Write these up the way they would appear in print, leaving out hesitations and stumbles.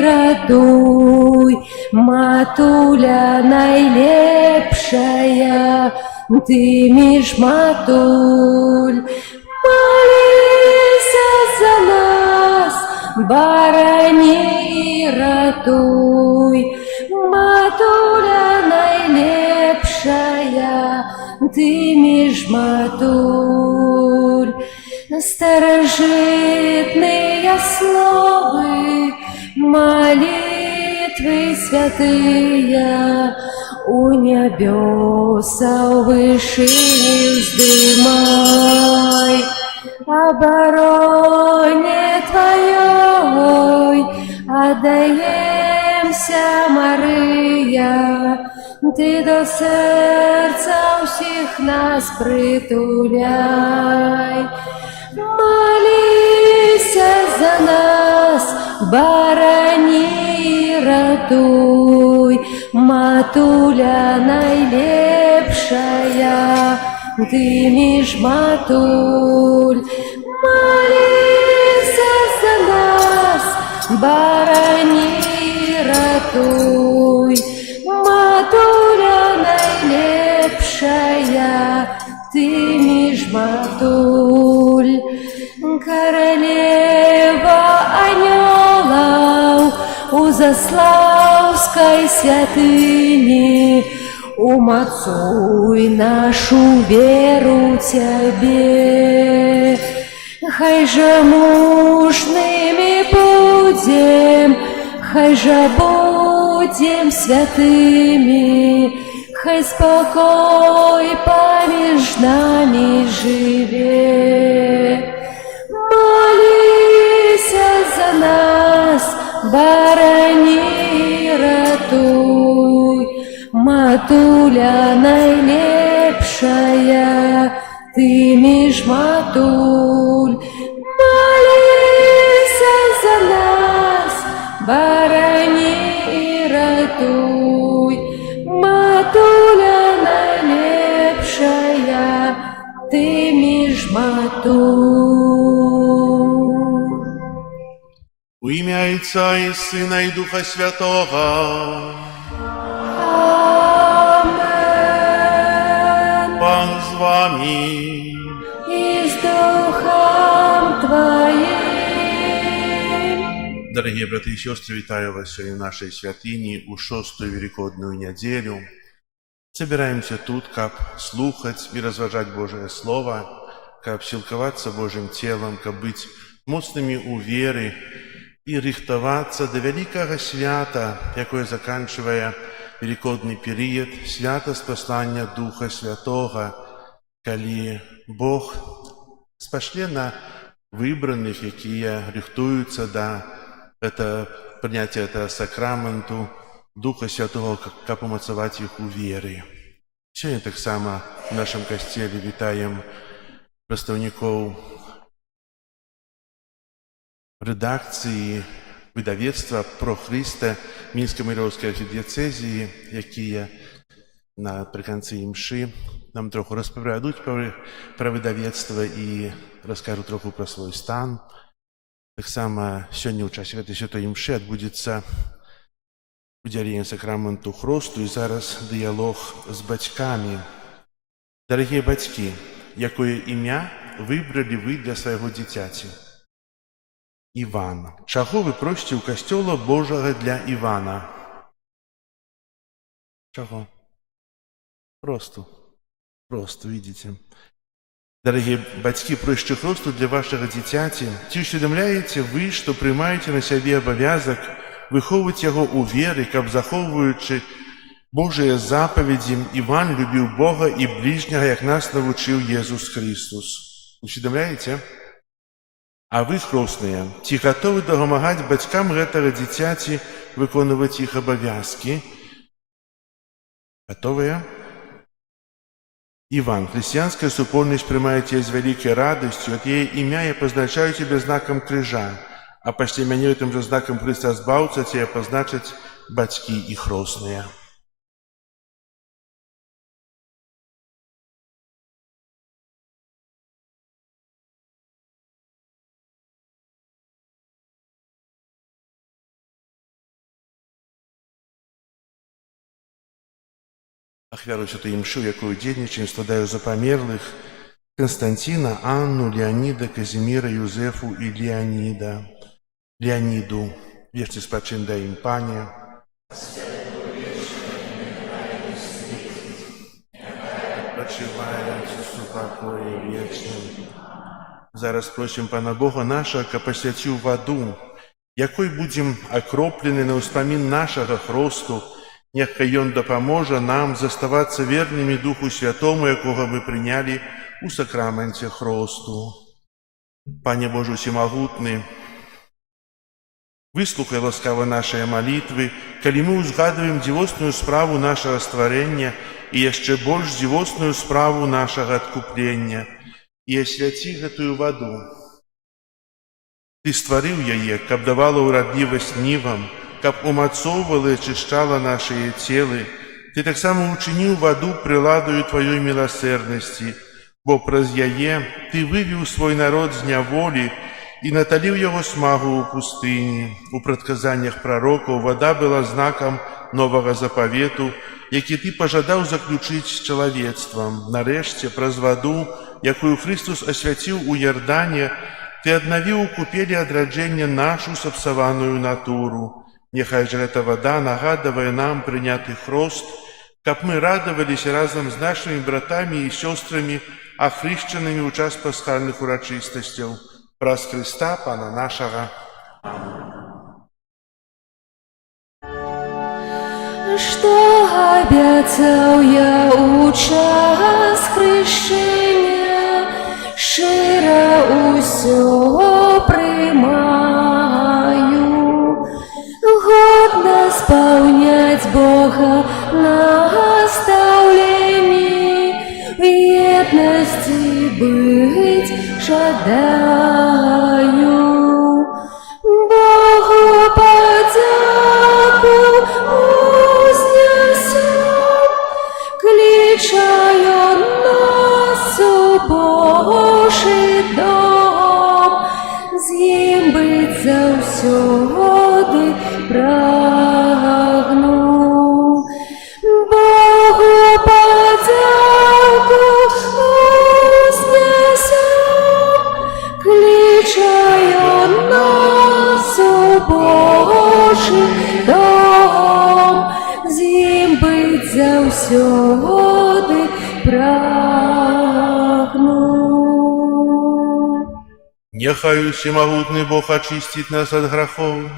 ратуй, матуля найлепшая, ты між матуль. Молися за нас, барані ратуй, матуля найлепшая, ты між матуль. Старожитные словы, молитвы святые, у небеса выше вздымай. Обороне Твоей отдаемся, Мария, Ты до сердца всех нас притуляй. Молися за нас, барані ратуй, матуля найлепшая, ты між матуль. Молися за нас, барані ратуй, матуля найлепшая, ты між матуль. Королева анёлов у Заславской святыни, умацуй нашу веру Тебе. Хай же мужными будем, хай же будем святыми, хай спокой поміж нами живе. Молися за нас, барані ратуй, матуля найлепшая, ты між матуль. Молися за нас, барані ратуй, матуля найлепшая, ты між матуль. У ім'я Отця і Сина і Духа Святого. Амен. Пан з вами. И с Духом Твоим. Дорогие братья и сестры, витаю вас сегодня в нашей святыне у 6-ю Великодную неделю. Собираемся тут, как слухать и разважать Божие Слово, как силковаться Божьим телом, как быть моцными у веры и рихтоваться до великого свята, якое заканчивая Великодный период, свято спаслания Духа Святого, коли Бог спошленно выбранных, якие рихтуются до принятия этого сакраменту Духа Святого, как помацовать их у веры. Сегодня так само в нашем костеле витаем представников редакції видавецтва «Про Христа» Мінсько-Миргородської архідієцезії, які наприкінці імши нам трохи розповідуть про видавецтво і розкажуть трохи про свій стан. Так само сьогодні у часі цієї святої імши відбудеться уділення сакраменту хресту і зараз діалог з батьками. Дорогі батьки, яке ім'я вибрали ви для свого дитяті? Іван. Чого ви просите у костьола Божого для Івана? Чого? Просто, видите. Дорогие батьки, просите хресту для вашего дитяти, ці усвідомляєте ви, що приймаєте на себе обов'язок виховувати його у вірі, каб заховуючи Божие заповіді, Іван любив Бога і ближнього, як нас навчив Єсус Христос. Усвідомляєте? А ви, хрестные, ці готові допомагати батькам этого дитяти виконувати їх обов'язки? Готовые? Иван, христианская супольность принимает тебя с великой радостью, от ей имя я позначаю тебе знаком крижа, а почти меня этим же знаком Христа збавца тебе позначать батьки и хрестные. Ахвяру святой мши, якую удзельнічаем, складаю за памерлых Константина, Анну, Леонида, Казимира, Юзефу и Леониду. Вечный спачин дай им, Пане. Почивай в покое вечном. Зараз просим Пана Бога нашего, ка посвяціў воду, якой будем окроплены на успамін нашага хросту, няхай Ён дапаможа нам заставацца вернымі Духу Святому, якога мы прыняли у сакраменце хросту. Пане Боже всемогутны, выслухай ласкава нашыя молитвы, калі мы узгадываем дзівосную справу нашага стварэння і яшчэ больш дзівосную справу нашага адкуплення, і асвяці гэтую ваду. Ты стварыў яе, каб давала ўрадлівасць нівам, каб умацоўвала і ачышчала нашыя целы. Ты таксама учыніў ваду прыладаю тваёй міласэрнасці, бо праз яе ты вывеў свой народ з няволі і наталіў яго смагу ў пустыні. У прадказаннях прарокаў вада была знакам новага запавету, які ты пажадаў заключыць з чалавецтвам. Нарэшце, праз ваду, якую Христус асвяціў у Ярдане, ты аднавіў у купелі адраджэння нашу сапсаваную натуру. Няхай жа гэта вада нагадвае нам прыняты хрост, каб мы радаваліся разам з нашымі братамі і сёстрамі, ахрышчанымі ў час пасхальных урачыстасцяў. Праз Христа, Пана нашага. Што абяцаў я ў час хрышчэння, шчыра ўсё прымаю, годна спаўняць Бога настаўленні, в еднасці быць жадаю. Богу падзяку узнясем, клічаю нас у Божий дом, з ім быць заўсёды прагну. Богу падзяку узнясем, клічаю нас у Божий дом, з ім быць заўсёды прагну. Няхай усемагутны Бог ачысціць нас ад грахоў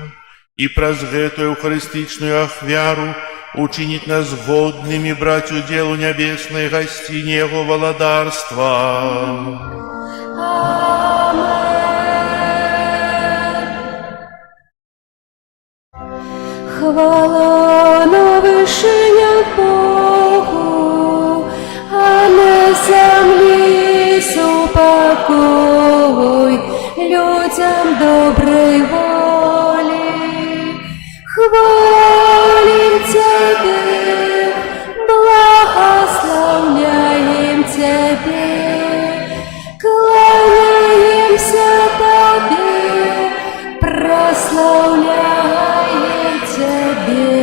і праз гэтую эўхарыстычную ахвяру учыніць нас годнымі браць удзел у нябеснай гасціні Яго валадарства. Хвала на вишинях Богу, а на землі супокой людям доброй воли. Хвалим Тебе, благословляем Тебе, кланяемся Тебе, прославляем Тебе,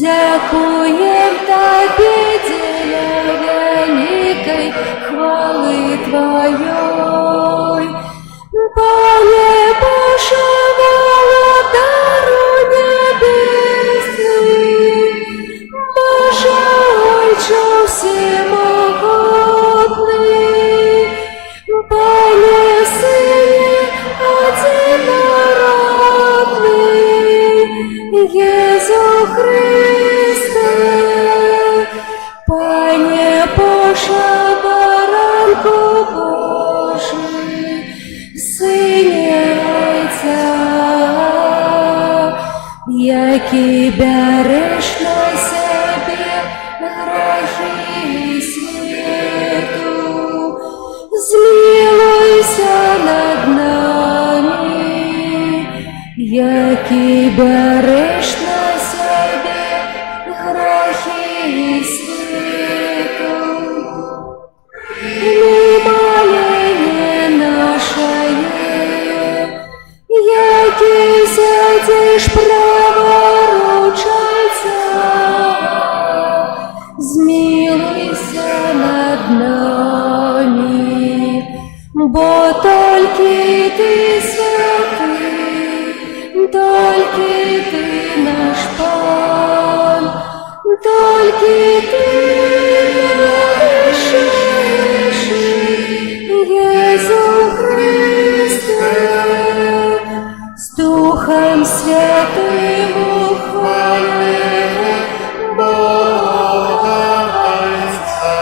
дякуем Тебе, деля великой хвалы Твоей. Пане Боже, володару небесный, Боже, Отче всемогутный, Пане Сыне одинородный, Иису Христе, Пане Боже, баранку Божий, Сыне Отця, який береш на себе грехи світу, змилуйся над нами, який береш на себе грехи світу. Моление нашее, який сядешь праворуч Отця, Толькі Ты наш Пан, толькі Ты наш Єсу Христе, з Духом Святим ухвалимо Бога Отця.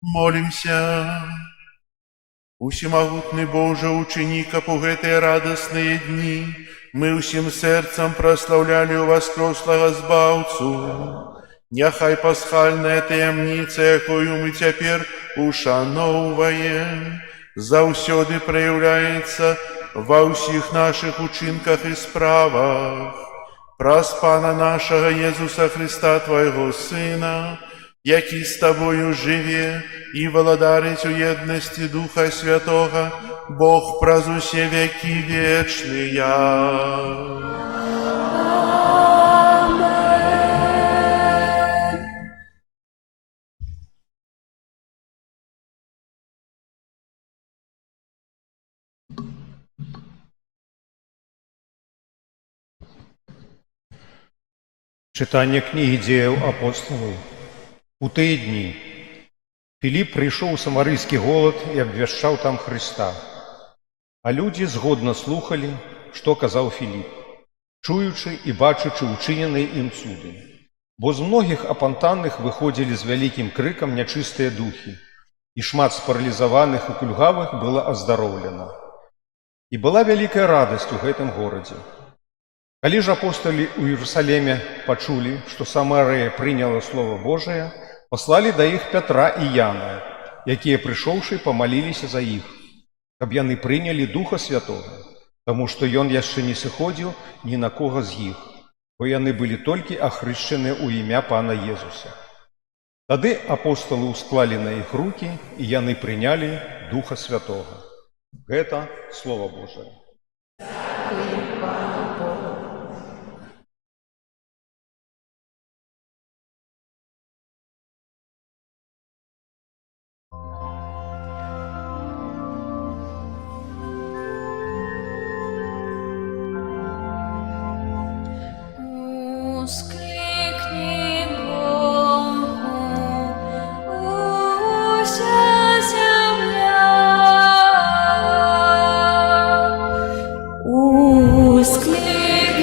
Молимся. Усемогутный Боже, ученика по гэтые радостные дни, мы усім сердцем прославляли у воскреслого Збавцу. Няхай пасхальная таямница, якою мы цяпер ушановываем, заўсёды проявляется во ўсіх наших учинках и справах. Праз Пана нашего Иисуса Христа, Твоего Сына, які з Тобою живе і владарить у єдності Духа Святого, Бог праз усе веки вечные. Читання книги Дзеяў апостолаў. У тыя дні Філіп прыйшоў у самарыйскі горад і абвяшчаў там Хрыста. А людзі згодна слухалі, што казаў Філіп, чуючы і бачачы учыненыя ім цуды. Бо з многіх апантаных выходзілі з вялікім крыкам нячыстыя духі, і шмат спаралізаваных і кульгавых было аздароўлена. І была вялікая радасць у гэтым горадзе. Калі ж апостолы ў Іерусаліме пачулі, што Самарыя прыняла Слова Божае, паслалі да іх Пятра і Яна, якія, прыйшоўшы, памаліліся за іх, каб яны прынялі Духа Святога, таму што ён яшчэ не сыходзіў ні на кого з іх, бо яны былі толькі ахрышчаныя ў імя Пана Езуса. Тады апостолы ўсклалі на іх рукі, і яны прынялі Духа Святога. Гэта Слова Божае. Ускликни Богу, уся земля. Ускликни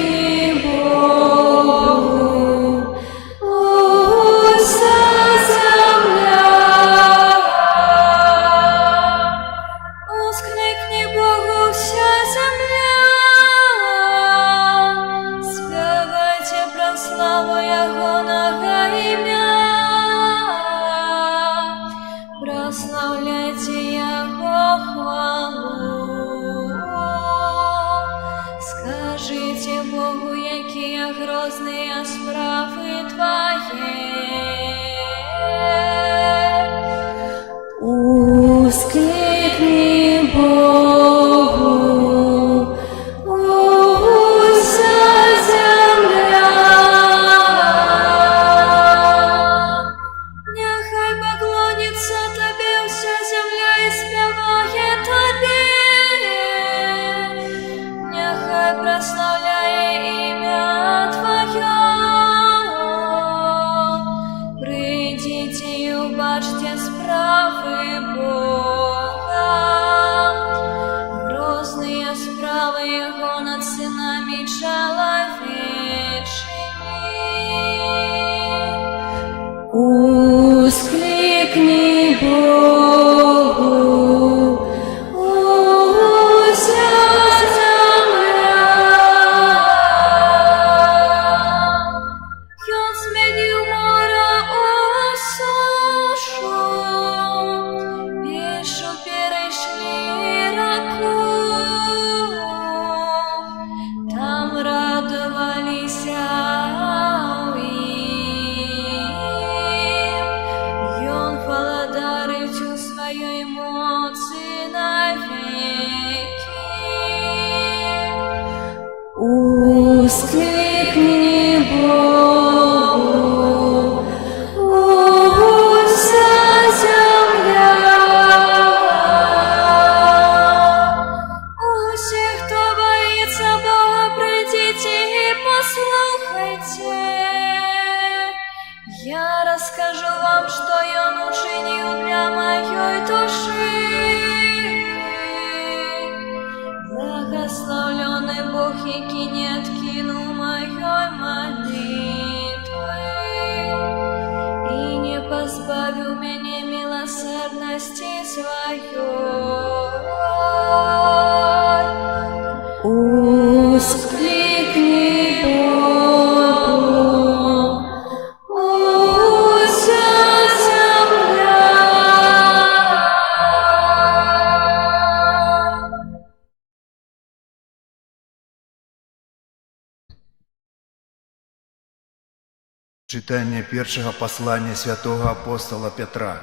Читание первого послания святого апостола Петра.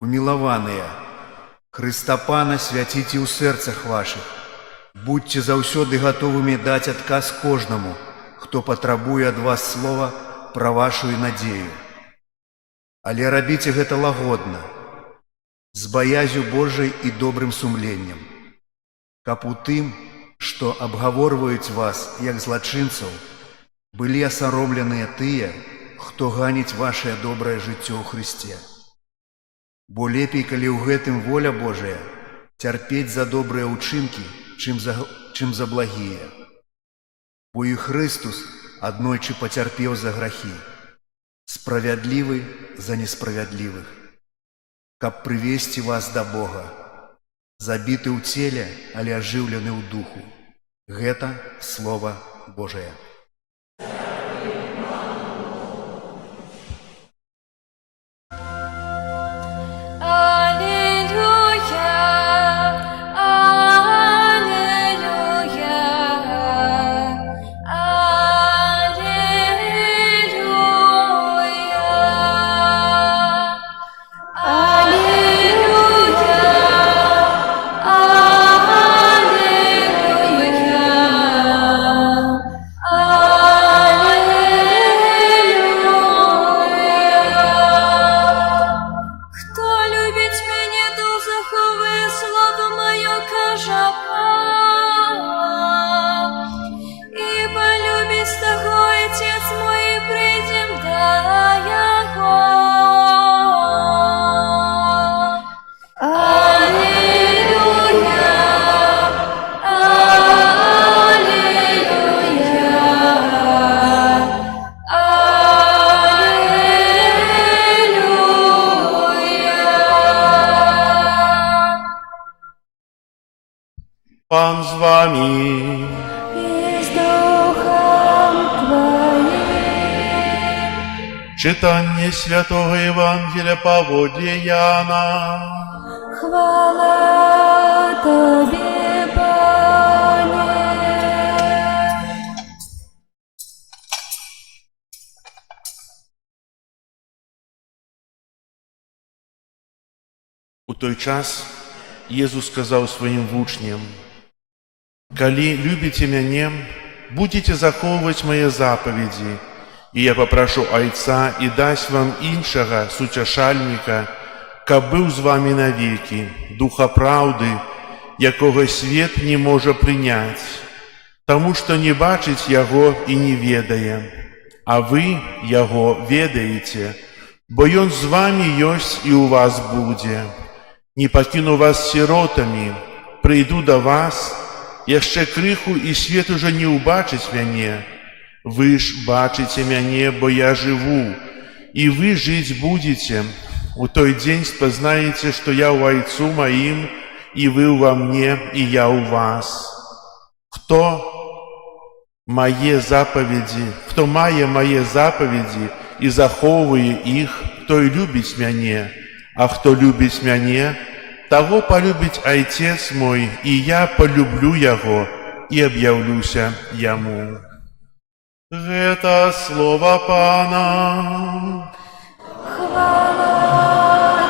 Умилованные, Христа Пана святите у сердцах ваших. Будьте заўсёды готовыми дать отказ кожному, кто потребует от вас слова про вашу надею. Але рабіце гэта лагодна, з баязю Божай і добрым сумленнем, каб у тым, што абгаворваюць вас як злачынцаў, былі асаромленыя тыя, хто ганіць вашее добрае жыццё ў Христе. Бо лепей, калі ў гэтым воля Божая, цярпець за добрыя ўчынкі, чым за благія. Бо і Христус аднойчы пацярпеў за грахі, справядлівы за несправядлівых, каб прывесці вас да Бога, забіты ў целе, але ажыўлены ў духу. Гэта Слова Божае. Пан з вами. И с Духом Твоим. Читание Святого Евангелия повоdzie Jana. Хвала Тебе, Пане. У той час Езус сказаў сваім вучням: «Калі любіце мяне, будзеце захоўваць мае запаведзі, і я папрашу Айца і дасць вам іншага суцяшальніка, каб быў з вамі навекі, Духа праўды, якога свет не можа прыняць, таму што не бачыць яго і не ведае. А вы яго ведаеце, бо ён з вамі ёсць і ў вас будзе. Не пакіну вас сіротамі, прыйду да вас, яшчэ крыху, і свет ужо не ўбачыць мяне. Вы ж бачыце мяне, бо я жыву, і вы жыць будзеце. У той дзень спазнаеце, што я ў Айцу маім, і вы ўва мне, і я ў вас. Хто мае запаведзі і захоўвае іх, той любіць мяне, а хто любіць мяне, таго полюбіць Айцец мой, і я полюблю яго і аб'яўлюся яму». Гэта слова Пана. Хвала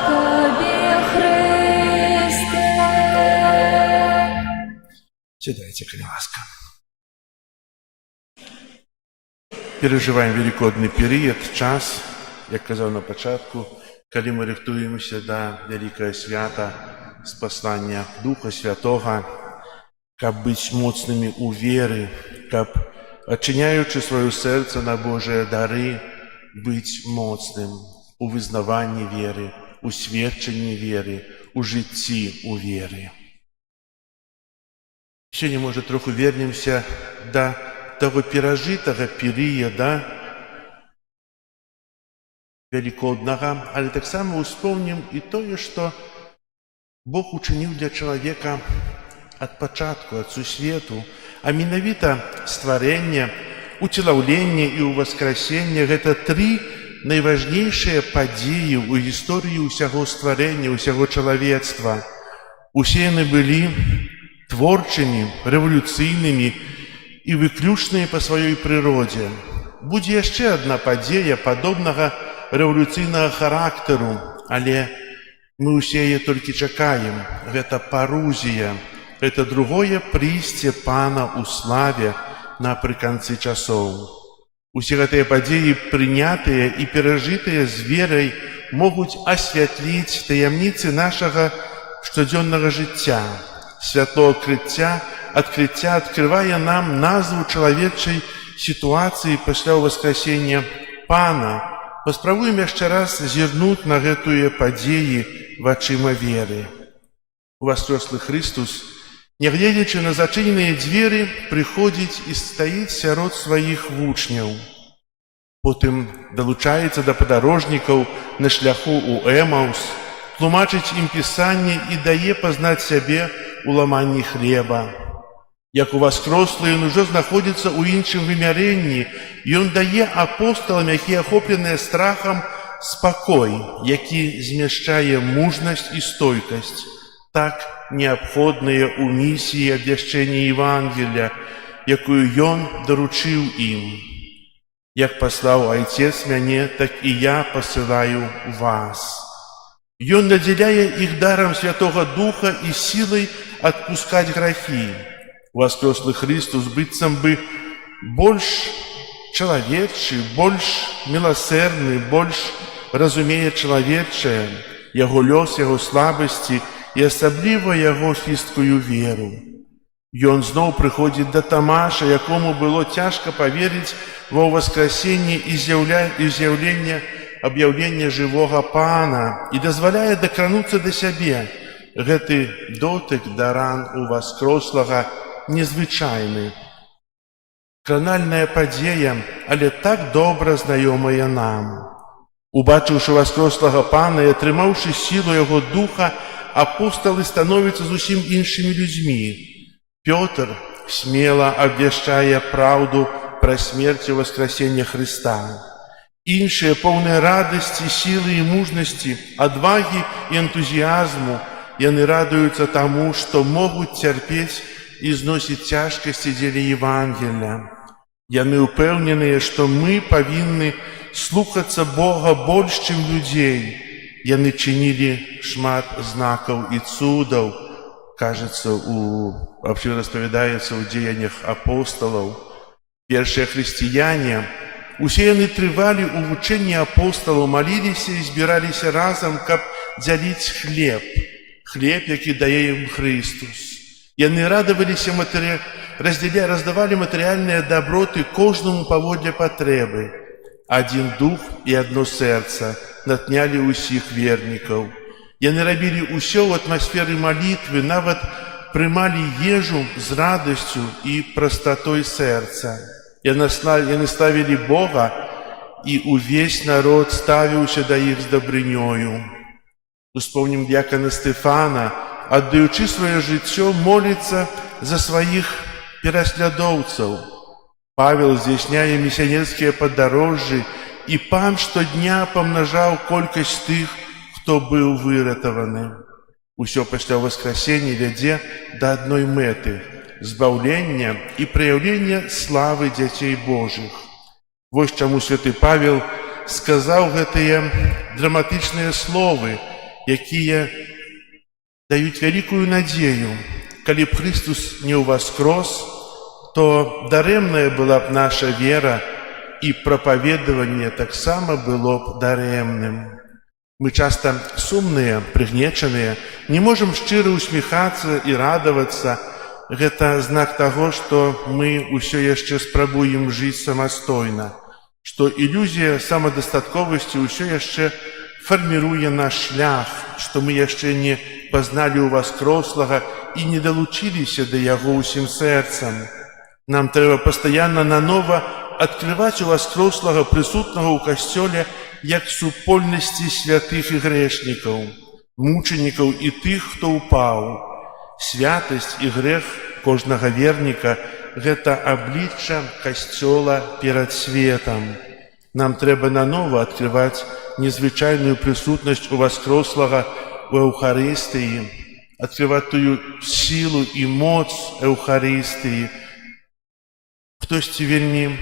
Тебе, Христе. Сідайце, калі ласка. Переживаем великодны перыяд, час, як казаў на пачатку, калі мы рыхтуемся да вялікае свята спаслання Духа Святога, каб быць моцнымі ў веры, каб, адчыняючы сваё сэрца на Божыя дары, быць моцным у вызнаванні веры, у сведчанні веры, у жыцці у веры. Сёння, можа, троху вернемся да таго перажытага перыяда великоднага, але таксама успомнім і тое, што Бог учыніў для чалавека ад пачатку, ад сусвету, а менавіта стварэнне, уцелаўленне і ўваскрасенне — гэта тры найважнейшыя падзеі ў гісторыі ўсяго стварэння, ўсяго чалавецтва. Усе яны былі творчымі, рэвалюцыйнымі і выключныя па сваёй прыродзе. будзе яшчэ адна падзея падобнага рэвалюцыйнага характару, але мы ўсе яе толькі чакаем. Гэта парузія, гэта другое прыйсце Пана ў славе напрыканцы часоў. Усе гэтыя падзеі, прынятыя і перажытыя з верай, могуць асвятліць таямніцы нашага штодзённага жыцця. Святло адкрыцця адкрывае нам назву чалавечай сітуацыі пасля ўваскрасення Пана. Паспрабуем яшчэ раз зірнуць на гэтыя падзеі вачыма веры. Уваскрэслы Христус, нягледзячы на зачыненыя дзверы, прыходзіць і стаіць сярод сваіх вучняў. Потым далучаецца да падарожнікаў на шляху ў Эмаус, тлумачыць ім пісанне і дае пазнаць сябе у ламанні хлеба. Як уваскрослы, ён ужо знаходзіцца ў іншым вымярэнні, ён дае апосталам, якія ахопленыя страхам, спакой, які змяшчае мужнасць і стойкасць, так неабходныя ў місіі абвяшчэння Евангелія, якую ён даручыў ім. Як паслаў Айцец мяне, так і я пасылаю вас. Ён надзяляе іх дарам Святога Духа і сілай адпускаць грахі. Уваскрэслы Христус быццам бы больш чалавечы, больш міласэрны, больш разумее чалавечае, яго лёс, яго слабасці і асабліва яго хісткую веру. Ён зноў прыходзіць да Тамаша, якому было цяжка паверыць ва ўваскрасенне і аб'яўлення жывога Пана і дазваляе дакрануцца да сябе. Гэты дотык да ран уваскрослага незвычайны. Кранальная падзея, але так добра знаёмая нам. Убачыўшы васкрослага Пана і атрымаўшы сілу яго духа, апосталы становяцца зусім іншымі людзьмі. Пётр смела абвяшчае праўду пра смерць і васкрасення Хрыста. Іншыя, поўныя радасці, сілы і мужнасці, адвагі і энтузіязму, яны радуюцца таму, што могуць цярпець і зносіць цяжкасці дзеля Евангелія. Яны ўпэўненыя, што мы павінны слухацца Бога больш, чым людзей. Яны чынілі шмат знакаў і цудаў, кажется, распавядаецца ў дзеяннях апосталаў. Першыя хрысціяне, усе яны трывалі ў вучэнні апосталаў, маліліся і збіраліся разам, каб дзяліць хлеб, які дае ім Христус. Яны радаваліся, раздавалі матэрыяльныя даброты кожнаму паводле патрэбы. Адзін дух і адно сэрца натнялі ўсіх вернікаў. Яны рабілі ўсё ў атмасферы малітвы, нават прымалі ежу з радасцю і прастатой сэрца. Яны славілі Бога, і ўвесь народ ставіўся да іх з дабрынёю. Успомнім д'якана Стэфана, аддаючы сваё жыццё, моліцца за сваіх пераслядоўцаў. Павел здзяйсняе місіянерскія падарожжы, і Пан штодня памнажаў колькасць тых, хто быў выратаваны. Усё пасля васкрасення вядзе да адной мэты – збаўлення і праяўлення славы дзяцей Божых. Вось чаму святы Павел сказаў гэтыя драматычныя словы, якія даюць вялікую надзею. Калі б Христус не ўваскрос, то дарэмная была б наша вера, і прапаведаванне таксама было б дарэмным. Мы часта сумныя, прыгнечаныя, не можам шчыра усміхацца і радавацца. Гэта знак таго, што мы ўсё яшчэ спрабуем жыць самастойна, што ілюзія самадастатковасці ўсё яшчэ фарміруе наш шлях, што мы яшчэ не пазналі ўваскрослага і не далучыліся да яго ўсім сэрцам. Нам трэба пастаянна нанова адкрываць ўваскрослага прысутнага ў касцёле як супольнасці святых і грэшнікаў, мучанікаў і тых, хто ўпаў. Святасць і грэх кожнага верніка – гэта аблічча касцёла перад светам. Нам трэба нанова адкрываць незвычайную прысутнасць уваскрослага ў Эўхарыстыі, адкрываць тую сілу і моц Эўхарыстыі. Хтосьці вельмі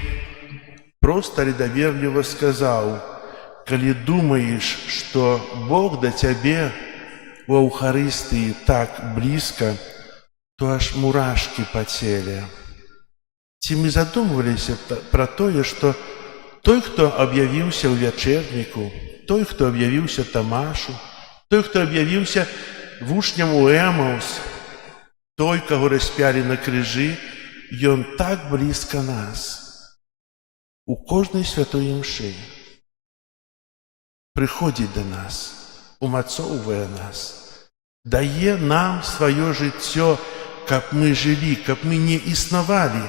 просто недоверливо сказал: «Коли думаешь, что Бог до тебе в Евхаристии так близко, то аж мурашки по теле». Ці мы задумывались про тое, што той, хто аб'явіўся ў вячэрніку, той, хто аб'явіўся Тамашу, той, хто аб'явіўся вучням у Эмаус, той, каго распялі на крыжы, ён так блізка нас. У кожнай святой імшы прыходзіць да нас, умацоўвае нас, дае нам сваё жыццё, каб мы жылі, каб мы не існавалі,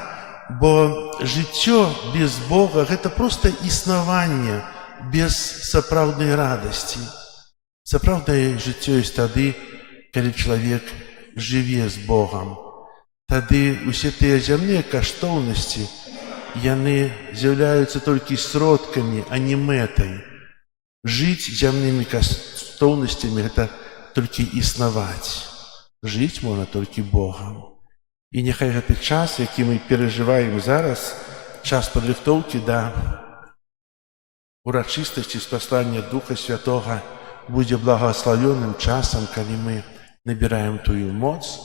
бо жыццё без Бога – гэта проста існаванне без сапраўднай радасці. Сапраўднае жыццё ёсць тады, калі чалавек жыве з Богам. Тады усе тыя зямныя каштоўнасці, яны з'яўляюцца толькі сродкамі, а не мэтай. Жыць зямнымі каштоўнасцямі – гэта толькі існаваць. Жыць можна толькі Богам. І няхай гэты час, які мы перажываем зараз, час падрыхтоўкі да урачыстасці спаслання Духа Святога, будзе благаславёным часам, калі мы набіраем тую моц,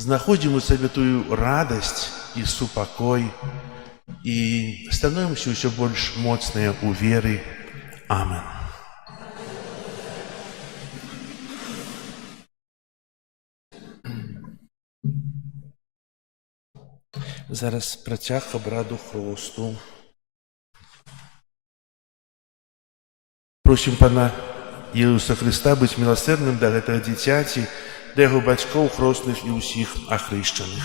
знаходзім у сабе тую радасць і супакой і становімся ўсё больш моцныя ў веры. Амен. Зараз працяг абраду хросту. Просім Пана Ісуса Христа быць міласэрным да гэтага дзіцяці, да яго бацькоў хросных і ўсіх ахрышчаных.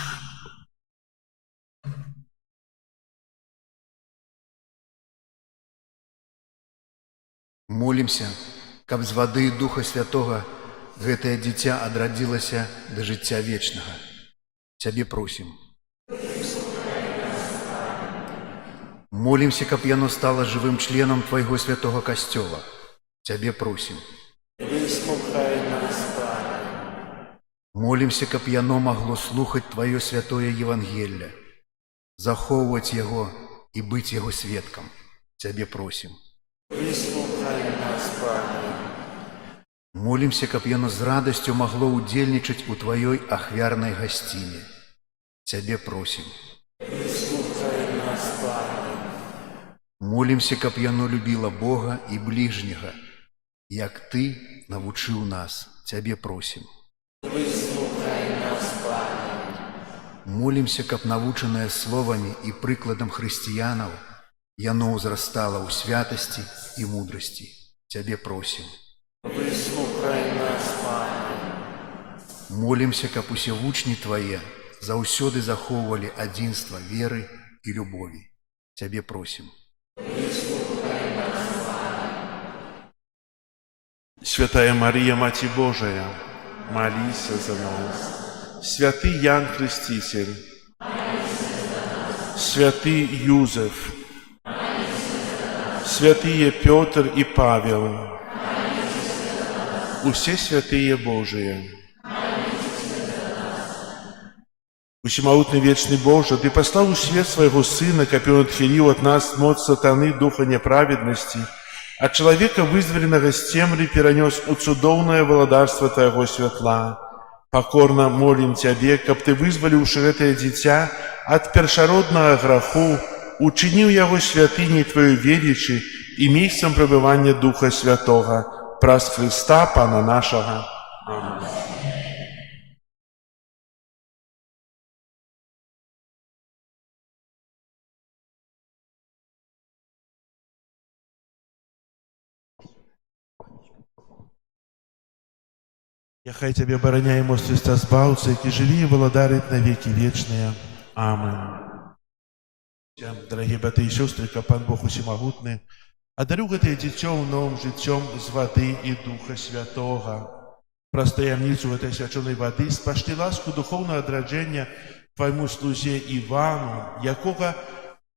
Молімся, каб з вады і Духа Святога гэтае дзіця адрадзілася да жыцця вечнага. Цябе просім. Молімся, каб яно стала жывым членам Твайго святога касцёла. Цябе просім. Выслухай нас, Пане. Молімся, каб яно магло слухаць Тваё святое Евангелле, захоўваць яго і быць яго сведкам. Цябе просім. Выслухай нас, Пане. Молімся, каб яно з радасцю магло ўдзельнічаць у Тваёй ахвярнай гасціне. Цябе просім. Выслухай нас, Пане. Молімся, каб яно любіла Бога і бліжняга, як Ты навучыў нас. Цябе просім. Выслухай нас, Пане. Молімся, каб навучанае словамі і прыкладам хрысціянаў, яно ўзрастала ў святасці і мудрасці. Цябе просім. Выслухай нас, Пане. Молімся, каб усе вучні Твае заўсёды захоўвалі адзінства веры і любові. Цябе просім. Выслухай нас, Пане. Святая Марія, Маці Божая, молися за нас. Святый Ян Креститель, святый Юзеф, святые Петр и Павел, усе святые Божие. Усемогутный вечный Боже, Ты послал у свет Своего Сына, каб Он отхилил от нас моц сатаны духа неправедности, от человека, вызволенного с темри, перенес у цудоўное владарство Твоего святла. Покорно молим Тебе, каб Ты, вызволіўшы гэтае дзіця от першароднага граху, учинил его святыней Твою величи и месцем пребывания Духа Святого, праз Христа Пана нашего. Аминь. Яхай Тебе обороняй мост Христа Збавца, які живі і владарить на веки вечные. Аминь. Дорогие браты и сестры, каб Пан Бог усемогутный, одарю гэтае дзіцё новым жыццём з вады і Духа Святога. Праз таямніцу гэтай свячоной вады спашли ласку духовного адраджэння Твайму слузе Івану, якога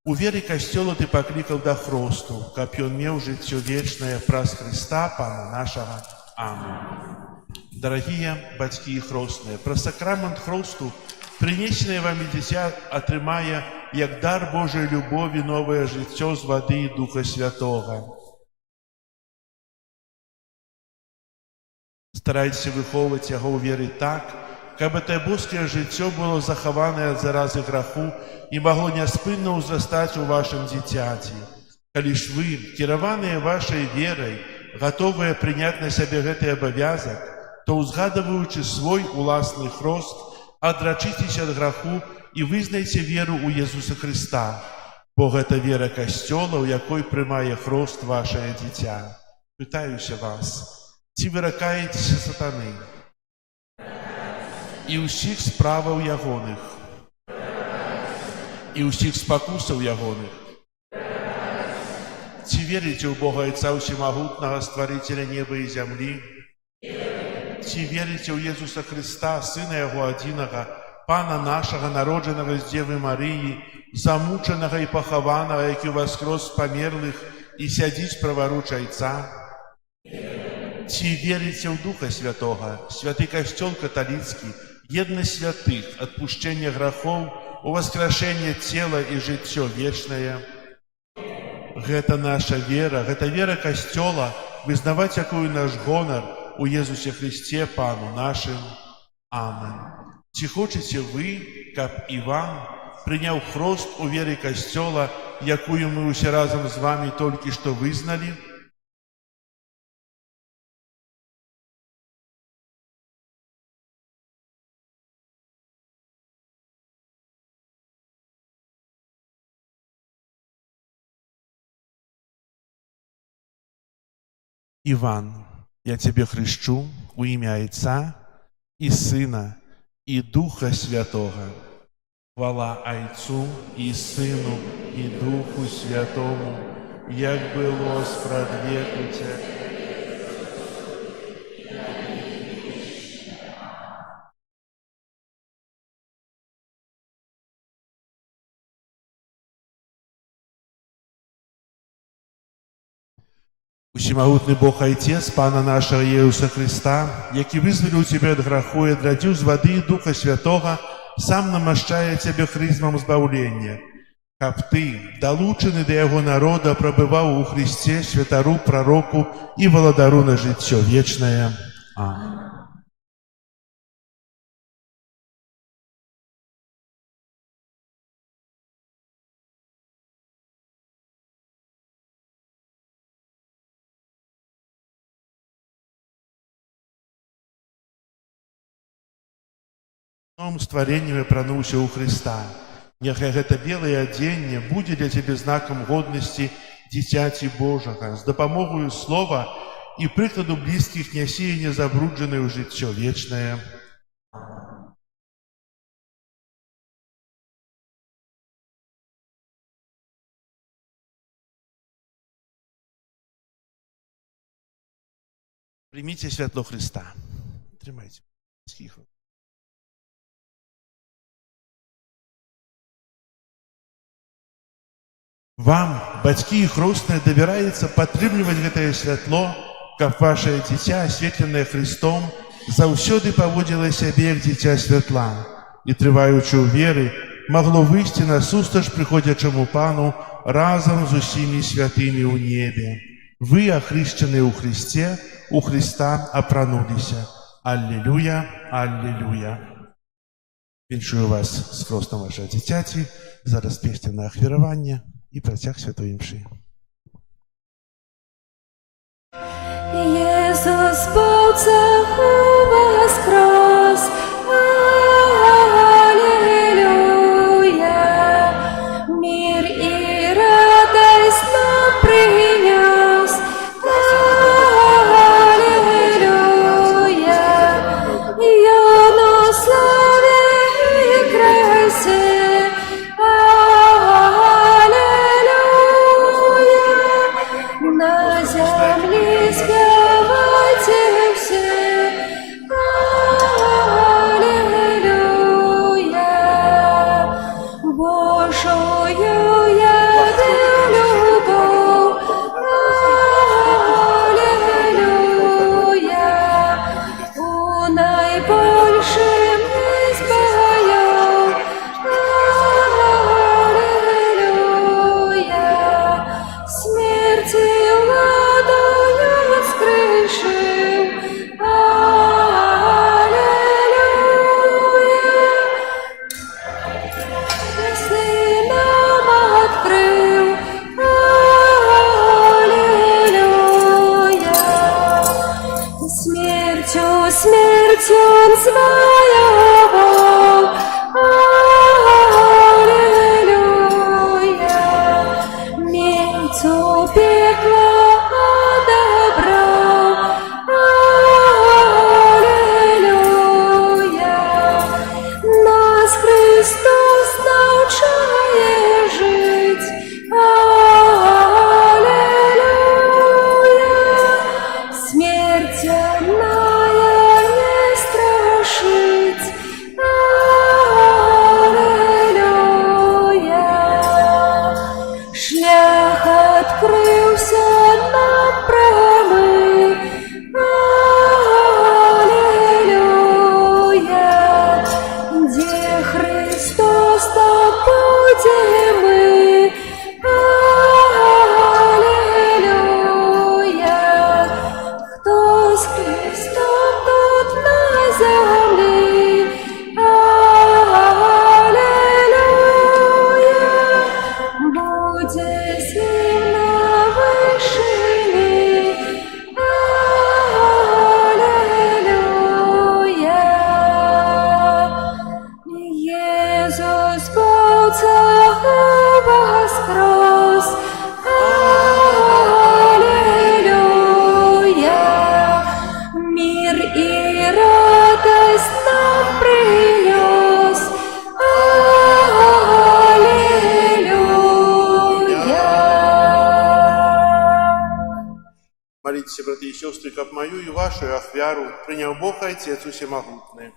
у вере касцёла Ты паклікаў да хросту, каб ён меў жыццё вечнае праз Христа Пана нашага. Аминь. Дорогие бацькі і хростныя, праз сакрамент хросту прынесенае вамі дзіця атрымае як дар Божої любові, нове життя з води і Духа Святого. Старайтеся виховувати його у вірі так, каб те боское життя було заховане від зарази граху і могло неспинно узрастати у вашому дитяті. Коли ж ви, керованные вашей верой, готовые принять на себе гэты обовязок, то, узгадываючи свой уласный хрост, одрачитесь от граху и вызнайте веру у Иисуса Христа. Бо гэта вера Костёла, у якой прымае хрост ваше дитя. Пытаюся вас, ці выракаецеся сатаны і ўсіх справаў ягоных, і ўсіх спакусаў ягоных. Ці верите ў Бога Отца Всемогутного, Створителя неба и земли? Ці верите ў Иисуса Христа, Сына Его Одиного, Пана нашего, народженного з Девы Марии, замученного и похованного, який воскрес з померлых и сядзіць праворуч Отца? Ці верите ў Духа Святого, Святый Костёл католицкий, едность святых, отпущение грехов, у воскрешение тела и житье вечное? Гэта наша вера, гэта вера Костёла, вызнаваць якую наш гонор у Иисусе Христе, Пану нашим. Амен. Ці хочаце вы, каб Иван принял хрост у веры Костёла, якую мы усе разом з вами толькі што вызнали? Иван, я тебе хрещу у имя Отца и Сына и Духа Святого. Хвала Отцу и Сыну и Духу Святому, як было спред веку те. Всемогутный Бог Отец, Пана нашего Иисуса Христа, який вызволил тебя от греху и отрадил с воды и Духа Святого, сам намощая тебе хризмом збавления. Каб ты, долучений до Его народа, пробывал у Христе, святару, пророку и володару на житье вечное. Аминь. Новым створением прануўся ў Христа. Няхай гэта белае адзенне будзе для цябе знакам годнасці дзіцяці Божага, з дапамогою слова і прыкладу блізкіх нясе незабруджанае ў жыццё вечнае. Прыміце святло Христа. Трымайце. Вам, бацькі і хросныя, давяраецца падтрымліваць гэтае святло, каб ваше дзіця, асветленае Христом, заўсёды паводзіла сябе як дзіця святла і, трываючы ў веры, магло выйсці насустрач прыходзячаму Пану разам з усімі святымі ў небе. Вы, ахрышчаныя ў Христе, у Христа апрануліся. Аллилуйя, аллилуйя. Віншую вас з хростом вашего дзіцяці, зараз песня на ахвяраванне і працяг святой імшы. Иисус полцаху воскрес, аллилуйя, мир и радость нам принес, аллилуйя, я на славе и красе, на земле спевайте все, аллилуйя. Божию яду любовь, аллилуйя. У наибольшем избавил, аллилуйя. смерть он своего. Аллилуйя. Мельцу пекла отобрал. Аллилуйя. Нас Христос научает жить. Аллилуйя. Смерть одная не страшить. Аллилуйя. Шлях открылся нам прямый. Аллилуйя. Где Христос, там будем мы. Аллилуйя. Кто с Христом, тот на земле. Аллилуйя. Будет с ним на вышине. Аллилуйя. Иисус полцах воскрес. Аллилуйя. Мир и радость нам принес. Аллилуйя. Молитесь, братья и сестры, как мою и вашу ахвяру, принял Бог Отец Всемогутный.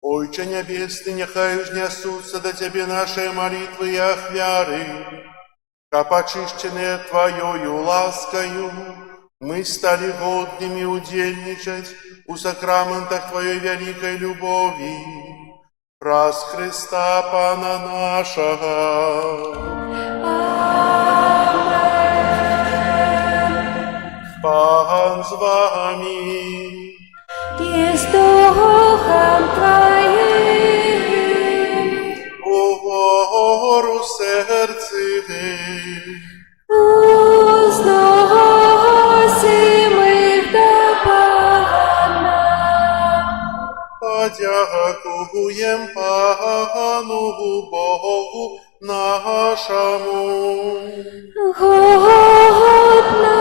Отче Небесный, нехай вознесутся до Тебе наши молитвы и ахвяры, как очищенные Твоею ласкою, мы стали годными удельничать у сакраментах Твоей великой любови, раз Христа Пана нашего. Пан з вами. И с Духом Твоим. Угору серці. Узносим их до Пана. Подякуєм Пану Богу нашому. Годно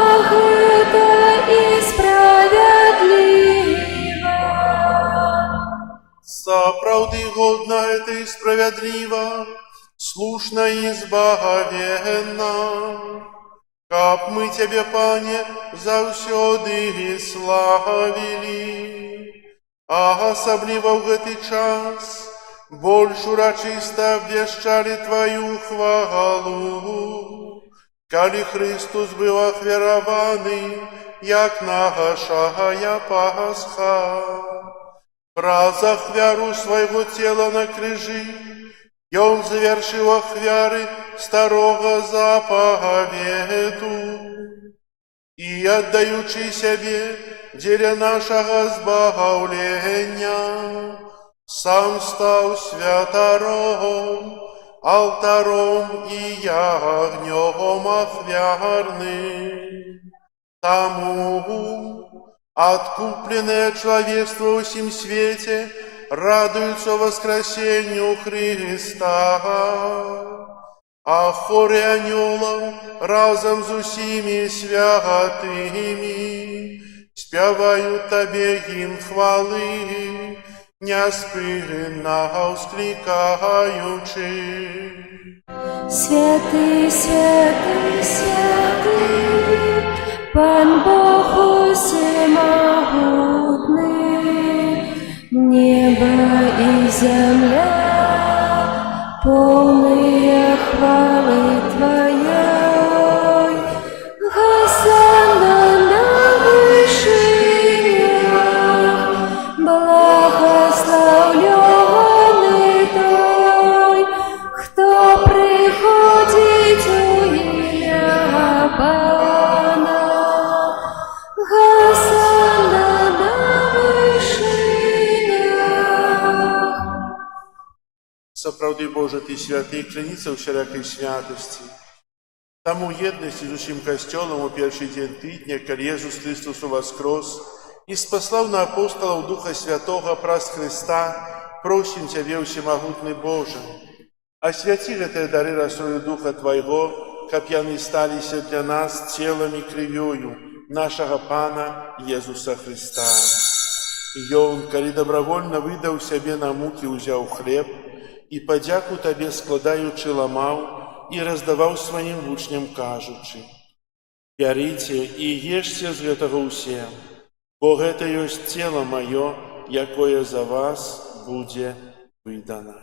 это и справедливо. Заправды годно это и справедливо, слушно и избавенно. Как мы Тебе, Пане, завсёды славили, а особливо в этот час больше урочисто обвещали Твою хвалу. Коли Христос был охверованный, як нашая Пасха, раз охвяру своего тела на крижи, и Он завершил охвяры старого заповеду, и отдаючи себе деле нашего збавления, сам стал святором, алтаром и ягнем охвярным. Тому откупленное человечество во всем свете радуется воскресению Христа, а хоре анёлов разом с усими святыми спевают Тебе им хвалы, неспынно ускликаючи. Святый, святый, святый, Пан Бог всемогутный, небо и земля, полные хвалы Твоей. Хосанна на вышинах, благословленный Той, кто приходит у имя Пана. Хосанна на вышинах. Сапраўды, Божа, Ты святы, крыніца ўсялякай святасці. Таму єднасці з усім касцёлам у першы дзень тыдня, калі Езус Христос уваскрос і спаслаў на апосталаў Духа Святога праз Христа, просім Цябе, усемагутны Божа, асвяці гэтыя дары расою Духа Твайго, каб яны сталіся для нас целам і крывёю нашага Пана Езуса Христа. Ён, калі добравольна выдаў сябе на мукі, узяў хлеб і падзяку Табе складаючы ламаў і раздаваў сваім вучням, кажучы: «Бярыце і ешце з гэтага ўсе, бо гэта ёсць цела маё, якое за вас будзе выдана».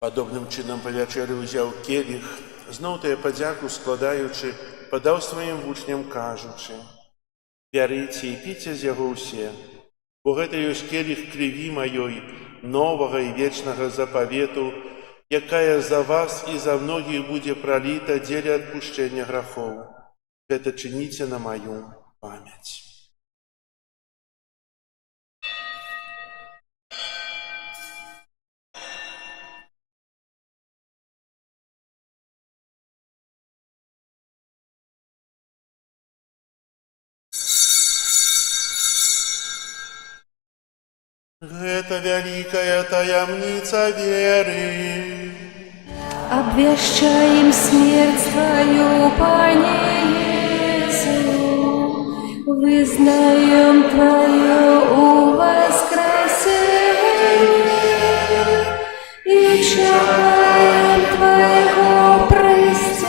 Падобным чынам па вячэры ўзяў келіх, зноў тая падзяку складаючы, падаў сваім вучням, кажучы: «Бярыце і піце з яго ўсе, бо гэта ёсць келіх крыві маёй, новага і вечнага запавету, якая за вас і за многіх будзе праліта дзеля адпушчэння грахоў. Гэта чыніце на маю памяць». Гэта вялікая таямніца веры. Обвящаем смерть Твою, Пане Иису, вызнаем Твое воскресение и чаем Твоего преступления.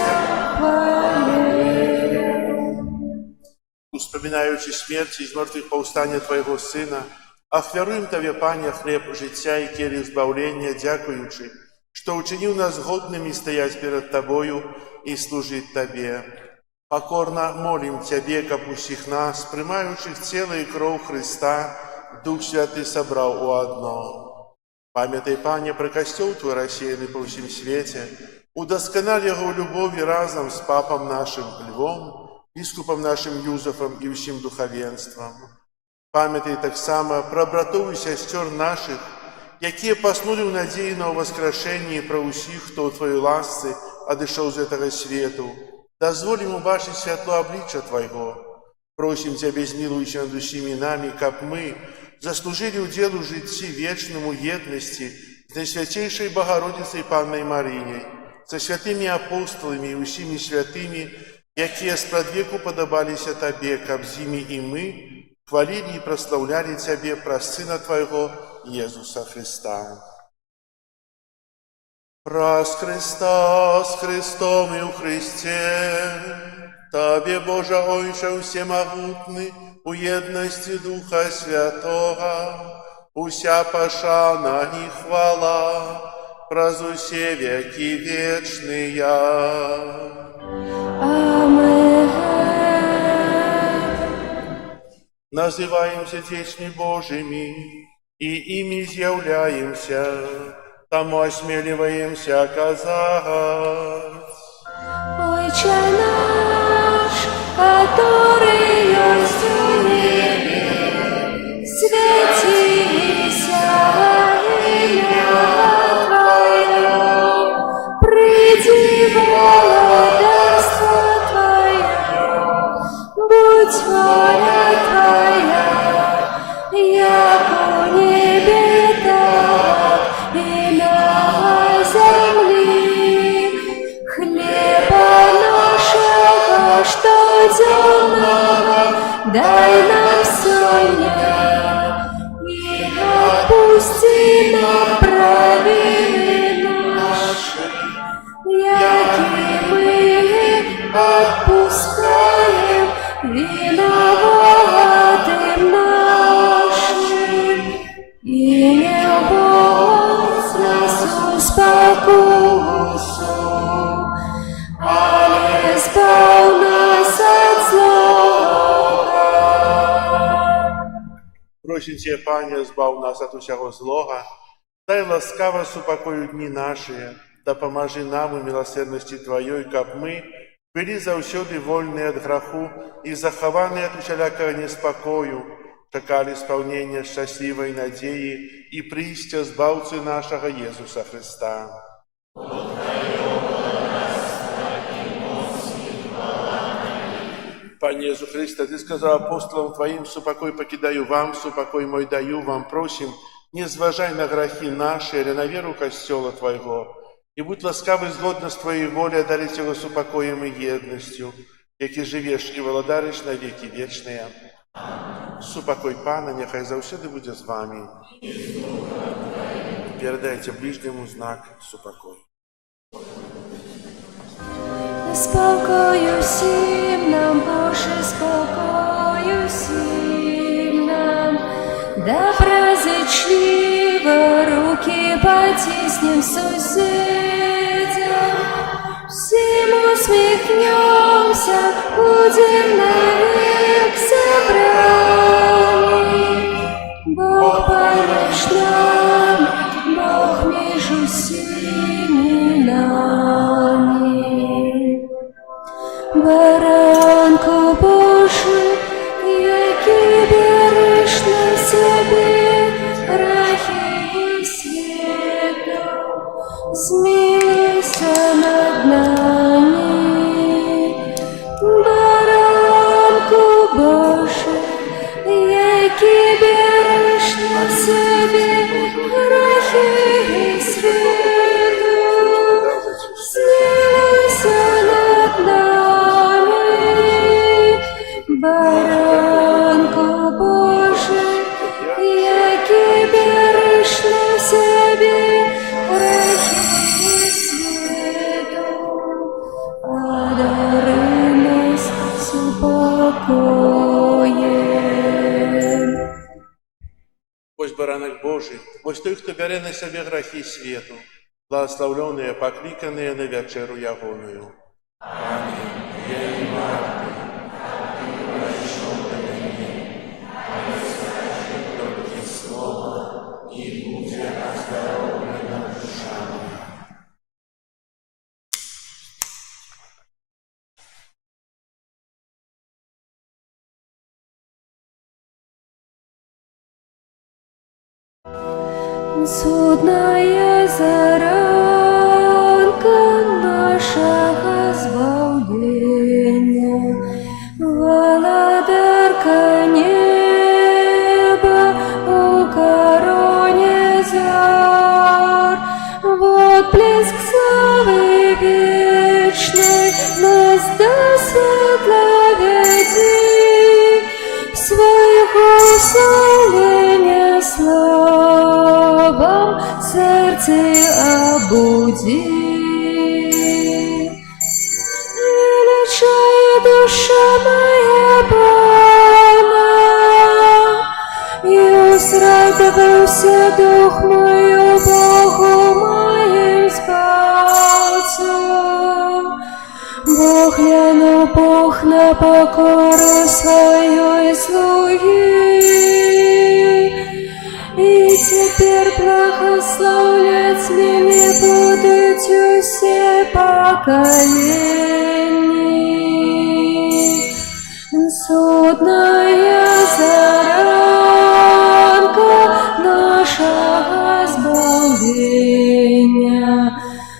Успоминаючи смерть і з мертвых паўстання Твайго Сына, ахвяруем Табе, Пане, хлеб жыцця і келіх збаўлення, дзякуючы, што ўчыніў нас годнымі стаяць перад Табою і служыць Табе. Пакорна молім Цябе, каб усіх нас, прымаючых цела і кроў Хрыста, Дух Святы сабраў у адно. Памятай, Пане, пра касцёл Твой рассеяны па ўсім свеце, удасканалі яго ў любові разам з папам нашым Львом, біскупам нашым Юзафам і ўсім духавенствам. Памятай таксама пра братоў і сясцёр нашых, якія паснулі ў надзеі на ўваскрашэнне, і пра ўсіх, хто ў Тваёй ласцы адышоў з гэтага свету. Дазволім убачыць святло аблічча Твайго. Просім Цябе, змілуйся над усімі намі, каб мы заслужылі ўдзел у жыцці вечным у еднасці з Найсвяцейшай Багародзіцай Паннай Марыняй, са святымі апосталамі і усімі святымі, якія спрадвеку падабаліся Табе, каб з імі і мы хвалілі і праслаўлялі Цябе праз Сына Твайго, Езуса Христа. Праз Христа, з Христом і ў Христе, Табе, Божа Ойче всемогутны, у еднасці Духа Святога, уся пашана і хвала праз усе векі вечныя. Амен. Называемся дзецьмі Божымі і імі з'яўляемся, таму асмеливаемся казаць: Отче наш, который есть в небе, святися имя Твое, приди владарство Твое, будь воля Твоя, яко в небе, так и на земле. Хлеба нашего штоденного дай нам сегодня, и отпусти нам провины наши, яки мы отпускаем виноватым нашим, и не вводь нас в спокусу, але избав нас от злого. Просім Цябе, Пане, збаў нас ад усяго злога Дай ласкаво супокою дни наши, да поможи нам у милосердности Твоей, как мы были заусёды вольны от граху и захованы от усялякого неспокою, чекали исполнения счастливой надеи и прийстя Збавцы нашего Иисуса Христа. Пане Иисус Христе, Ты сказал апостолам Твоим: «Супокой покидаю вам, супокой мой даю вам». Просим, не зважай на грехи наши, или на веру Костела Твоего, и будь ласкавый згодно с Твоей волей одарить его супокоем и едностью, яки живешь и володариш на веки вечные. Супокой Пана, нехай завсёды буде з вами. Передайте ближнему знак супокой. Спокою всім нам, Боже, спокою всім нам, да доброзичливо руки потиснем сусідям, всім усміхнемся, будем навек собраны. Бог помощь нам, Бог между всеми нами. Баранку Божий, який береш на себе грехи світу, змилуйся над нами. Баранку Божий, який береш на себе грехи світу, змилуйся над нами. Баранку Божий, який береш на себе грехи світу, одари нас супокоєм. Ось баранок Божий, ось той, хто бере на себе грехи світу, благословленные, покликанные на вечеру ягоную. Судная заранка нашего збавлення, володарка неба у короне зор, в отблеск славы вечной нас до светла веди, своего славления славам сердце обуди. Величая душа моя Бога, и устрадовался дух мою Богу моим Спасу. Бог гляну, Бог на покору свою и слуги, и теперь благословлять меня будут все поколения. Судная заранка нашего збавлення,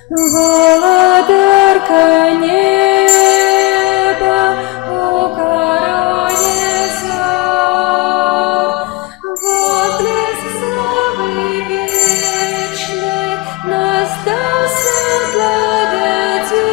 володарка неба у короне зор, в отблеск славы вечной нас до светла веди,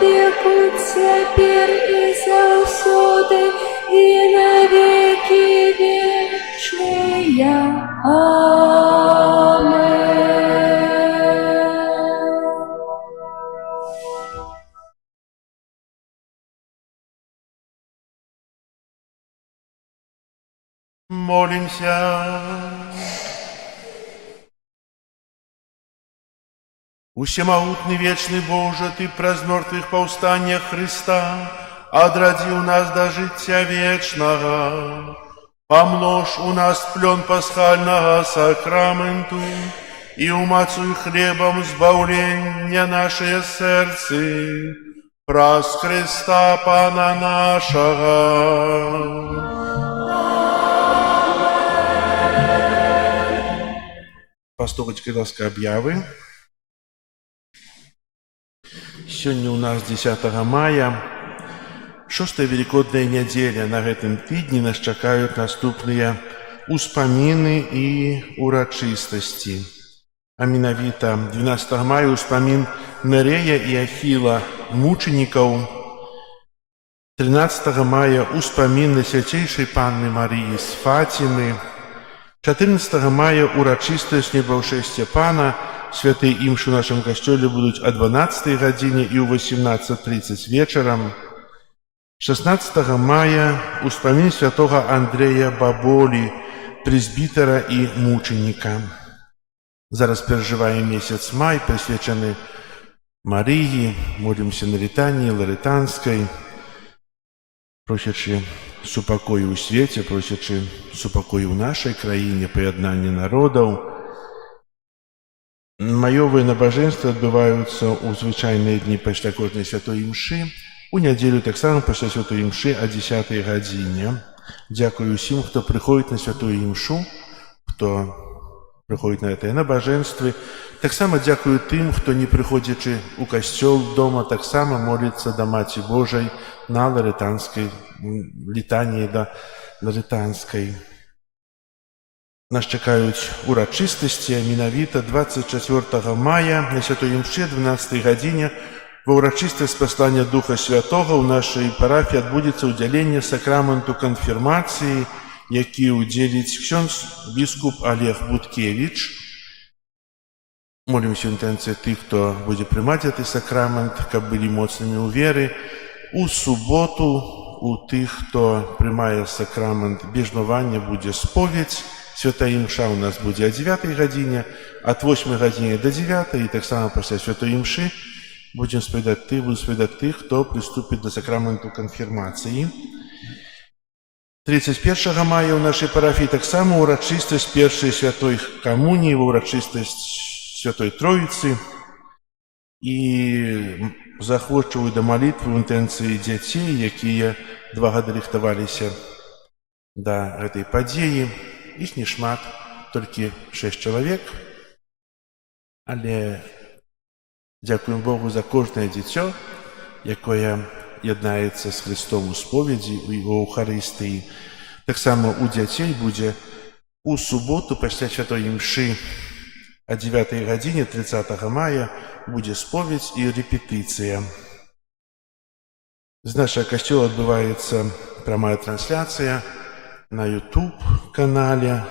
веку, цяпер і заўсёды, і на векі вечныя. Амен. Молимся. Усемогутный вечный Боже, Ты праз мертвых повстания Христа одрадил нас до життя вечного. Помножь у нас плен пасхального сакраменту и умацуй хлебом збавлення наше серце, праз Христа Пана нашего. Пастухочки ласка объявы. Сегодня у нас 10 мая, 6-я великодная неделя. На гэтым тыдні нас чакаюць наступныя успаміны і урачыстасці. А менавіта 12 мая успамін Нерея і Ахіла, мученікаў. 13 мая успамін Найсвяцейшай Панны Марыі з Фатімы. 14 мая урачыстасць небаўшэсця Пана. Святыя імшы ў нашым касцёле будуць о 12 гадзіне і ў 18:30 вечарам. 16 мая успамін святога Андрэя Баболі, прэзбітара і мученіка. Зараз перажываем месяц май, прысвечаны Марыі, молімся на літаніі ларэтанскай, просячы супакою ў свеце, просячы супакою ў нашай краіне, паяднання народаў. Маёвыя набажэнствы адбываюцца ў звычайныя дні пасля кожнай святой імшы. У нядзелю таксама пасля святой імшы о 10 гадзіне. Дзякую ўсім, хто прыходзіць на святую імшу, хто прыходзіць на гэтыя набажэнствы. Таксама дзякую тым, хто, не прыходзячы ў касцёл дома, таксама моліцца да Маці Божай на ларэтанскай літаніі да ларэтанскай. Нас чакаюць урачыстасці, а менавіта 24 мая на святой імшы 12 гадзіне ва ўрачыстасць паслання Духа Святога ў нашай парафіі адбудзецца ўдзяленне сакраменту канфірмацыі, які ўдзеліць ксёндз біскуп Олег Буткевіч. Молімся ў інтэнцыі тых, хто будзе прымаць гэты сакрамент, каб былі моцнымі ў веры. У суботу у тых, хто прымае сакрамент бежнавання, будзе споведь. Святая імша у нас будзе о 9 гадзіне, ад 8 гадзіне до 9, і таксама пасля святой імшы будзем спавядаць тых, хто прыступіць да сакраменту канфірмацыі. 31 мая ў нашай парафіі таксама урачыстасць першай святой камуніі, урачыстасць святой Троіцы. І захвочваю да малітвы ў інтэнцыі дзяцей, якія 2 гады рыхтаваліся да гэтай падзеі. Іх не шмат, толькі 6 чалавек, але дзякуем Богу за кожнае дзіцё, якое яднаецца з Христом у споведзі і ў Эўхарыстыі. Таксама у дзяцей будзе у суботу пасля святой імшы о 9 гадзіне 30 мая будзе споведь і рэпетыцыя. З нашага касцёла адбываецца прамая трансляцыя на YouTube канале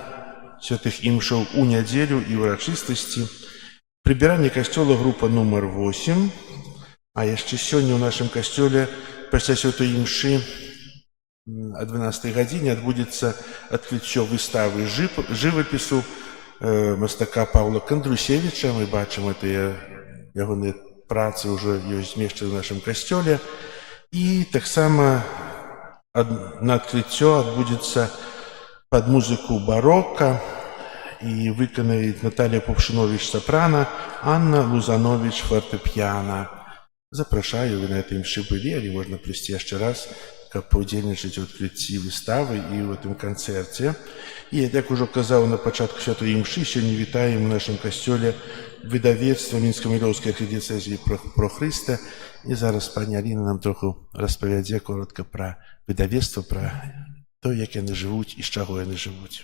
святых імшаў у нядзелю і ўрачыстасці. Прыбіранне касцёла група нумар 8. А яшчэ сёння ў нашым касцёле пасля святой імшы о 12 гадзіне адбудзецца адкрыццё выставы жывапісу мастака Паўла Кандрусевіча. Мы бачым гэтыя ягоныя працы ўжо ёсць змешчаны ў нашым касцёле. І таксама на адкрыццё адбудзецца пад музыку барока і выканаюць Наталія Пупшыновіч сапрана, Анна Лузановіч фартэпіяна. Запрашаю, вы на этой імшы былі, але можна прыйсці яшчэ раз, каб паўдзельнічаць у адкрыцці выставы і ў гэтым канцэрце. І, як ужо казаў на пачатку святой імшы, сёння вітаем у нашым касцёле выдавецтва Мінска-Мілёўскай архідыяцэзіі про Хрыста. І зараз пані Аліна нам троху распавядзе коротка пра выдавецтва, пра то, як яны жывуць і з чаго яны жывуць.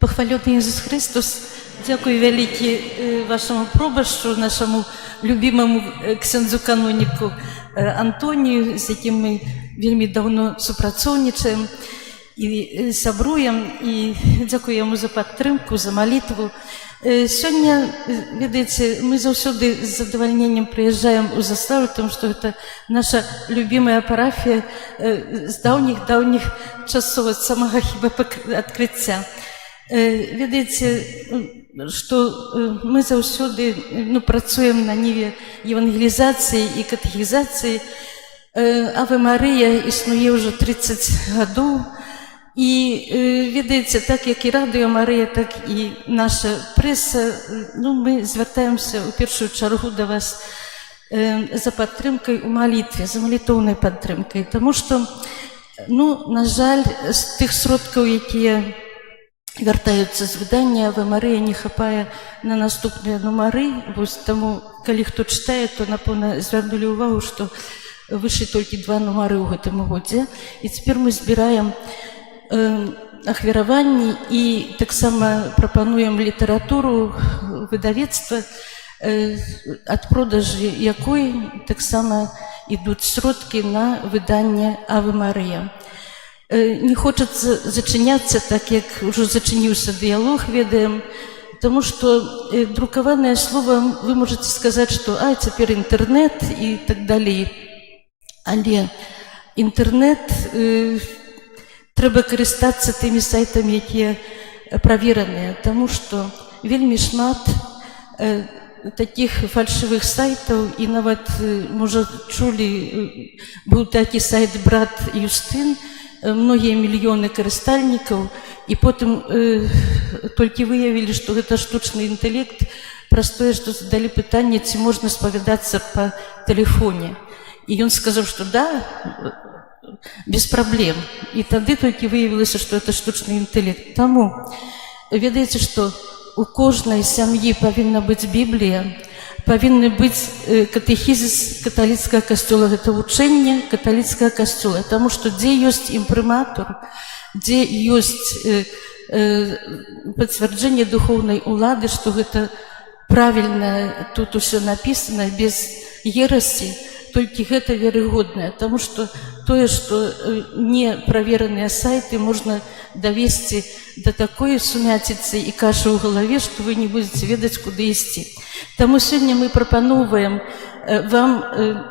Похвалений Ісус Христос, дякую велике вашому пробашу, нашому любимому ксяндзу каноніку Антонію, з яким ми вельми давно супрацовнічаємо і сябруємо, і дякую йому за підтримку, за молитву. Сёння, ведаеце, мы заўсёды з задавальненнем прыязджаем у Заславль, потому что это наша любимая парафія з даўніх часоў, ад самага хіба адкрыцця. Ведаеце, што мы заўсёды працуем на ніве евангелізацыі і катэхізацыі. Аве Марыя існуе ўжо 30 гадоў. І, ведаеце, так як і Радыё Марыя, так і наша прэса, мы звяртаемся ў першую чаргу да вас за падтрымкай у малітве, за малітоўнай падтрымкай. Таму што, на жаль, з тых сродкаў, якія вяртаюцца з выдання Аве Марыя, не хапае на наступныя нумары. Таму, калі хто чытае, то, напэўна, звярнулі ўвагу, што выйшлі толькі 2 нумары ў гэтым годзе. І цяпер мы збіраем ахвяраванні і таксама прапануем літаратуру выдавецтва, ад продажы якой таксама ідуць сродкі на выданне Аве Марыя. Не хочацца зачыняцца, так як ужо зачыніўся дыялог, ведаем, таму што друкаванае слова вы можаце сказаць, што цяпер інтэрнэт і так далей. Але інтэрнэт трэба карыстацца тымі сайтамі, якія правераныя, таму што вельмі шмат такіх фальшывых сайтаў, і нават, можа, чулі, быў такі сайт «Брат Юстын», многія мільёны карыстальнікаў, і потым толькі выявілі, што гэта штучны інтэлект, праз тое, што задалі пытанне, ці можна спавядацца па тэлефоне. І ён сказаў, што да, без праблем. І тады толькі выявілася, што это штучны інтэлект. Таму, ведаеце, што у кожнай сям'і павінна быць Біблія, павінны быць катэхізіс каталіцкага касцёла, гэта вучэнне каталіцкага касцёла. Таму што дзе ёсць імпрыматор, дзе ёсць пацвярджэнне духоўнай улады, што гэта правільна, тут усё напісана, без ерасі, толькі гэта верагоднае, таму што тое, што неправераныя сайты можна давесці да такой сумяціцы і кашы ў галаве, што вы не будзеце ведаць, куды ісці. Таму сёння мы прапаноўваем вам,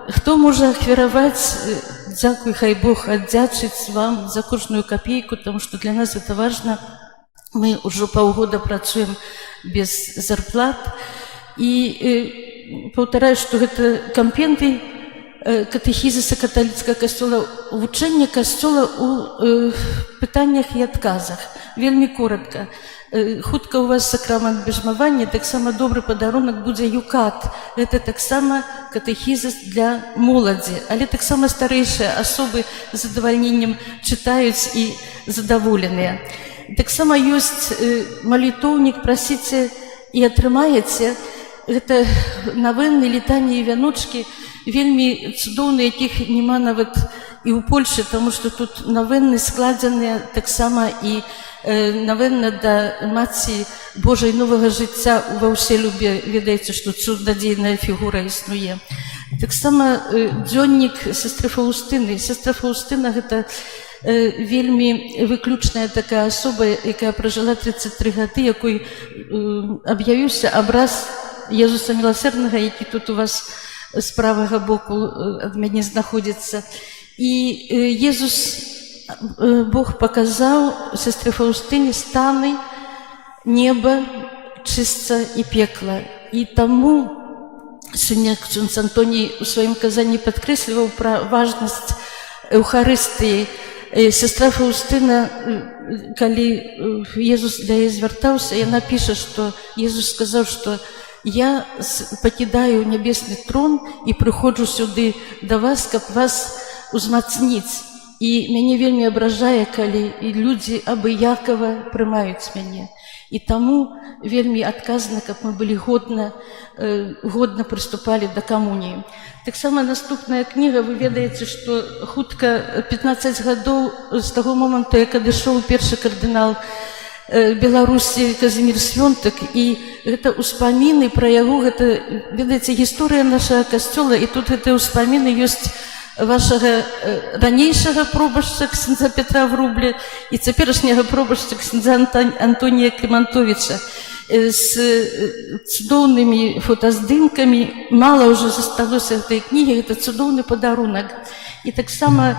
хто можа ахвяраваць, дзякуй, хай Бог аддзячыць вам за кожную капейку, таму што для нас гэта важна. Мы ўжо паўгода працуем без зарплат. І паўтараю, што гэта кампенты катэхізіса каталіцкага касцёла, вучэнне касцёла ў пытаннях і адказах. Вельмі коротка. Хутка ў вас сакрамент бяжмавання, таксама добры падарунак будзе юкат. Гэта таксама катэхізіс для моладзі, але таксама старэйшыя асобы з задавальненнем чытаюць і задаволеныя. Таксама ёсць малітоўнік, прасіце і атрымаеце. Гэта навенны, літані і вяночкі, вельмі цудоўны, якіх няма нават і ў Польшы, таму што тут навенны складзеныя таксама і навенна да Маці Божай новага жыцця ва ўселюбе. Ведаеце, што цудадзейная фігура існуе. Таксама дзённік сестры Фаустыны. Сестра Фаустына гэта вельмі выключная такая асоба, якая пражыла 33 гады, якой аб'явіўся абраз Езуса Міласэрнага, які тут у вас з правага боку ад мяне знаходзіцца. І Езус, Бог паказаў сестре Фаустыне станы неба, чысца і пекла. І таму сёння ксёндз Антоній у сваім казанні падкрэсліваў пра важнасць Еўхарыстыі. Сестра Фаустына, калі Езус да яе звяртаўся, яна піша, што Езус сказаў, што я пакідаю нябесны трон і прыходжу сюды да вас, каб вас узмацніць. І мяне вельмі абражае, калі людзі абыякава прымаюць мяне. І таму вельмі адказна, каб мы былі годна прыступалі да камуніі. Таксама наступная кніга, вы ведаеце, што хутка 15 гадоў з таго моманту, як адышоў першы кардынал Беларусі Казімір Свёнтак, і гэта ўспаміны пра яго, гэта, ведаеце, гісторыя нашага касцёла, і тут гэтыя ўспаміны ёсць вашага ранейшага пробашча ксяндза Петра Врубля і цяперашняга пробашча ксяндза Антонія Клімантовіча з цудоўнымі фотаздымкамі. Мала ўжо засталося гэтай кнігі, гэта цудоўны падарунак. І таксама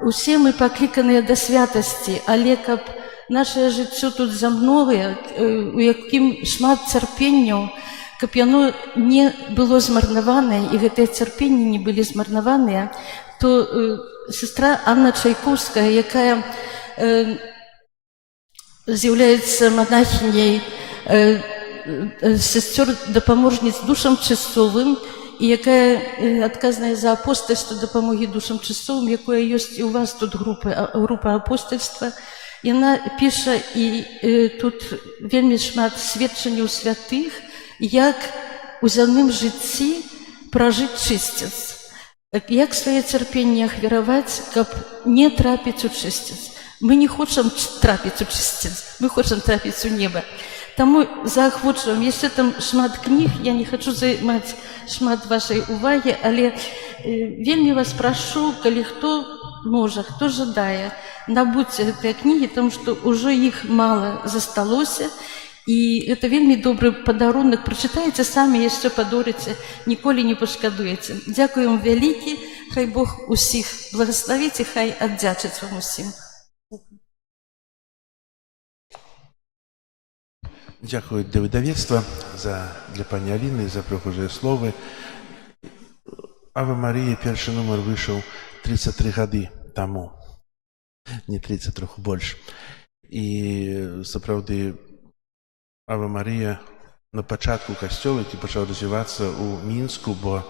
усе мы пакліканыя да святасці, але каб наше жыццё тут замногае, у якім шмат цярпенняў, каб яно не было змарнаванае, і гэтыя цярпенні не былі змарнаваныя, то сестра Анна Чайкоўская, якая з'яўляецца монахіняй сестер дапаможніц душам часовым, і якая адказная за апостальства дапамогі душам часовым, якое ёсць і у вас тут група апостальства. Яна піша, і тут вельмі шмат сведчанняў святых, як у зямным жыцці пражыць чысцец, як свае цярпенні ахвяраваць, каб не трапіць у чысцец. Мы не хочам трапіць у чысцец, мы хочам трапіць у неба. Таму заахвочваем, яшчэ там шмат кніг, я не хачу займаць шмат вашай увагі, але вельмі вас прашу, калі хто можа, хто жадае, набудзьце гэтыя кнігі, таму што ўжо іх мала засталося, і гэта вельмі добры падарунак. Прачытаеце самі, яшчэ падорыце, ніколі не пашкадуеце. Дзякую вам вялікі, хай Бог усіх благаславіць і хай аддзячыць вам усім. Дякую для выдавецтва, для пані Аліны за прыгожыя словы. Ава Марія, першы нумар выйшаў 33 гады таму. Не 30, троху больш. І сапраўды Ава Марія на пачатку касцёла, які пачаў развівацца ў Мінску, бо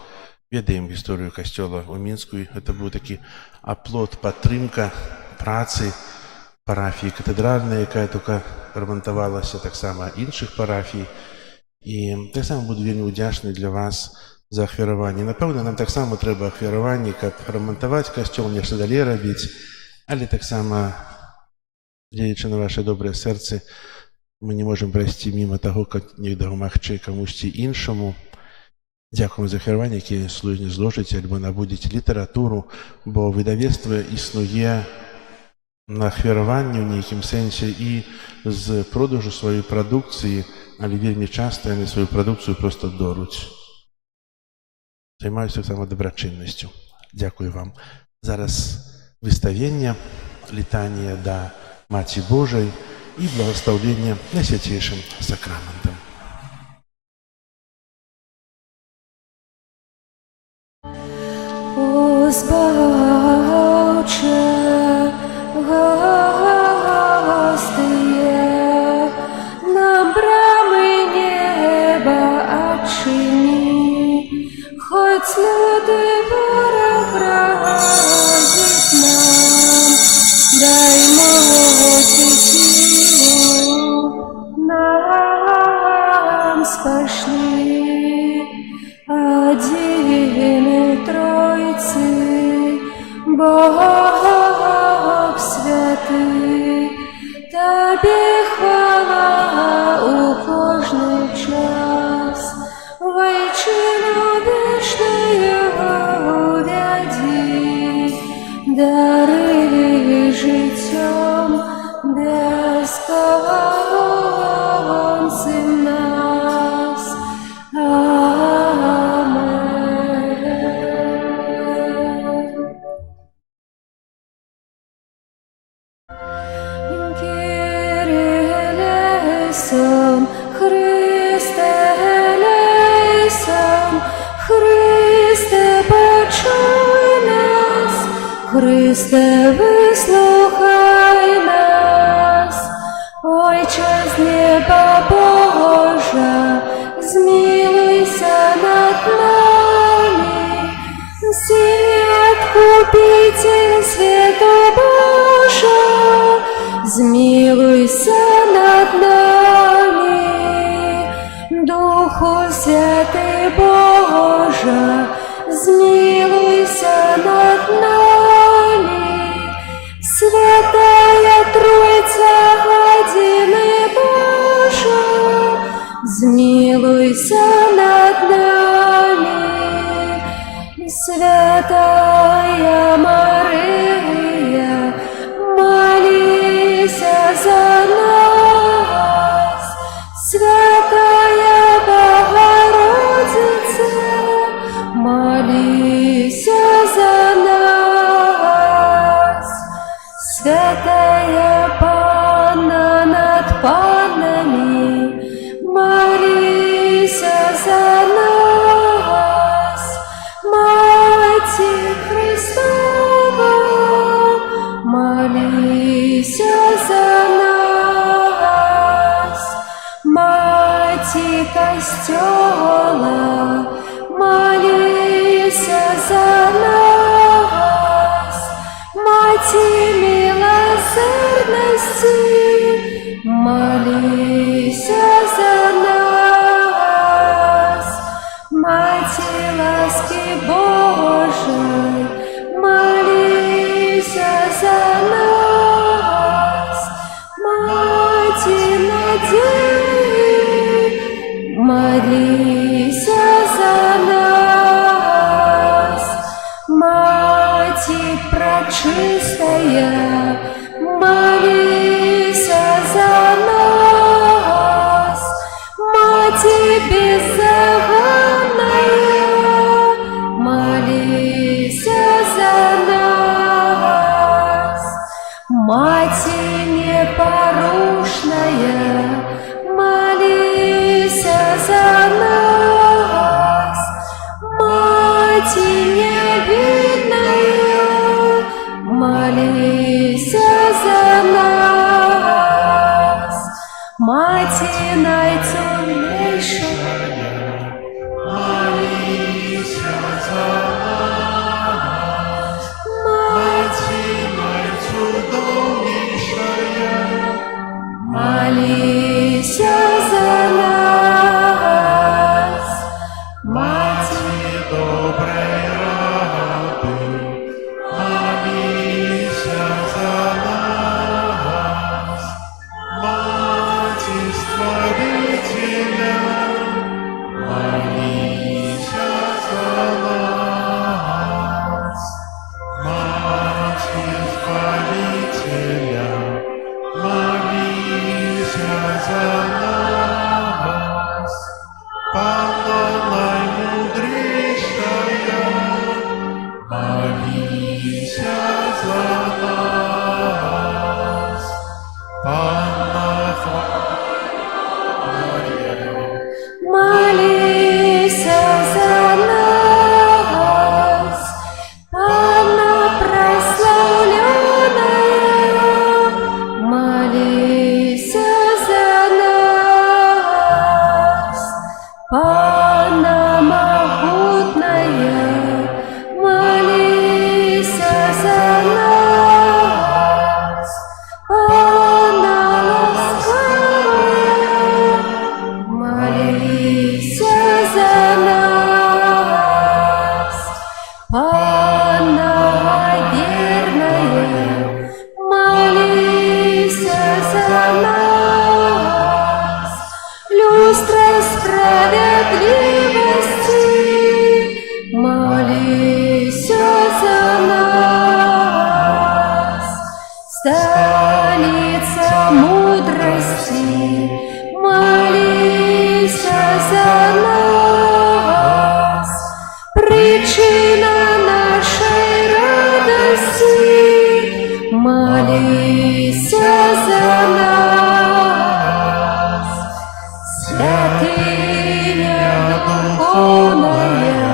ведаем гісторыю касцёла ў Мінску, гэта быў такі аплот, падтрымка працы парафіі катэдральнай, якая толькі рамантавалася, таксама іншых парафій. І таксама буду вельмі ўдзячны для вас за ахвяраванне. Напэўна, нам таксама трэба ахвяраванне, каб рамантаваць касцёл, нешта далей рабіць, але таксама, гледзячы на ваше добрае сэрцы, мы не можам прайсці міма таго, каб не дапамагчы камусьці іншаму. Дзякуем за ахвяраванне, якія не зложыце альбо набудзеце літаратуру, бо выдавецтва існуе на ахвяраванні ў нейкім сэнсе і з продажу сваёй прадукцыі, але вельмі часта яны сваю прадукцыю проста доруць. Займаюся таксама дабрачыннасцю. Дзякую вам. Зараз выставенне, літанне да Маці Божай і благословенне Найсвяцейшым сакраментам. О, збавче, гостиє, нам брами неба отчини, хоть люди ворог грозит нам, дай моти силу нам спошли, один и Троицы, Бог святый, Тобі хвала у кожний час, войчину вічною увяді, дари життям безконцем нас. Христе, елейсон, Христе, почуй нас, Христе, вислухай нас, Отче з неба Божа, змилуйся над нами, сильный Откупитель света Божа, змилуйся над нами, Духу Святый Божа, змилуйся над нами, Святая Троица, один и костола, молися за нас. Мати милосердности, молися за нас. Мати ласки Божией, молися за нас. Мати надежды, молися за нас. Мати пречистая, молися за нас. Мати беззаганная, молися за нас. Мати непорушная, молися за нас. Мати невидная, молися за нас. Мати найценнейшая, молися за нас. Мати найчудовнейшая, молися за нас. Мати доброй рады, молися за нас. Мати Створителя, молися за нас. Мати Избавителя, молися за нас. Панна наимудрейшая, молися за нас. Панна хвальная, молися за нас. Панна прославленная, молися за нас. Панна могутная, молися за нас. Панна ласкавая, молися за нас. Панна верная, молися за нас. Люстра справедливости, молися за нас. Столица мудрости, молися за нас. Причина нашей радости, молися за нас. Святыня духовная,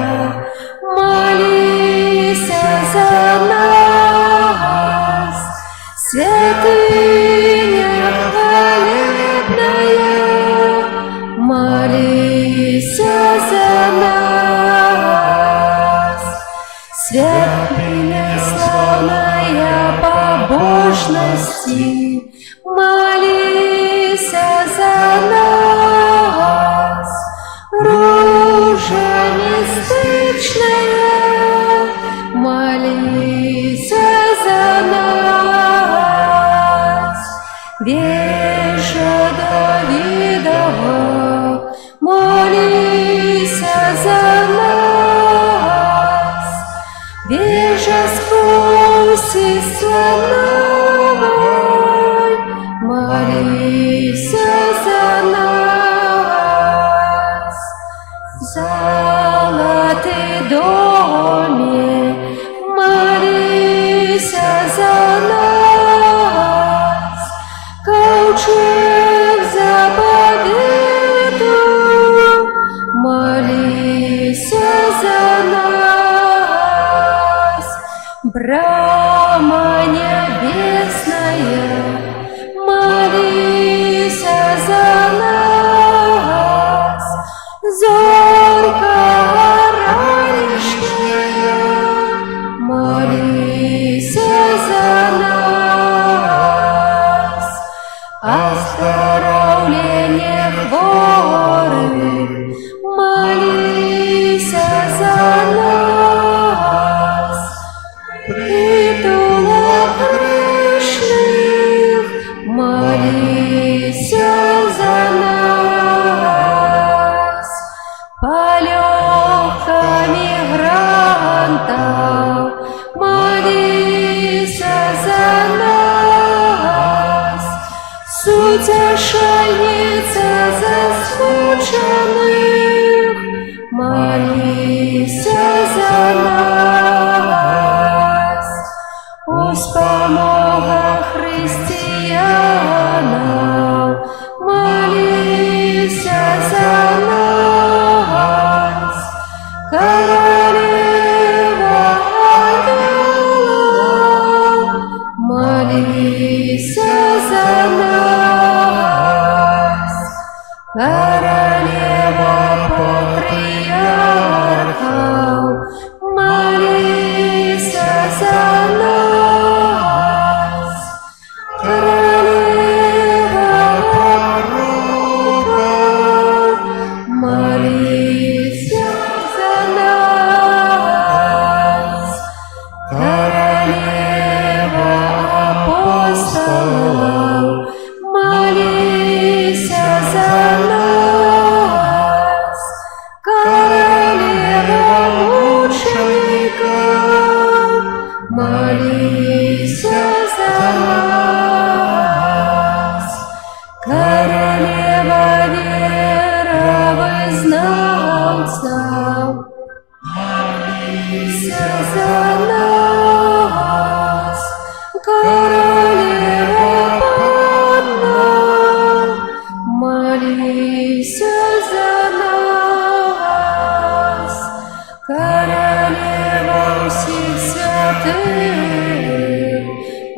молися за нас. Святыня хвалебная, молися за нас. Святыня славная побожности, молися за нас. Ружа нестычная, молися за нас. Вежа Давидова, молися за нас. Вежа сквозь слоновой, молися за нас. Золотый доме, молися за нас. Ковчег заповедный, оздоровление хворых, молися за нас. Притула грешных, молися за нас. Полегка мигрантов, молися за нас. Утешальница засмученных, молися за нас. Успомога християнам, молися за нас. Королева ангелов, молися за нас. Королева патриархов, молися за нас. Королева пророков, молися за нас. Королева апостолов, молися за нас. Королева мучеников, молися за нас. Королева веровызнавцев, молися за нас. Королева Панна, молися за нас. Королева всех святых,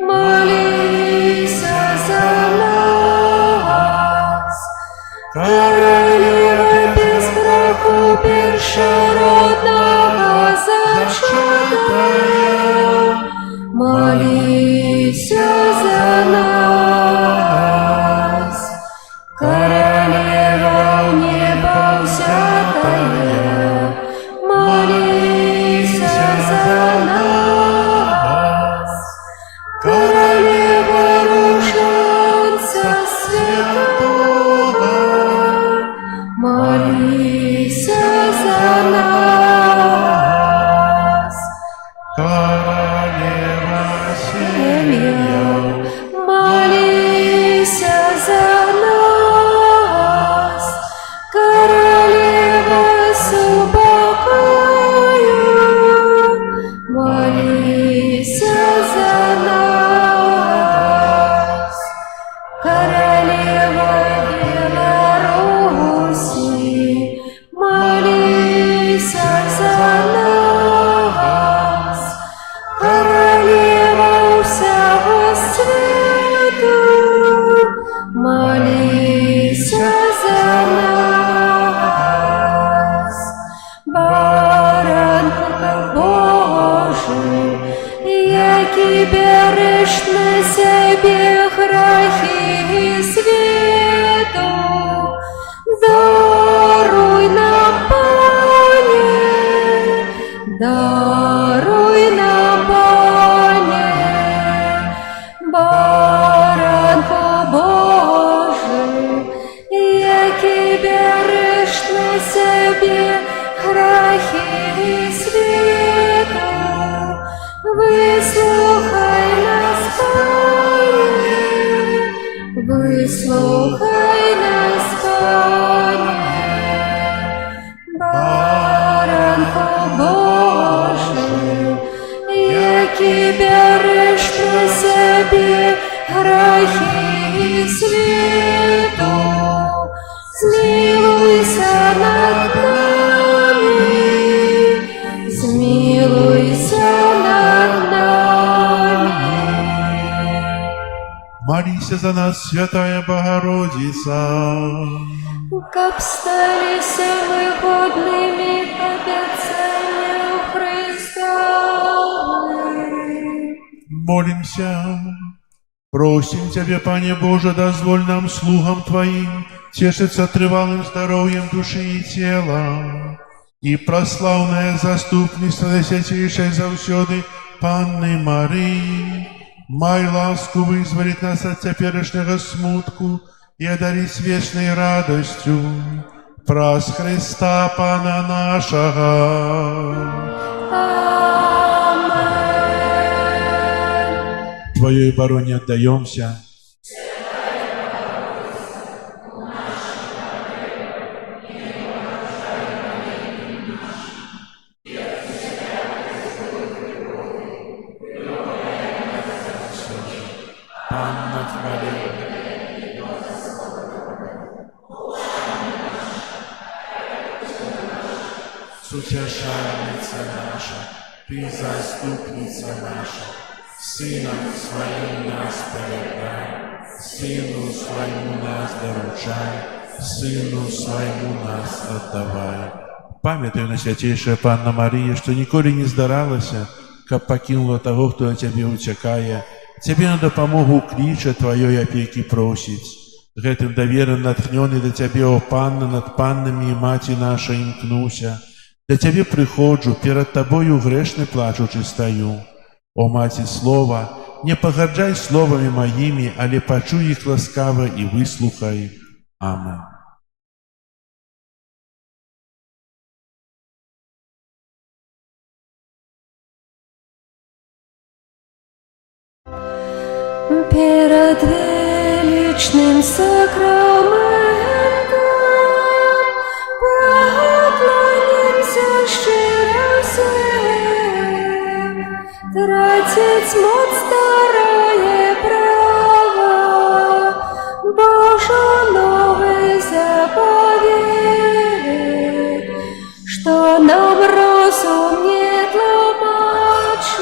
молися за нас. Королева без греху першородного зачатая, молися за нас. Королева в небо взятая, молися за нас. Королева роженца святого, молися за нас. Королева семья, молися за нас. Королева субакаю, молися за нас. Королева Беларуси, молися за нас. Королева всего свету, молися за нас. Баранка Божий, який береш на себе грехи світу, даруй нам, Пане, даруй нам, Пане. Баранко Божий, який береш на себе грехи світу, вислухай нас, Пане, вислухай нас, Пане. Баранко Божий, який береш на себе грехи світу, змилуйся над нами, змилуйся над нами. Молися за нас, Святая Богородица. Как сталися ми годними обіцянню Христа. Молимся. Просим Тебя, Пане Боже, дозволь нам, слугам Твоим, тешиться трывалым здоровьем души и тела, и прославное заступництво Святейшей заўсёды Панны Марии, май ласку вызволить нас от теперешнего смутку и одарить вечной радостью. Праз Христа Пана нашего. Твоей обороне отдаемся. Панна Твоя. Сутешальница наша, Ты заступница наша, Сыном Своим нас повердай, Сыну Своему нас доручай, Сыну Своему нас отдавай. Памятаю на святейшая Панна Мария, что николи не здаралася, каб покинула того, кто от Тебе утекая. Тебе на допомогу клича Твоей опеки просить. Гэтым доверен натхнённый до Тебе, о Панна, над паннами и мати наша имкнуся. Да Тебе приходжу, перед Тобою грешный плачучи стою. О Мати Слова, не погаджай словами моими, але почуй их ласкаво и выслухай. Аминь. Перед величным сакраментом поклонимся щиро всем, тратить моц старое право, Божа новый заповедь, что нам розум не тлумачить,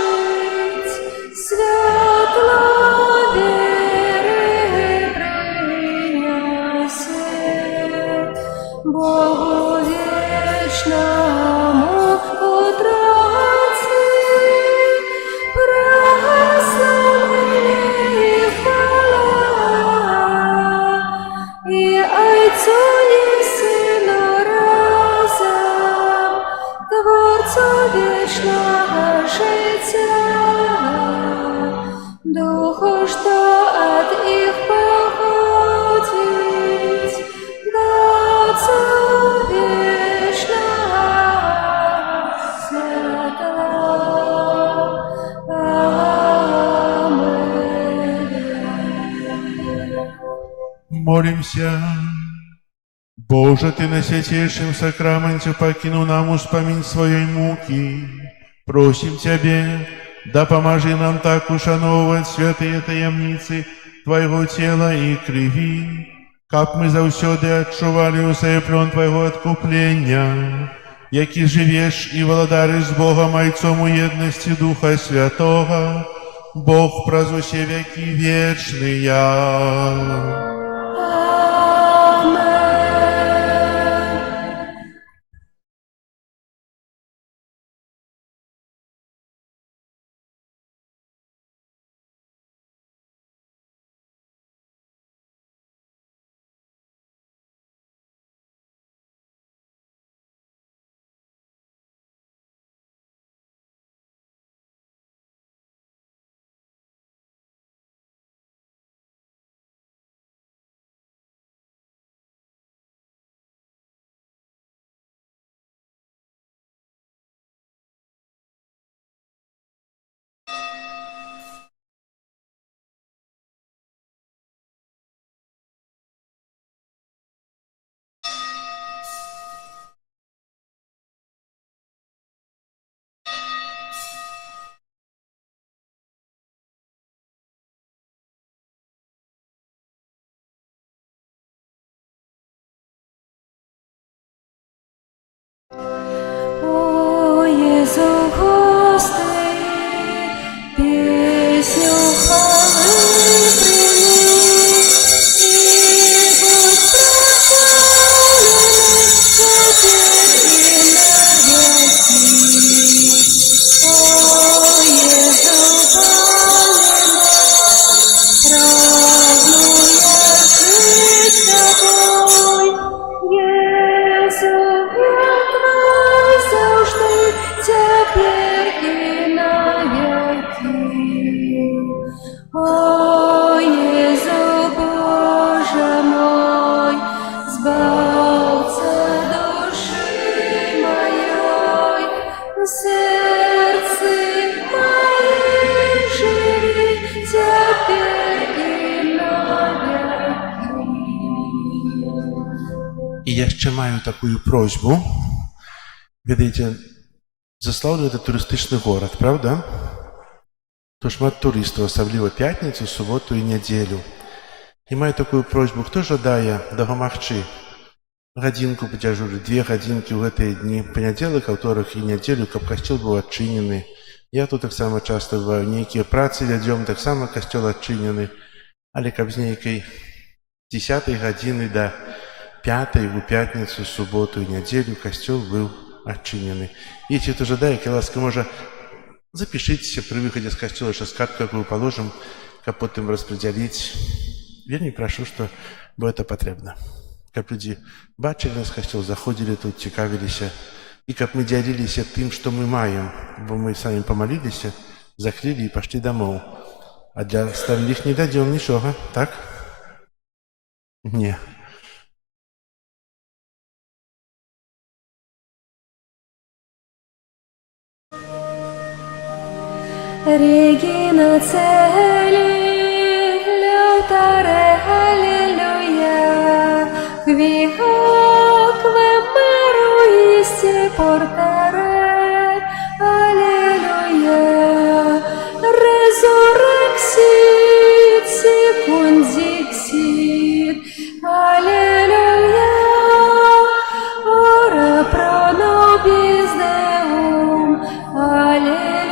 светло Богу вечному утроці, прославление и хвала, и Отцу и Сыну разом, Творцу вечного життя, Духу, что от их походить, до Отцу вечного святого. Аминь. Молимся. Боже, Ты на святейшем сакраменте покинул нам успомин своей муки. Просим Тебе, да поможи нам так ушановывать святые таямницы Твоего тела и крови, как мы заўсёды адчували усей плен Твоего откупления, які живешь и владаришь с Богом Отцом у едности Духа Святого, Бог праз усе веки вечные. я ще маю такую просьбу. Ведаеце, Заслаўлю — это турыстычны горад, правда? То шмат турыстаў, асабліва пятніцу, суботу і нядзелю. І маю такую просьбу, хто жадае дапамагчы гадзінку падзяжурыць, 2 гадзінкі ў гэтыя дні, панядзелак, аўторак і нядзелю, каб касцёл быў адчынены. Я тут таксама часта бываю, нейкія працы вядзём, таксама касцёл адчынены, але каб з нейкай 10 гадзіны да 5 у пятніцу, суботу і нядзелю касцёл быў адчынены. І ці хто жадае, калі ласка, можа, запішыцеся пры выхадзе з касцёла, що скартку, якую паложым, каб потым распрадзяліць. Вельмі прашу, што бо это патрэбна. Каб людзі бачылі нас касцёл, заходзілі тут, цікавіліся, і каб мы дзяліліся тым, што мы маем, бо мы самі памаліліся, захлілі і пашлі дамоў. А для сталых не дадзём нічога, так? Не. Regina Celi, lautare, alleluia, qui hoc meruisti portare, alleluia, resurrexit, sicunt dixit, alleluia, ora pro nobis Deum, alleluia.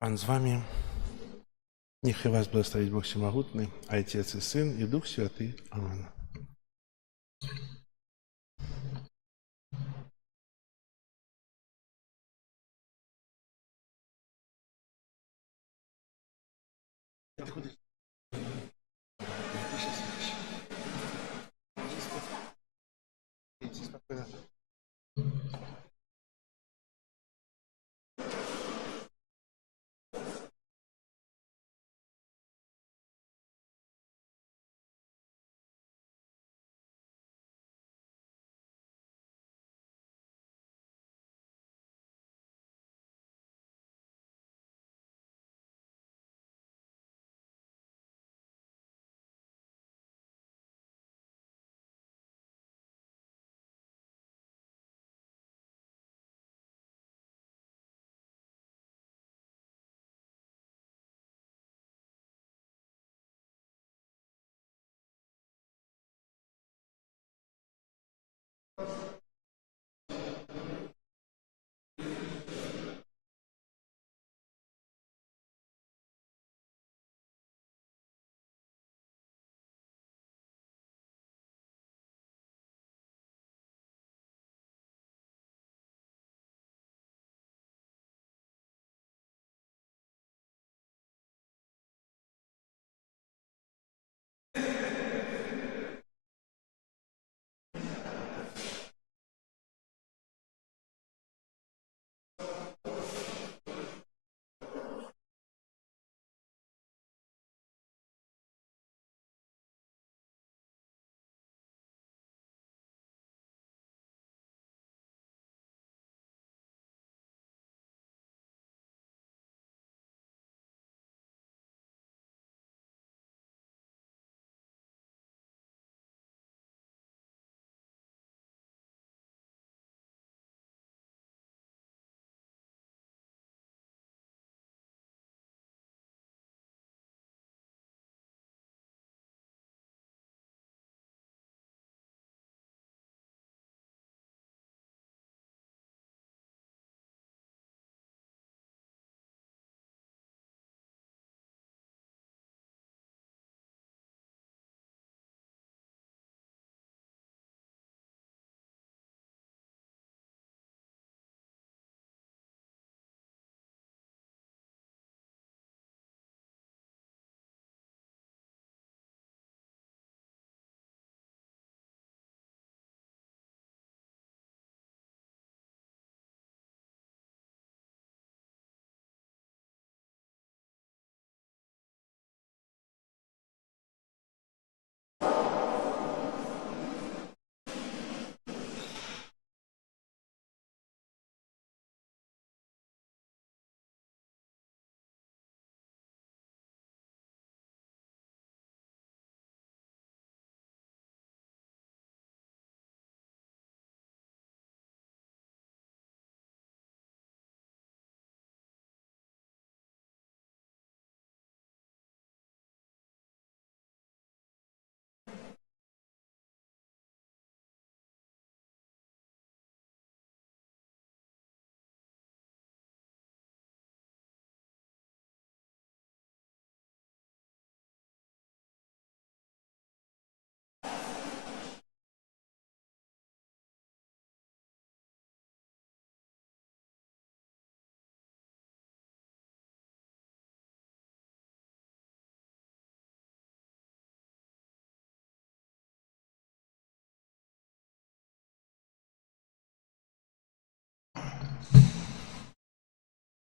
Пан з вами. Нехай вас благословить Бог Всемогутный, Отец и Сын и Дух Святый. Аминь.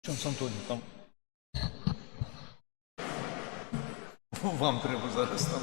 Чому Антоні, там вам треба зараз там.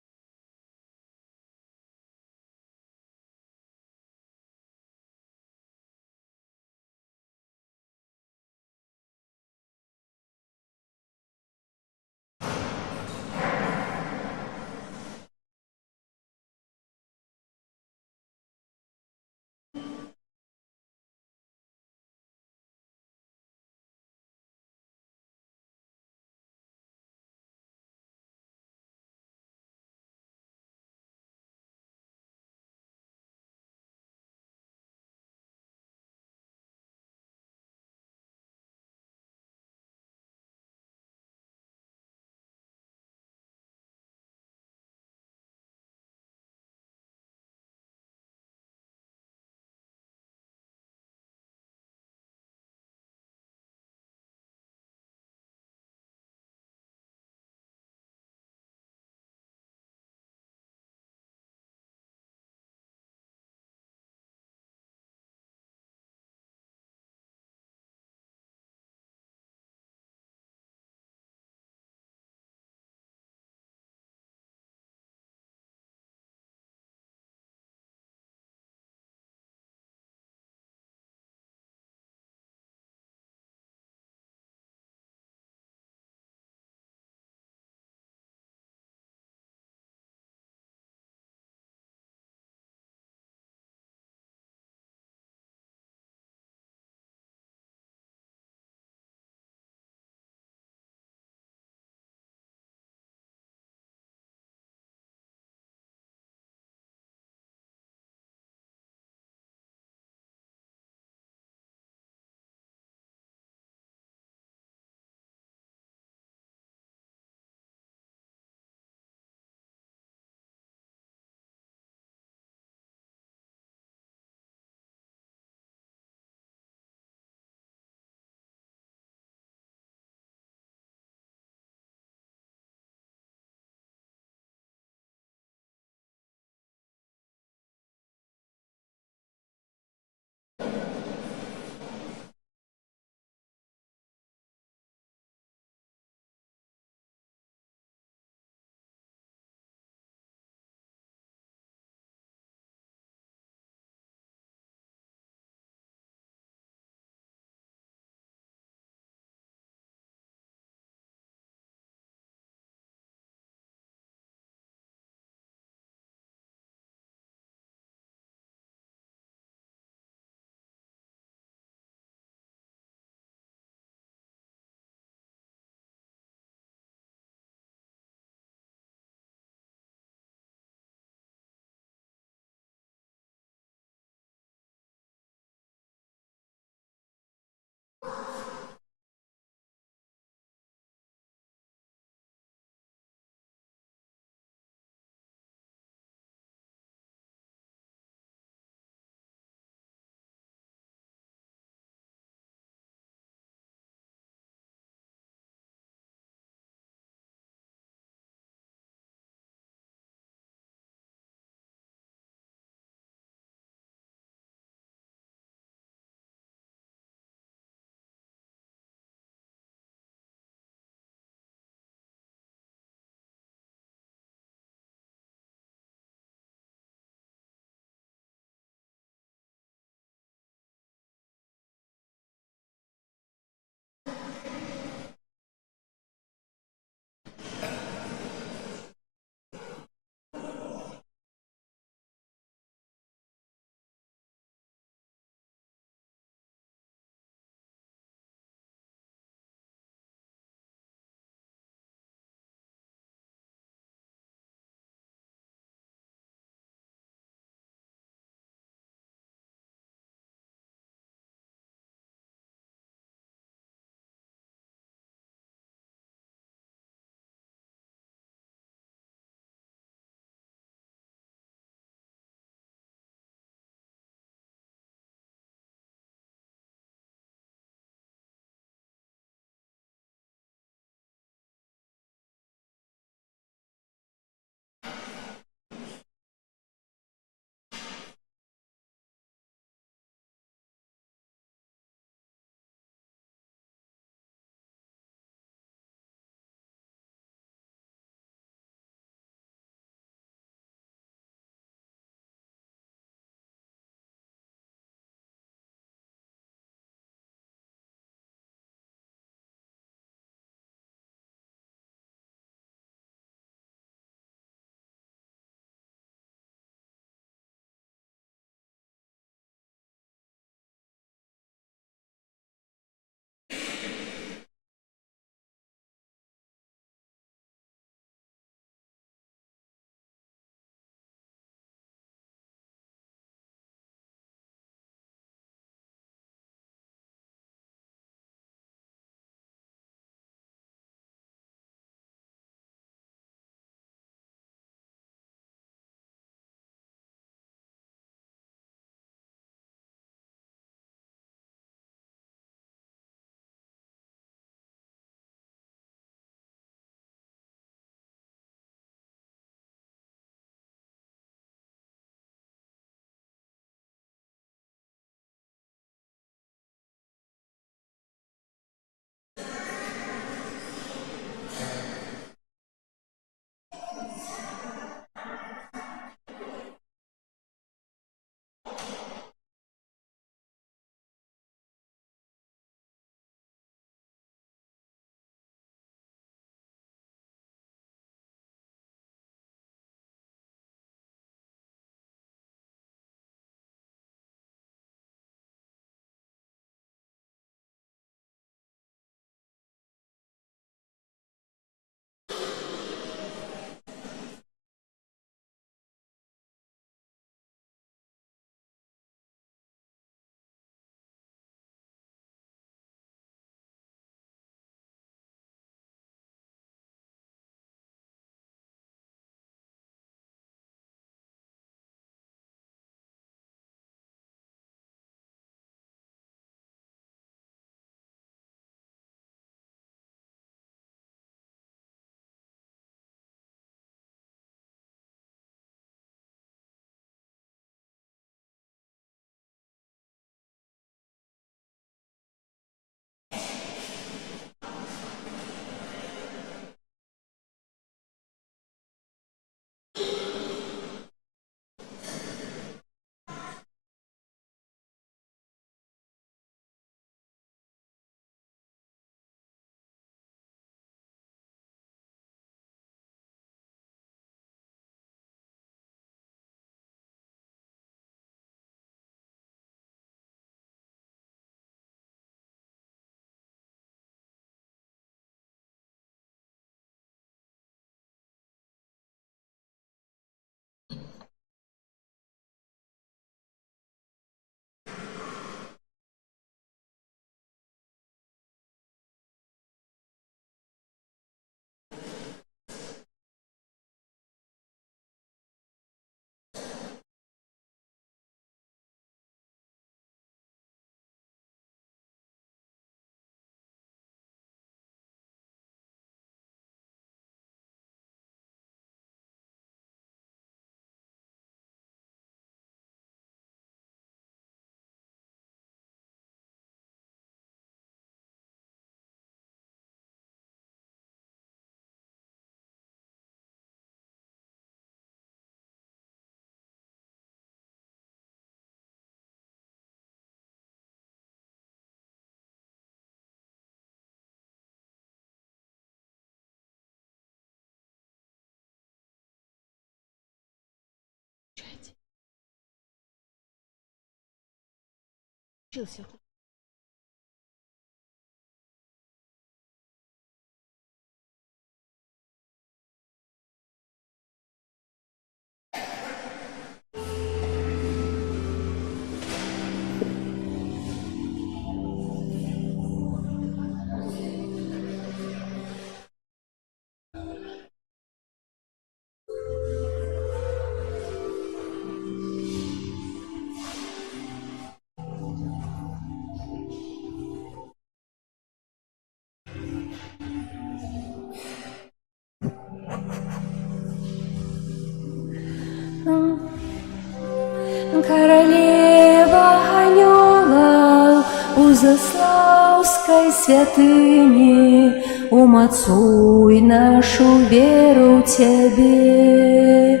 Королева Анёлов у Заславской святыни, умацуй нашу веру Тебе.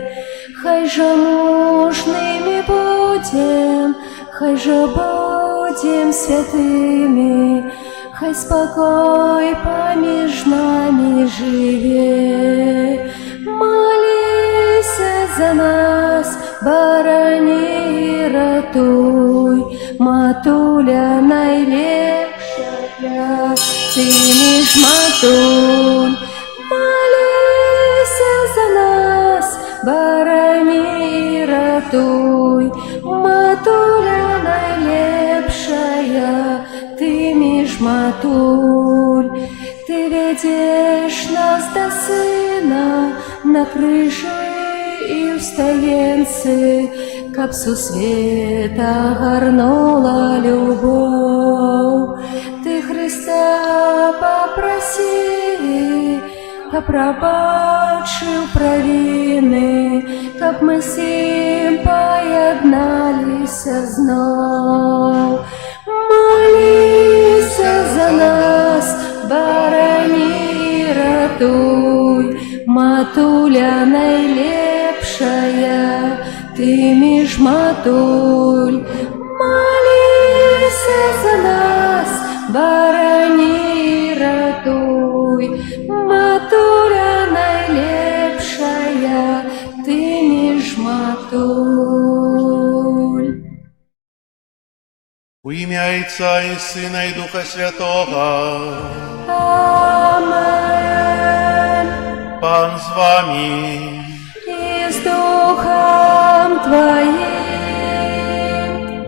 Хай же мужными будем, хай же будем святыми, хай спокой помеж нами живе. Молися за нас, барани и ратуй, матуля найлепшая, ты між матуль. Молися за нас, барани и ратуй, матуля найлепшая, ты між матуль. Ты ведешь нас до Сына на крыжи и встаенцы, каб сусвета горнула любовь. Ты Христа попроси, каб пробачил провины, каб мы с ним поєднались знов. Молися за нас, барани и ратуй, матуля найлепшая, ты між матуль. Молися за нас, барани и ратуй, матуля найлепшая, ты між матуль. У ім'я Отця і Сина і Духа Святого. Амен. Пан з вами. И с Духом Твоим.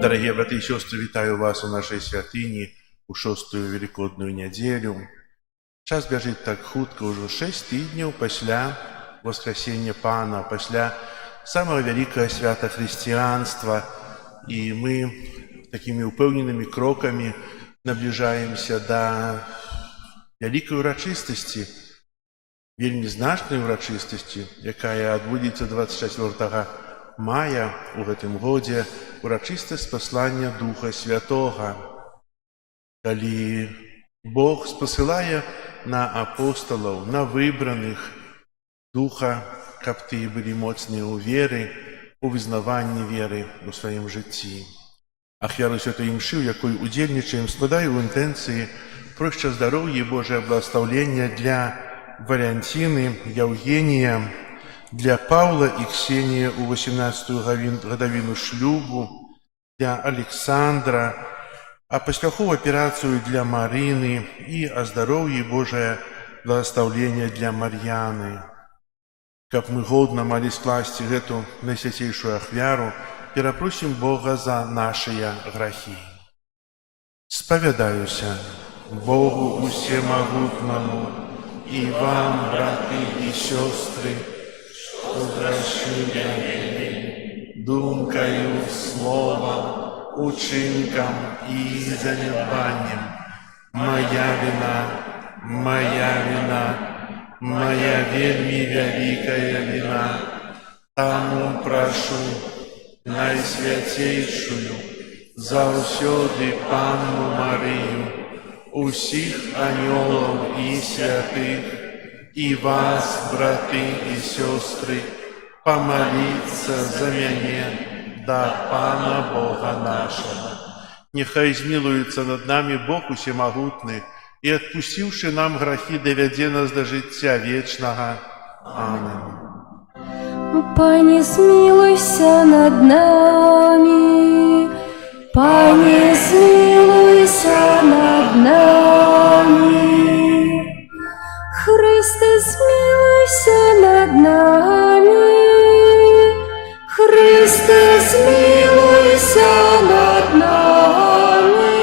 Дорогие браты и сестры, вітаю вас у нашей святыні у шостую великодную неділю. Час бежит так хутко, уже 6 тижнів після Воскресения Пана, після самого великого свята христианства. И мы такими упевненными кроками наближаемся до великой урочистости, вельми значной урочистости, якая адбудзецца 24 мая у гэтым годзе, урочистасць паслання Духа Святого. Калі Бог спасылае на апостолаў, на выбраных духа, каб тыя былі моцныя ў веры, у вызнаванні веры ў сваім жыцці. Ахвяру святой імшы, у якой удзельнічаем, складаю ў інтэнцыі про шчасця-здароўе і Божае благаслаўлення для Валянціны, Яўгенія, для Паўла і Ксенія ў 18-ю гадавіну шлюбу, для Александра, а паспяховую аперацыю для Марыны і о здароўі Божае благаслаўлення для Мар'яны. Каб мы годна малі скласці гэту найсвяцейшую ахвяру, перапросім Бога за нашыя грахі. Спавядаюся Богу усемагутнаму і вам, браты і сёстры, што грашылі думкаю, словам, учынкам і занядбаннем. Моя вина, моя вельмі вялікая вина. Таму прашу найсвяцейшую, заўсёды Панну Марыю, усіх анёлаў і святых, і вас, браты і сёстры, помолиться за мяне да Пана Бога нашего. Нехай змилуецца над нами Бог усемагутны і, адпусціўшы нам грахі, давядзе нас да жыцця вечнага. Аминь. Пане, змилуйся над нами, Пане, змилуйся над нами, Христе, змилуйся над нами, Христе, змилуйся над нами,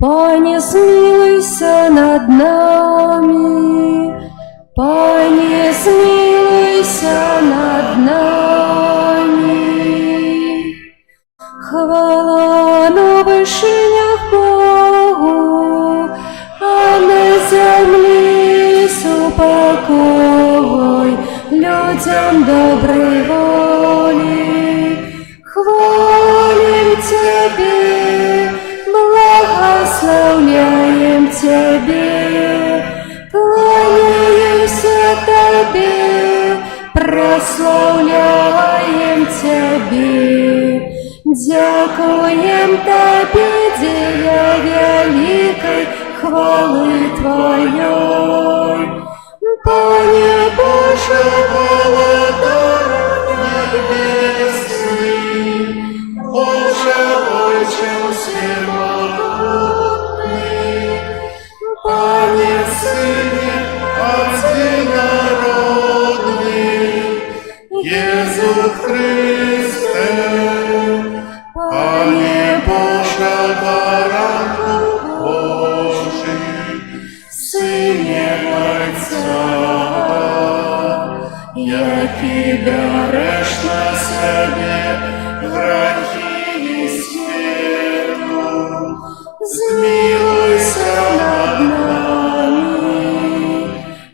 Пане, змилуйся над нами, Пане, змилуйся над нами. Хвала на вишнях Богу, а на землі супокой людям доброй воли. Хвалим Тебе, благословляем Тебе, кланяемся Тебе, прославляем Тебе. Дякуем Тебе, деля великой хвалы Твоей. Пане Боже, володар небесный, Боже, Отче всемогутный, Пане Сыне одинородный, Иисус Христе, Пане Боже, баранку Божий, Сыне Отця, який береш на себе грехи світу, змилуйся над нами,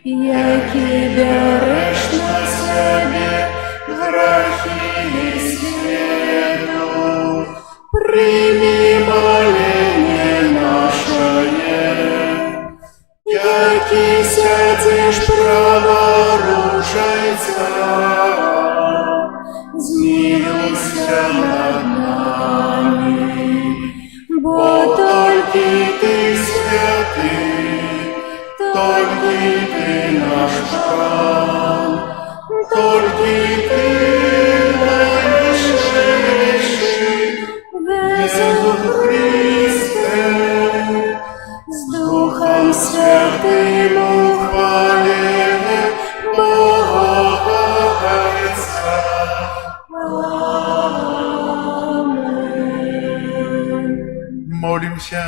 який береш на себе грехи світу, прийми моление наше, який сядешь праворужайся, змилуйся над нами, бо только Ты святый, только Ты наш Пан, только Ты наивысший, Иисус Христе, с Духом Святым ухваление Бога Отца. Аминь. Молимся.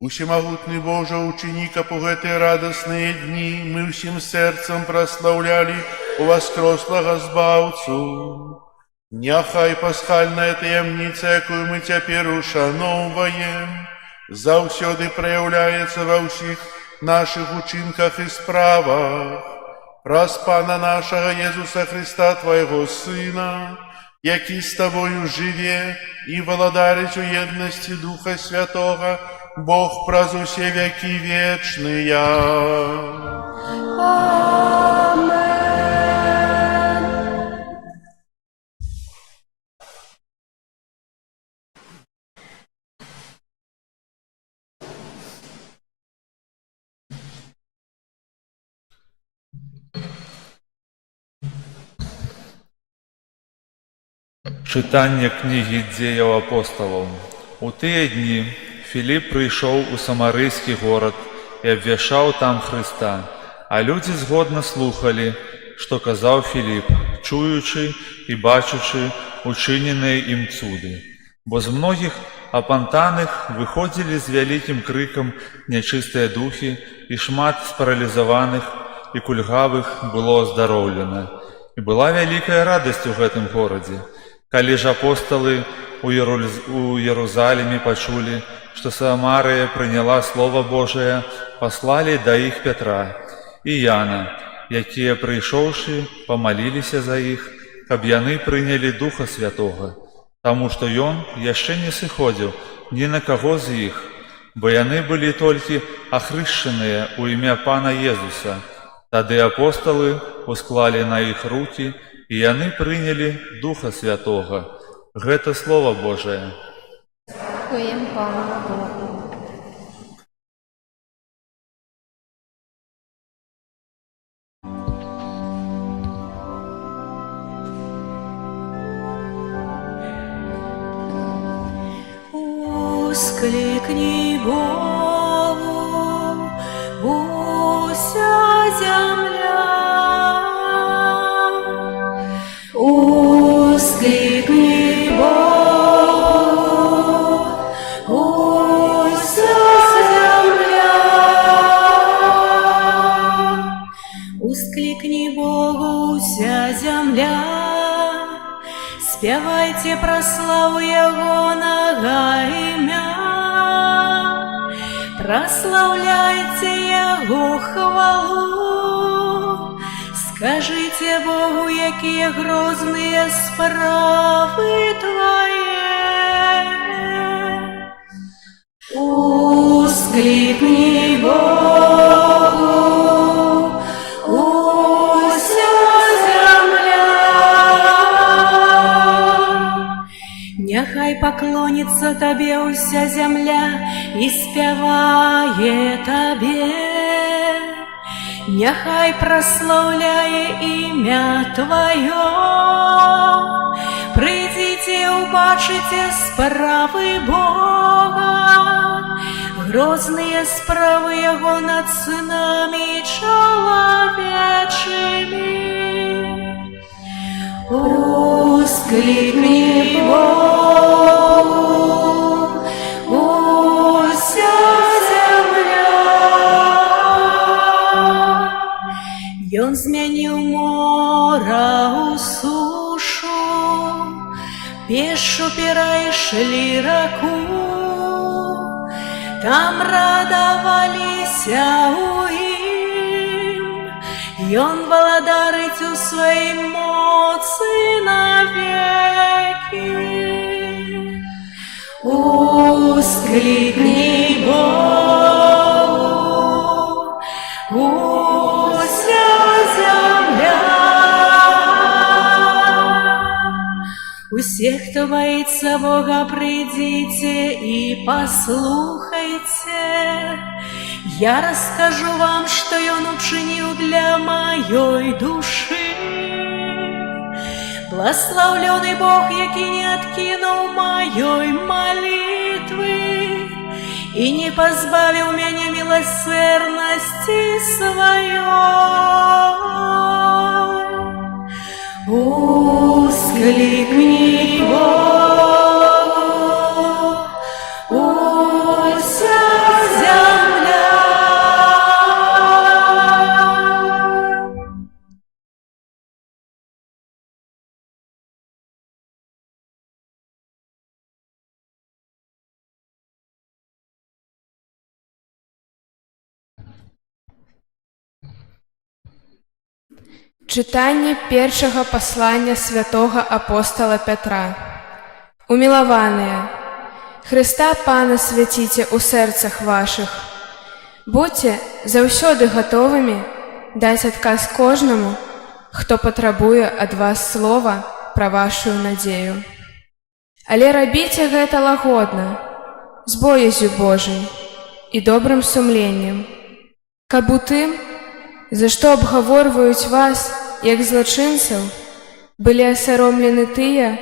Усемагутный Боже, учини, каб у гэтыя радасныя дні мы ўсім сэрцам праслаўлялі уваскрослага Збаўцу. Няхай пасхальная таямніца, якую мы цяпер ушаноўваем, заўсёды праяўляецца ва ўсіх нашых учынках і справах. Праз Пана нашага Езуса Христа, Твайго Сына, які з Табою жыве и володарить у едности Духа Святого, Бог праз усе веки вечные. Амен. Чытанне кнігі дзеяў апосталаў. У тыя дні Філіп прыйшоў у самарыйскі горад і абвяшчаў там Хрыста, а людзі згодна слухалі, што казаў Філіп, чуючы і бачучы учыненыя ім цуды. Бо з многіх апантаных выходзілі з вялікім крыкам нячыстыя духі, і шмат спаралізаваных і кульгавых было аздароўлена. І была вялікая радасць у гэтым горадзе. Калі ж апосталы у Єрусаліме пачулі, што Самарыя прыняла Слова Божае, паслалі да іх Пятра і Яна, якія, прыйшоўшы, памаліліся за іх, каб яны прынялі Духа Святога, таму што ён яшчэ не сыходзіў ні на каго з іх, бо яны былі толькі ахрышчаныя ў імя Пана Езуса. Тады апосталы усклалі на іх рукі, і яны прынялі Духа Святога. Гэта Слова Божае. Дякуємо Пану Богу. Воскликни Богу, уся земля. Воскликни Богу, вся земля. Воскликни Богу, вся земля. Спявайте прославу Его нога імя. Прославляйте Его хвалу. Скажите Богу, якія грозные справы Твои. Воскликни Богу, вся земля. Няхай поклонится Тебе уся земля и спявае Тебе. Няхай прославляе імя Твоё. Прыйдзіце, убачыце справы Бога, грозныя справы Яго над сынамі чалавечымі. Воскликни Богу, вся земля. Ён змяніў мора ў сушу, пешу перайшлі раку. Там радаваліся ў ім, ён валадарыць у сваім моцы навекі. Воскликни Богу, вся земля. Усе, хто боится Бога, придите и послухайте. Я расскажу вам, что Он учинил для моей души. Благословленный Бог, який не откинул моей молитвы и не позбавил меня милосердности своей. Воскликни Богу, вся земля. Читання першого послання святого апостола Петра. Умілаваныя, Христа Пана свяціце ў сэрцах вашых. Будьце заўсёды гатовымі даць адказ кожнаму, хто патрабуе ад вас слова пра вашую надзею. Але рабіце гэта лагодна, з боязю Божай і добрым сумленнем, каб у тым, за што абгаворваюць вас, як злачынцаў, былі асаромлены тыя,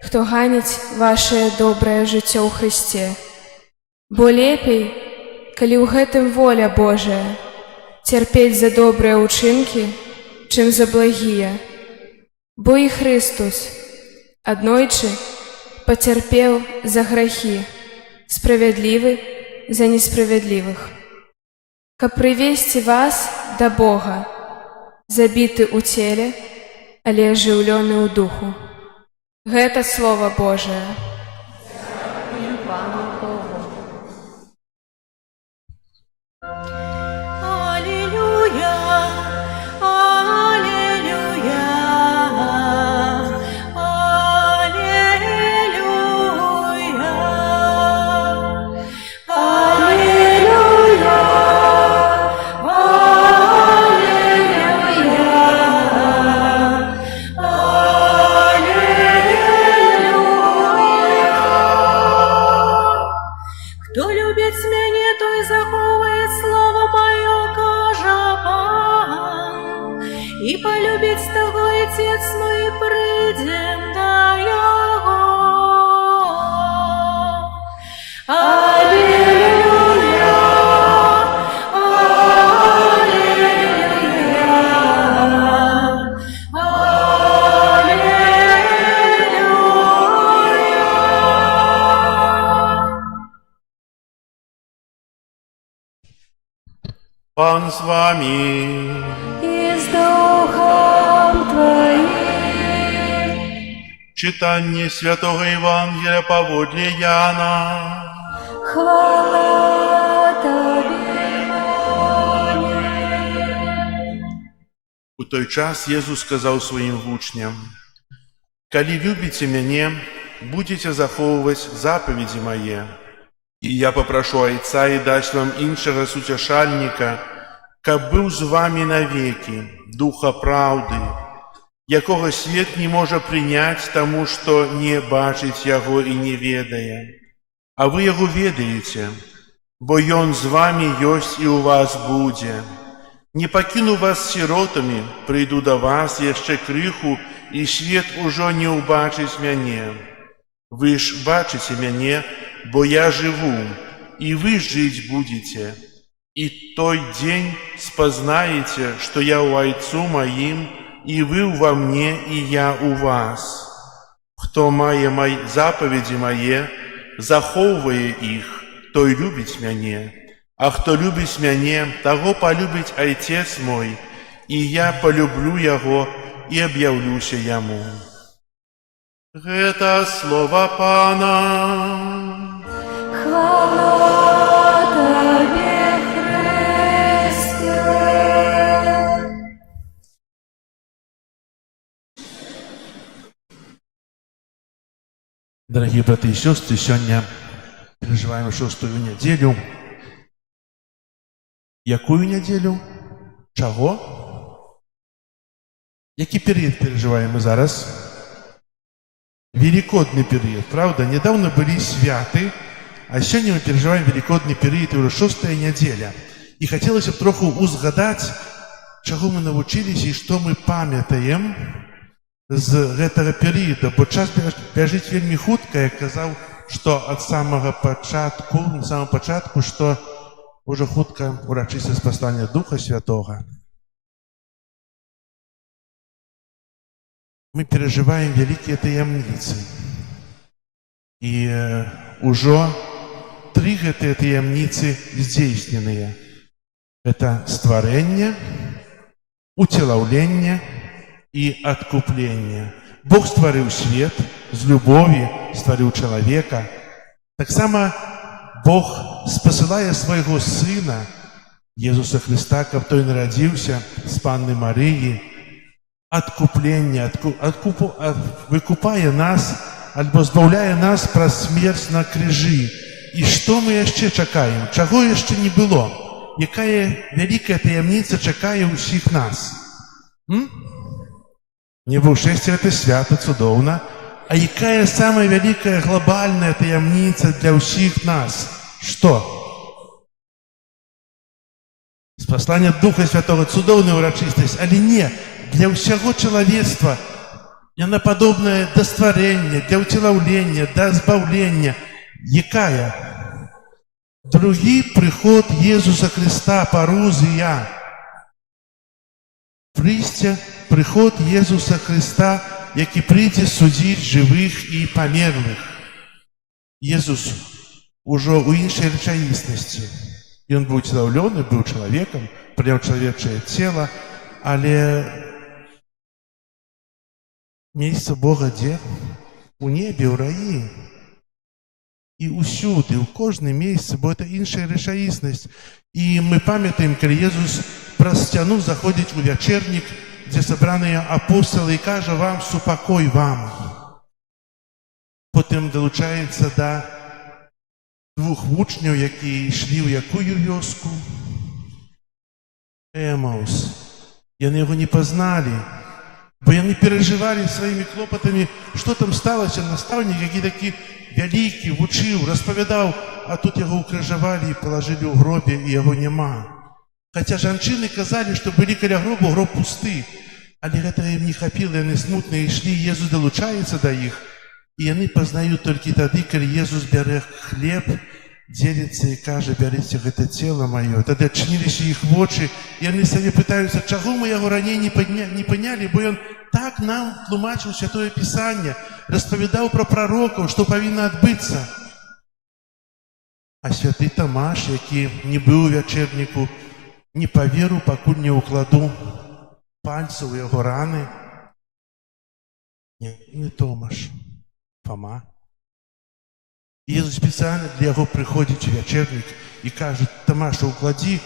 хто ганіць вашае добрае жыццё ў Христе. Бо лепей, калі ў гэтым воля Божая, цярпець за добрыя ўчынкі, чым за благія. Бо і Христус аднойчы пацярпеў за грахі, справядлівы за несправядлівых, каб прывесці вас да Бога, забіты ў целе, але ажыўлёны ў духу. Гэта Слова Божае. Аллилуйя, аллилуйя, аллилуйя, Хто любіць мяне, той захоўвае слова маё, кажа Пан, і полюбіць таго Отец мой, прыйдзем да яго. Аллилуйя, Пан з вами. І з Духом Твоїм. Читання Святого Євангелія паводле Яна. Хвала Тобі, Боже. У той час Єзус сказав своїм вучням: «Калі любіце мяне, будете захоўваць заповеди мае, і я попрошу Айца і дасць вам іншага суцяшальніка, каб быў з вами навеки, Духа Праўды, якога свет не можа прыняць, таму што не бачыць яго і не ведае. А вы яго ведаеце, бо ён з вами ёсць і ў вас будзе. Не пакіну вас сіротамі, прыйду да вас яшчэ крыху, і свет ужо не ўбачыць мяне. Вы ж бачыце мяне, бо я жыву, і вы жыць будзеце. І той дзень спазнаеце, што я ў Айцу маім, і вы ўва мне, і я ў вас. Хто мае запаведзі мае, захоўвае іх, той любіць мяне. А хто любіць мяне, таго палюбіць Айцец мой, і я палюблю яго і аб'яўлюся яму». Гэта слова Пана. Хвала Тобі, Христе. Дорогие браты и сестры, сегодня переживаем 6-ю неделю. Якую неделю? Чего? Який период переживаем мы зараз? Великодный период, правда? Недавно были святы, а сегодня мы переживаем великодный период, и уже 6-я неделя. И хотелось бы троху узгадать, чего мы научились и что мы памятаем з гэтага перыяда, бо час бяжыць вельмі хутка. Я казаў, што ад самага пачатку, на самом пачатку, што ўжо хутка урачыстасць паслання Духа Святога. Мы перажываем вялікія таямніцы. І ўжо 3 гэтыя таямніцы здзейсненыя. Гэта стварэнне, уцелаўленне і адкупленне. Бог стварыў свет, з любові стварыў чалавека. Таксама Бог спасылае свайго Сына, Езуса Христа, каб той нарадзіўся з Панны Марыі. Адкупленне, выкупае нас альбо збаўляе нас праз смерць на крыжы. І што мы яшчэ чакаем? Чаго яшчэ не было? Якая вялікая таямніца чакае ўсіх нас? Небаўшэсце — гэта свята, цудоўна. А якая самая вялікая глобальная таямніца для ўсіх нас? Што? Спаслання Духа Святого — цудоўная ўрачыстасць, але не, для ўсяго чалавецтва. Яна падобная да стварэння, для ўцелаўлення, да збаўлення. Якая? Другі приход Єсуса Христа, парузія. Приход Єсуса Христа, який прийде судити живих і померлих. Єсус уже у іншій речаїсності. Він був уціловлений, був чоловіком, прийняв чоловіче тіло, але місце Бога де? У небі, у раї. І усюди, у кожне місце, бо це інша речаїсність. І ми пам'ятаємо, коли Єсус праз стіну заходить у вечерник, де собрані апостоли, і каже: вам супокой вам. Потім долучається до двох учнів, які йшли в якую вёску? Емаус. Вони його не познали, бо вони переживали своїми клопотами, що там сталося. Наставник, який такий великий, учив, розповідав, а тут його укрижували і положили у гробі, і його нема. Хоча жанчини казали, що були біля гробу, гроб пустий. Але гэтага їм не хапіло, вони смутно йшли, Єсус долучається до їх, і вони познають тільки тоді, коли Єсус бере хліб, ділиться і каже: беріть, це тіло моє. Тоді очнилися їх очі, і вони собі питаються, чого ми його раніше не поняли, бо він так нам тлумачив Святое Писання, розповідав про пророків, що повинно відбутися. А святий Томаш, який не був у вечернику, не повірив, поки не укладу пальці у його рани. Не Томаш, Фома. І Єсус спеціально для його приходить у вечерник і каже: Томаша, уклади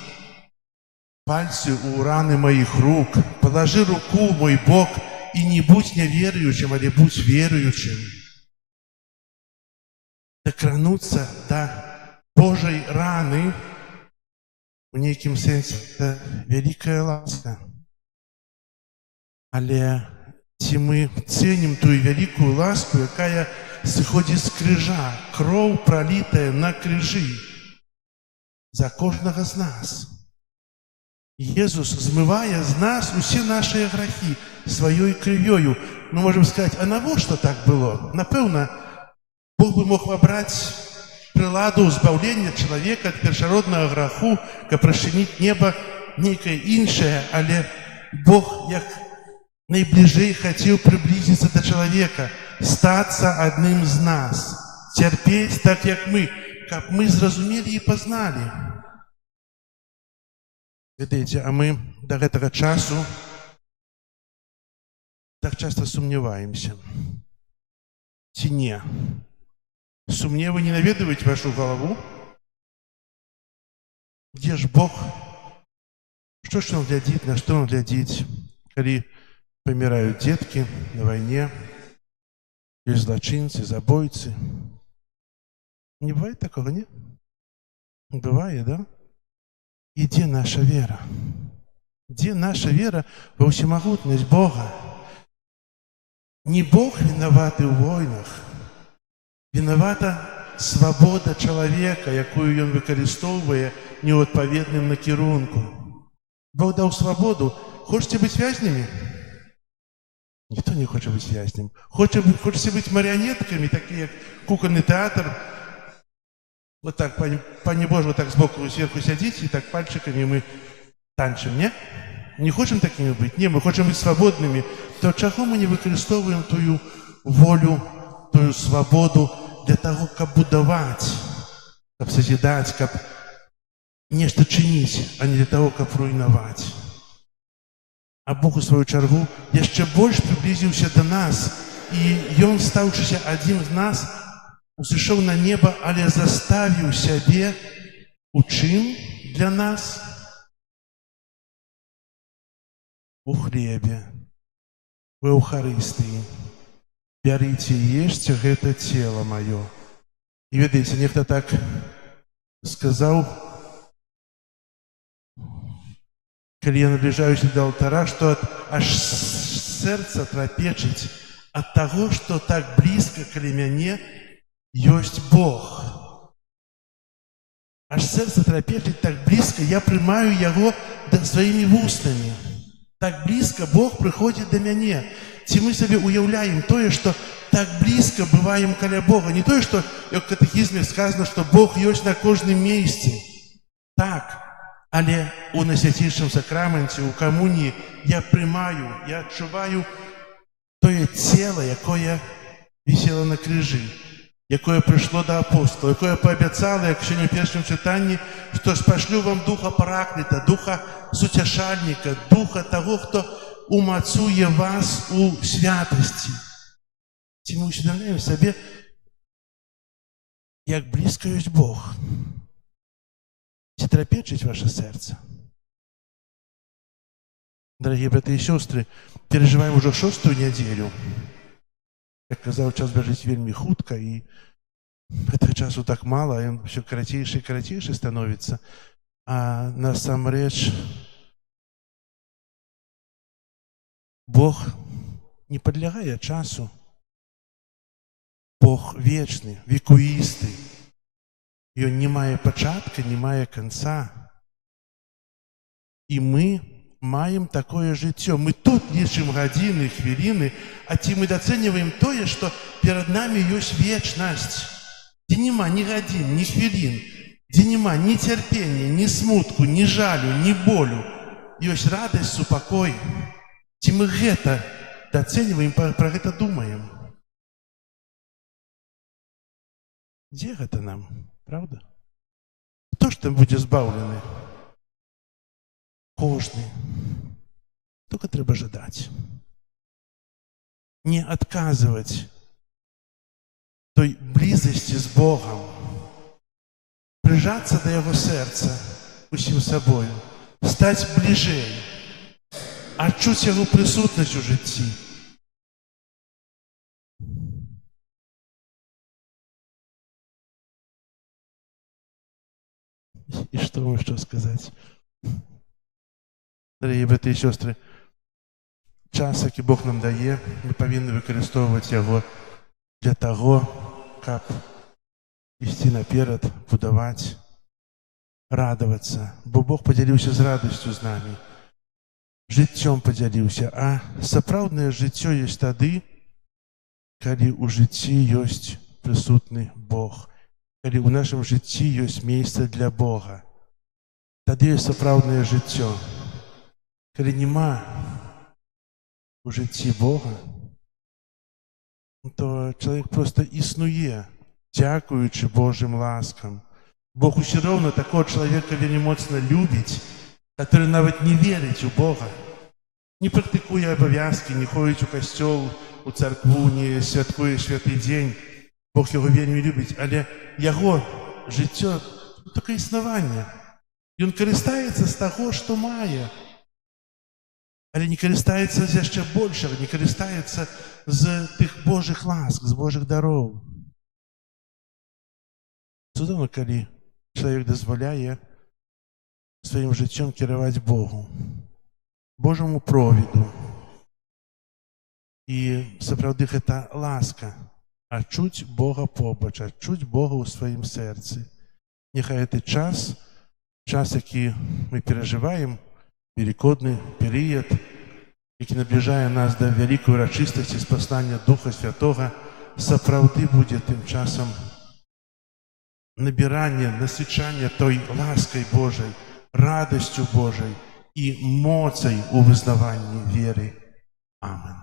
пальці у рани моїх рук, положи руку в мой бок і не будь невіруючим, але будь віруючим. Докрануться до Божої рани у нейкім сенсі — це велика ласка. Але ці ми цінимо ту велику ласку, яка сходить з крижа, кров, пролитая на крижі за кожного з нас. Єсус змиває з нас усі наші гріхи своєю кров'ю. Ми можемо сказати: а навіщо так було? Напевно, Бог би мог обрати приладу збавлення чоловіка від першородного гріху, щоб розчинити небо некое інше, але Бог, як найближче, хотів приблизитися до чоловіка, статися одним з нас, терпіти так, як ми, щоб ми зрозуміли і познали. Видите, а мы до этого часу так часто сумневаемся. Ці не. Сумневы не наведывают вашу голову? Где ж Бог? Что ж Он глядит, на что Он глядит, когда помирают детки на войне, или злочинцы, забойцы? Не бывает такого, нет? Бывает, да? И где наша вера? Где наша вера во всемогутность Бога? Не Бог виноватый в войнах. Виновата свобода чоловіка, яку він використовує не у відповідному накерунку. Бог дав свободу. Хочете бути в'язнями? Ніхто не хоче бути в'язнем. Хочете бути маріонетками, такі як кукольний театр. Вот так, Пане Боже, вот так сбоку, сверху сидите, и так пальчиками мы танчим, не? Не хочем такими быть? Не, мы хотим быть свободными. То чего мы не використовуємо тую волю, тую свободу для того, как будовать, как созидать, как нечто чинить, а не для того, как руйновать. А Бог у свою чергу еще больше приблизился до нас, и Он, ставшийся один з нас, усышаў на небо, але заставіў сябе у чым для нас? У хлебе, в Евхаристии. бярыце і ешце, гэта цела маё. І ведаеце, нехта так сказаў, калі я набліжаюся да алтара, што аж сэрца трапечыць ад таго, што так блізка каля мяне ёсць Бог. Аж сэрца трапечыць так блізка, я прымаю яго сваімі вуснамі. Так блізка Бог прыходзіць да мяне. Ці мы сабе уяўляем тое, што так блізка бываем каля Бога. Не тое, што як у катэхізме сказано, што Бог ёсць на кожным месцы. Так, але у Найсвяцейшым сакраменце, у камуніі я прымаю, я адчуваю тое цела, якое вісела на крыжы, якое прыйшло да апостола, якое паабяцала, як сёння ў першым чытанні, што спашлю вам духа паракліта, духа суцяшальніка, духа таго, хто умацуе вас у святасці. Ці мы усведамляем сабе, як блізка ёсць Бог? Ці трапечыць ваше сэрца? Дарагія браты і сёстры, перажываем ужо 6-ю нядзелю. Як казаў, час бяжыць вельмі хутка, і гэтага часу так мала, ён ўсё карацейшы і карацейшы становіцца. А насамрэч Бог не падлягае часу. Бог вечны, векуісты. Ён не мае пачатка, не мае канца. І мы маем такое жыццё. Мы тут лічым гадзіны, хвіліны, а ці мы дацэньваем тое, што перад намі ёсць вечнасць, дзе няма ні гадзін, ні хвілін, дзе няма ні цярпення, ні смутку, ні жалю, ні болю. Ёсць радасць, супакой. Ці мы гэта дацэньваем, пра гэта думаем? Дзе гэта нам? Правда? Хто ж там будзе збаўлены? Кожны. Только трэба жадаць. Не адказваць той блізасці з Богам. Прыжацца да яго сэрца усім сабою. Стаць бліжэй. Адчуць яго прысутнасць у жыцці. І што вам што сказаць? Дарагія браты і сёстры, час, які Бог нам дае, мы павінны выкарыстоўваць яго для таго, каб ісці наперад, будаваць, радавацца. Бо Бог падзяліўся з радасцю з намі, жыццём падзяліўся. А сапраўднае жыццё ёсць тады, калі ў жыцці ёсць прысутны Бог, калі ў нашым жыцці ёсць месца для Бога. Тады ёсць сапраўднае жыццё. Калі няма у жыцці Бога, то чалавек проста існуе, дзякуючы Божым ласкам. Бог усё роўна такого чалавека вельмі моцна любіць, который нават не верыць у Бога, не практыкуе абавязкі, не ходзіць у касцёл, у царкву, не святкуе святы дзень. Бог яго вельмі любіць, але яго жыццё толькі існаванне. Ён карыстаецца з таго, што мае, але не карыстаецца з яшчэ большага, не карыстаецца з тых Божых ласк, з Божых дароў. Цудоўна, калі чалавек дазваляе сваім жыццём кіраваць Богу, Божаму провіду. І сапраўды гэта ласка, адчуць Бога побач, адчуць Бога ў сваім сэрцы. Няхай гэты час, які мы перажываем, велікодны перыяд, які набліжае нас да вялікай урачыстасці спаслання Духа Святога, сапраўды будзе тым часам набірання, насычання той ласкай Божай, радасцю Божай і моцай у вызнаванні веры. Амен.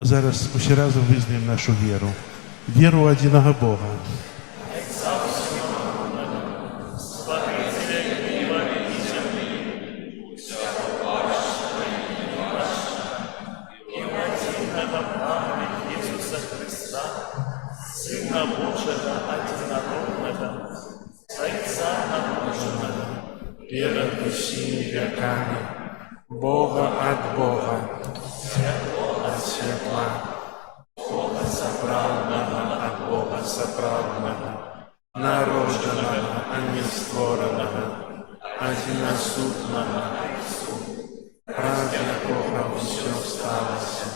Зараз усе разам вызнаем нашу веру. Веру ў адзінага Бога. Перед усімі веками, Бога от Бога, святого Отця. святла, Бога соправдного от Бога соправдного, народженого, а не створенного, одиносутного, правда Бога все сталося.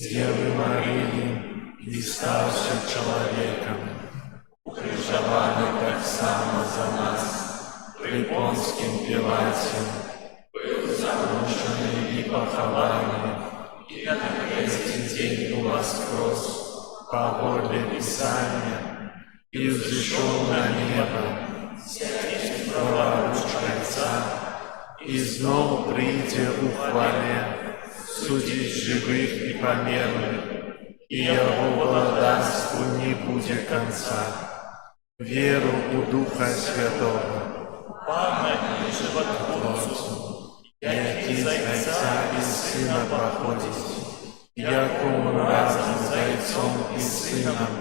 Девы Марии и стався человеком, укрыжованный так само за нас, при Понским Пилате, был замученный и похованный, и на третий день воскрес по воле Писания, и взошел на небо, сядет праворуч Отца, и снова придя у хвале, судить живых и померных, и Его владанству не будет конца. Веру у Духа Святого, память животворцу, який з Отца и Сына походит, якому разом с Отцом и Сыном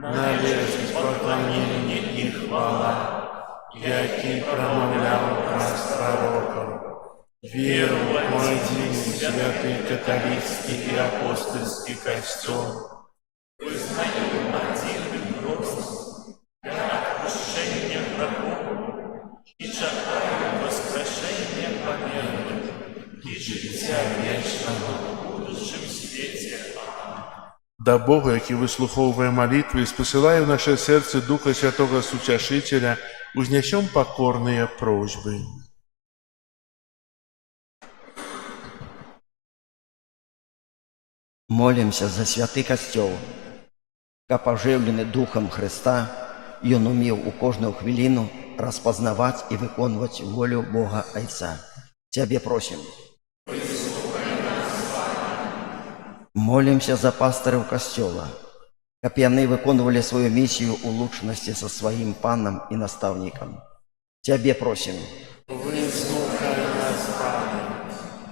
належит поклонение и хвала, який промовлял праз пророков. Веру в один святый католический и апостольский костел, вызнаю один рост для отпущения грехов и чекаю воскрешения померных и життя вечного в будущем свете. До Бога, який вислуховує молитви і спосилає в наше серце Духа Святого Сутешителя, узнесем покорные просьбы. Молимся за святий костьол, каб оживлений Духом Христа, ён умів у кожную хвилину распознавать и выполнять волю Бога Отца. Тебе просим. Молимся за пасторов костела, каб яны выполнили свою миссию улучшенности со своим паном и наставником. Тебе просим.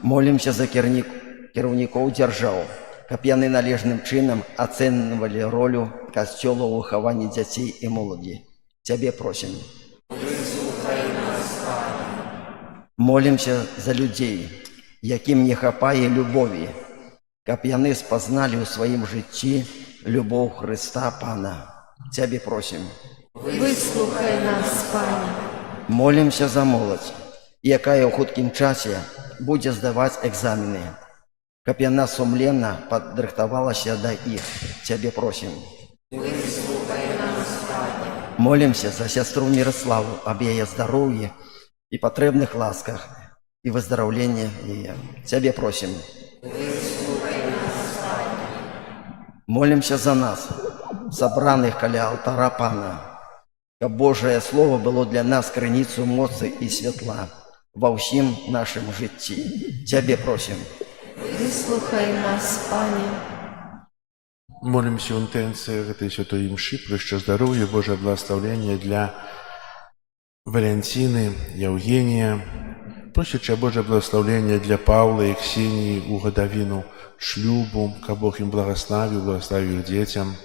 Молимся за кіраўнікоў дзяржаў, каб яны належным чынам ацэньвалі ролю касцёла ў выхаванні дзяцей і моладзі. Цябе просім. Молімся за людзей, якім не хапае любові, каб яны спазналі ў сваім жыцці любоў Хрыста Пана. Цябе просім. Выслухай нас, Пане. Молімся за моладзь, якая ў хуткім часе будзе здаваць экзамены, каб яна сумленна падрыхтавалася да іх. Цябе просім. Молимся за сестру Мирославу, об яе здароўі і патрэбных ласках і выздоровлення яе. Цябе просім. Молимся за нас, собраных каля алтара Пана, каб Божие Слово было для нас крыніцу моцы і святла ва ўсім нашым жыцці. Цябе просім. Выслухай нас, Пане. Молимся в интенции этой святой мши, проще здоровья, Божие благословение для Валентины, Евгения, просячи Божие благословение для Павла и Ксении у годовину шлюбу, ка Бог им благословил их детям,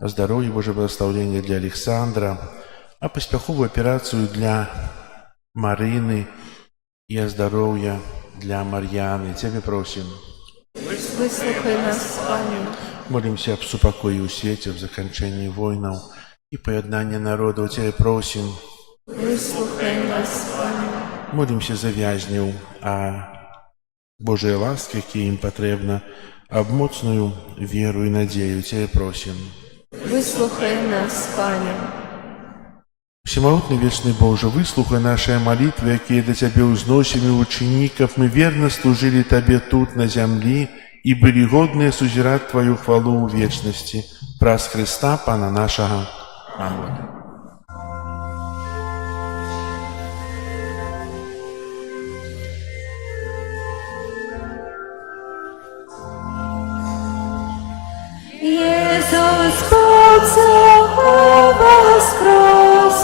здоровье Божие благословение для Александра, а поспеховую операцию для Марины и здоровья для Марьяны. Тебе просим. Выслухай нас, Пане. Молимся об супокое у свете, в закончении войнов и поеднании народа. У Тебя просим. Выслухай нас, Пане. Молимся за вязнів, а Божьей ласки, які им потребна, об моцную веру и надею. Тебя просим. Выслухай нас, Пане. Всемогутный вечный Боже, выслухай наши молитвы, які до Тебя узносим, и учеников мы верно служили Тебе тут, на земле, и были годные сузирать Твою хвалу в вечности. Праз Христа, Пана нашего. Аминь. Иисус воскрес,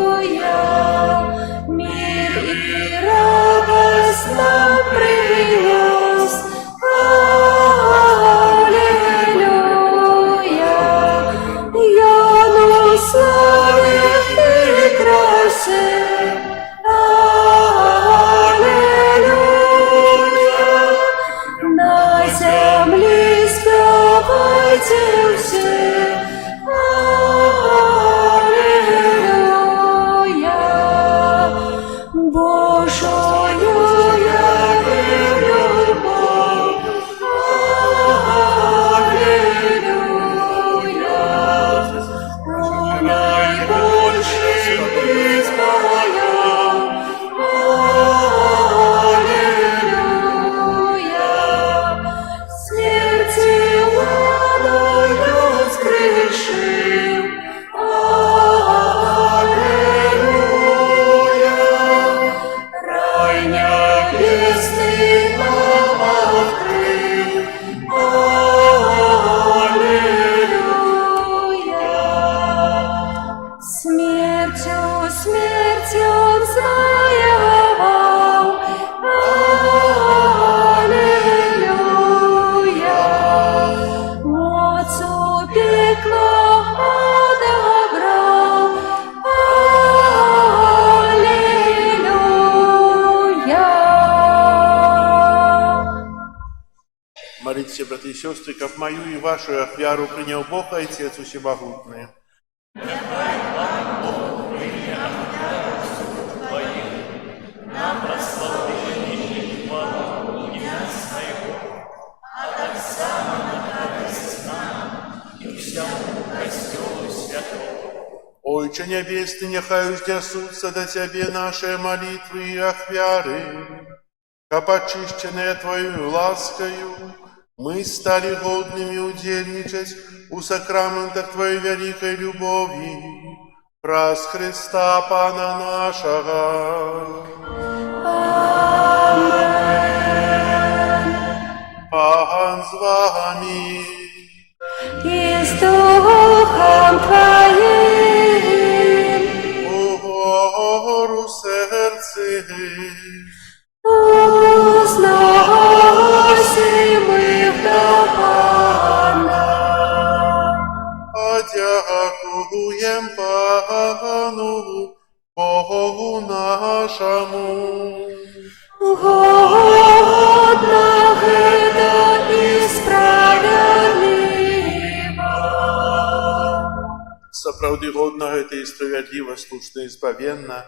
Аллилуйя, мир и радость нам принес, Аллилуйя. молитесь, братья и сестры, как мою и вашу ахвяру принял Бог Отец Всемогутный. Отче Небесный, нехай уздясутся до Тебе наши молитвы и ахвяры, как очищенные Твою ласкою, мы стали годными удельничать у сакраментах Твоей великой любови, праз Христа Пана нашего. Пан с вами. И с Духом Твоим, Угору сердце, узносим их до Пана. подякуем Пану, Богу нашему. Годно это и справедливо. Сапраўды годна гэта і справядліва, слушна і збавенна,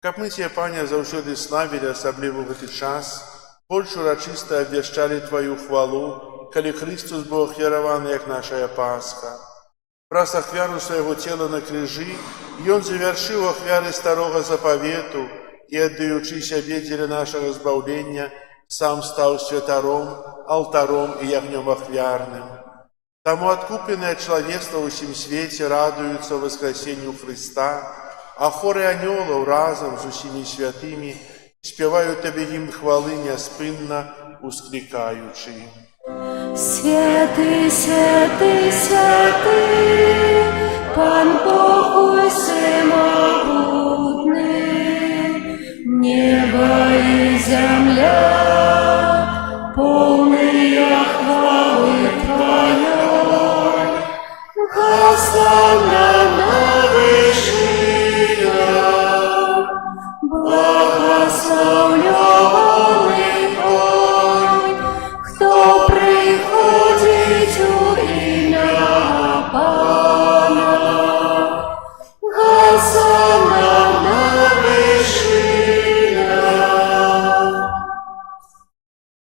каб мы Цябе, Пане, заўсёды славілі, асабліва ў гэты час, больш урачыста абвяшчалі Тваю хвалу, калі Христос быў ахвяраваны, як нашая Пасха. Праз ахвяру свайго цела на крыжы Ён завяршыў ахвяры старога запавету і, аддаючы сябе дзеля нашага збаўлення, сам стаў святаром, алтаром і ягнём ахвярным. Таму адкупленае чалавецтва ў усім свеце радуюцца воскресенню Христа, а хоры анёлаў разам з усімі святымі спяваюць Табе гімн хвалы няспынна, усклікаючы. Святый, святый, святый, Пан Бог всемогутный, небо и земля, полные хвалы Твоей. Хосанна на вышинах, благословленный Твой, кто приходит у имя Пана. Хосанна на вышинах.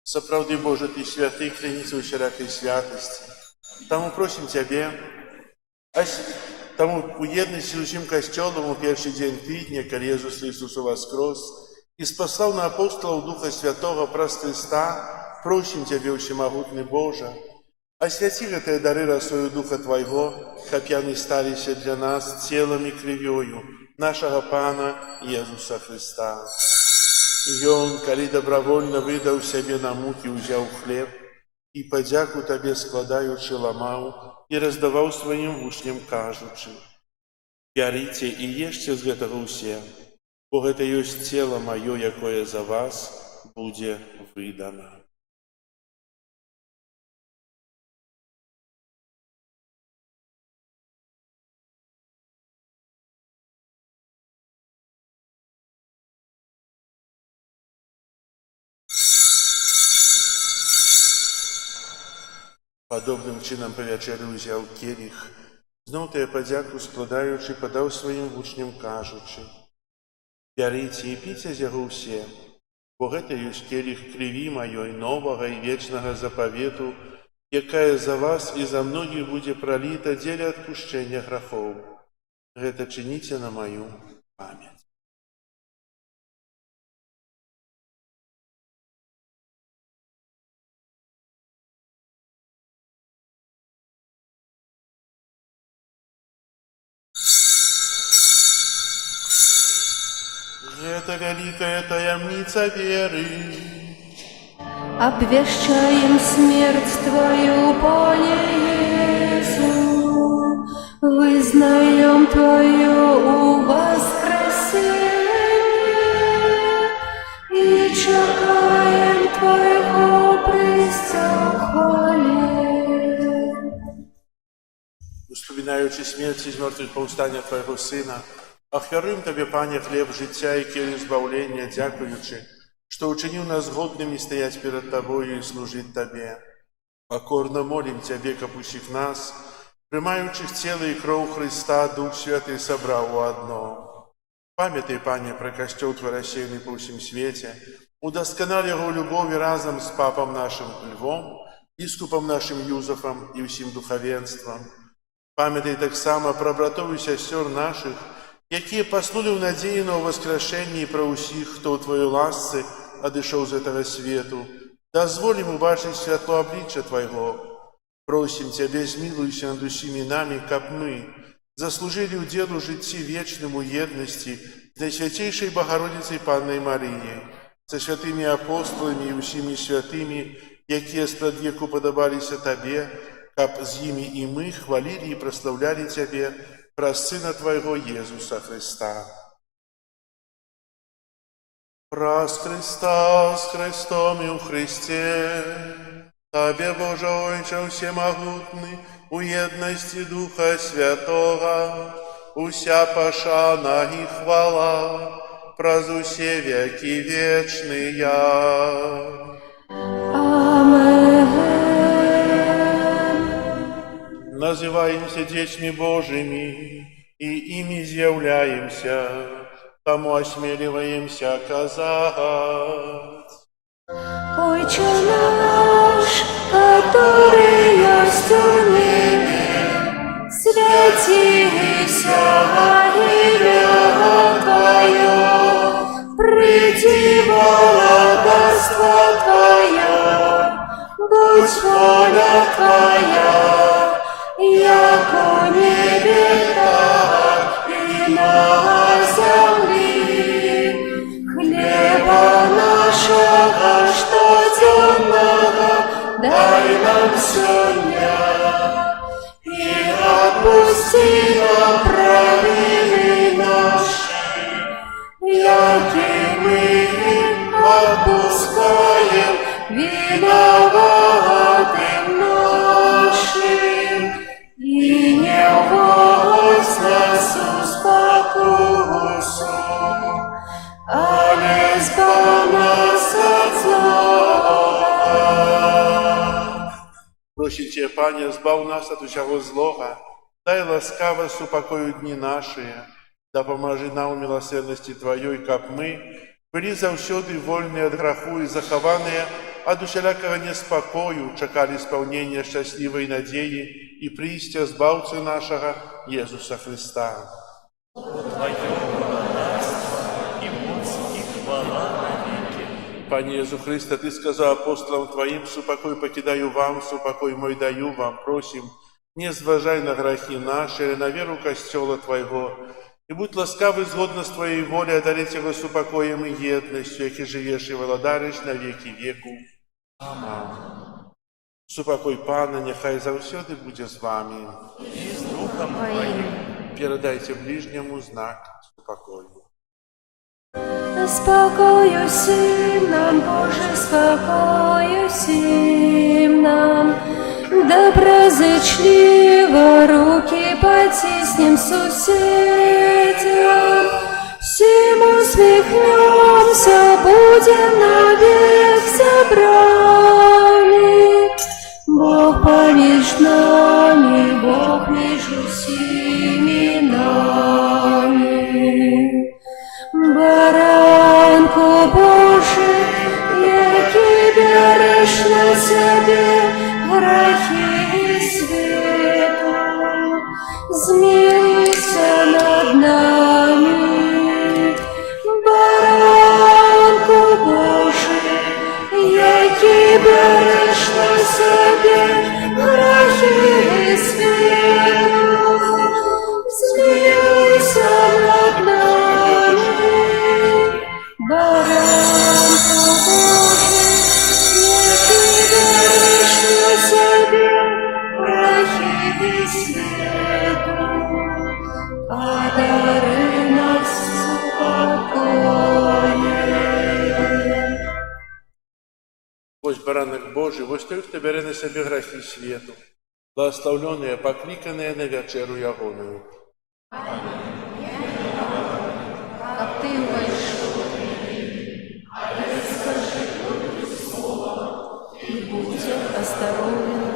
Сапраўды, Боже, Ты святы, кляніца усялякай святасці. Таму просім Цябе, таму у єднасці з усім касцёлам у першы дзень тыдня, калі Езус Христос воскрес, і спаслаў на апостолаў Духа Святога праз Христа, просім Цябе, усемагутны Божа, асвяці гэтыя дары расою Духа Твайго, каб яны сталіся для нас целам і крывёю нашага Пана Езуса Христа. Ён, калі добравольна выдаў сябе на мукі, узяў хлеб і падзяку Табе складаючы ламаў і раздаваў сваім вучням, кажучы: «Бярыце і ешце з гэтага ўсе, бо гэта ёсць цела маё, якое за вас будзе выдана». Падобным чынам па вячэры ўзяў келіх, зноў тая падзяку складаючы, падаў сваім вучням, кажучы: «Бярыце і піце з яго ўсе, бо гэта ёсць келіх крыві маёй новага і вечнага запавету, якая за вас і за многіх будзе праліта дзеля адпушчэння грахоў. Гэта чыніце на маю памяць». Гэта вялікая таямніца веры. Обвещаем смерть Твою, Пане Иисус, вызнаем Твое воскресение и чекаем Твоего престя в хвале. Успоминаючи смерть из мертвых повстання Твоего Сына, ахвяруем Табе, Пане, хлеб життя і келих збавлення, дякуючи, што учинив нас годними стоять перед Тобою и служить Тебе. Покорно молим Тебе, капущих нас, приймаючих тіло і кров Христа, Дух Святий собрав у одно. Пам'ятай, Пане, про костел Твой рассеянный по всем свете, удосконали его любови разом с Папом нашим Львом, Искупом нашим Юзефом и всем духовенством. Пам'ятай так само про братов и сестер наших, які послули в надії на воскрешенні, і про усіх, хто у Твоїй ласці одійшов з этого свету. Дозволь им убачить святло обличчя Твоего. Просим Тебя, змилуйся над усіми нами, как мы заслужили уделу житті вечному єдності з Найсвятейшей Богородицей Панной Марією, со святими апостолами і усіми святими, які спред веку подобалися Тебе, как з ними и мы хвалили и прославляли Тебе, про Сына Твоего Иисуса Христа. Прас Христа с Христом и у Христе, Тебе, Боже Отче всемогутный, у едности Духа Святого, уся пошана и хвала, празу все веки вечные. Амен. Называемся детьми Божьими, и ими изъявляемся, тому осмеливаемся казать. Отче наш, который есть у небе, святися имя Твое, приди воля Твое, будь воля Твоя, яко небе, так и на земле. Хлеба нашего штоденного дай нам сегодня, и отпусти нам провины наши, яки мы отпускаем виноватым нашим, и не вводь нас успокойся, але избавь нас от злого. Просим Тебя, Пане, збав нас от усякого злого, дай ласкаво супокою дни наши, да поможи нам у милосердности Твоей, как мы, были завсёды вольные от греху и захованные от усялякого неспокою, чекали исполнения счастливой надеи и пристя Збавцы нашего Иисуса Христа. Пане Иисус Христе, Ты сказал апостолам Твоим: «Супокой покидаю вам, супокой мой даю вам». Просим, не зважай на грехи наши, или на веру костела Твоего, и будь ласкавый згодно с Твоей волей одарить его супокоем и едностью, яки живешь и владариш на веки веку. Аминь. Супокой Пана, нехай завсёды буде з вами. И с Духом Твоим. Передайте ближнему знак супокою. Спокою всім нам, Боже, спокою всім нам, доброзичливо руки потиснем сусідям, всім усміхнемся, будем навек собраны. Бог поміж нами, Бог між усіми нами. Баранку Божий, який береш на себе грехи світу, змилуйся над нами. Баранку Божий, який береш на себе грехи світу, змилуйся над нами. Баранку Божий, який береш на себе грехи світу, одари нас спокоєм. Ось баранок Божий, ось той, хто бере на себе грехи світу, благословленные, покликанные на вечеру ягоную. А ти вийшов. І будь осторожен.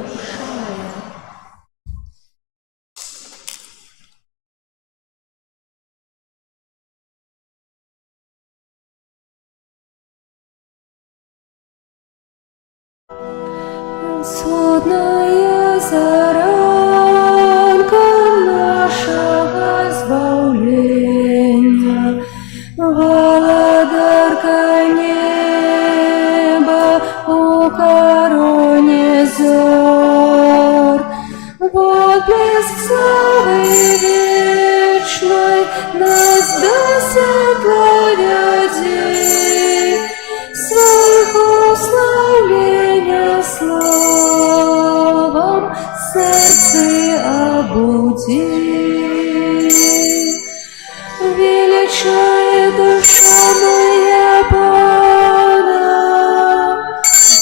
Судная заранка нашего избавления, володарка неба у короне зор, вот блеск славы вечной нас досветлая день, своего славления словом сердце обуди. Величает душа моя Бога,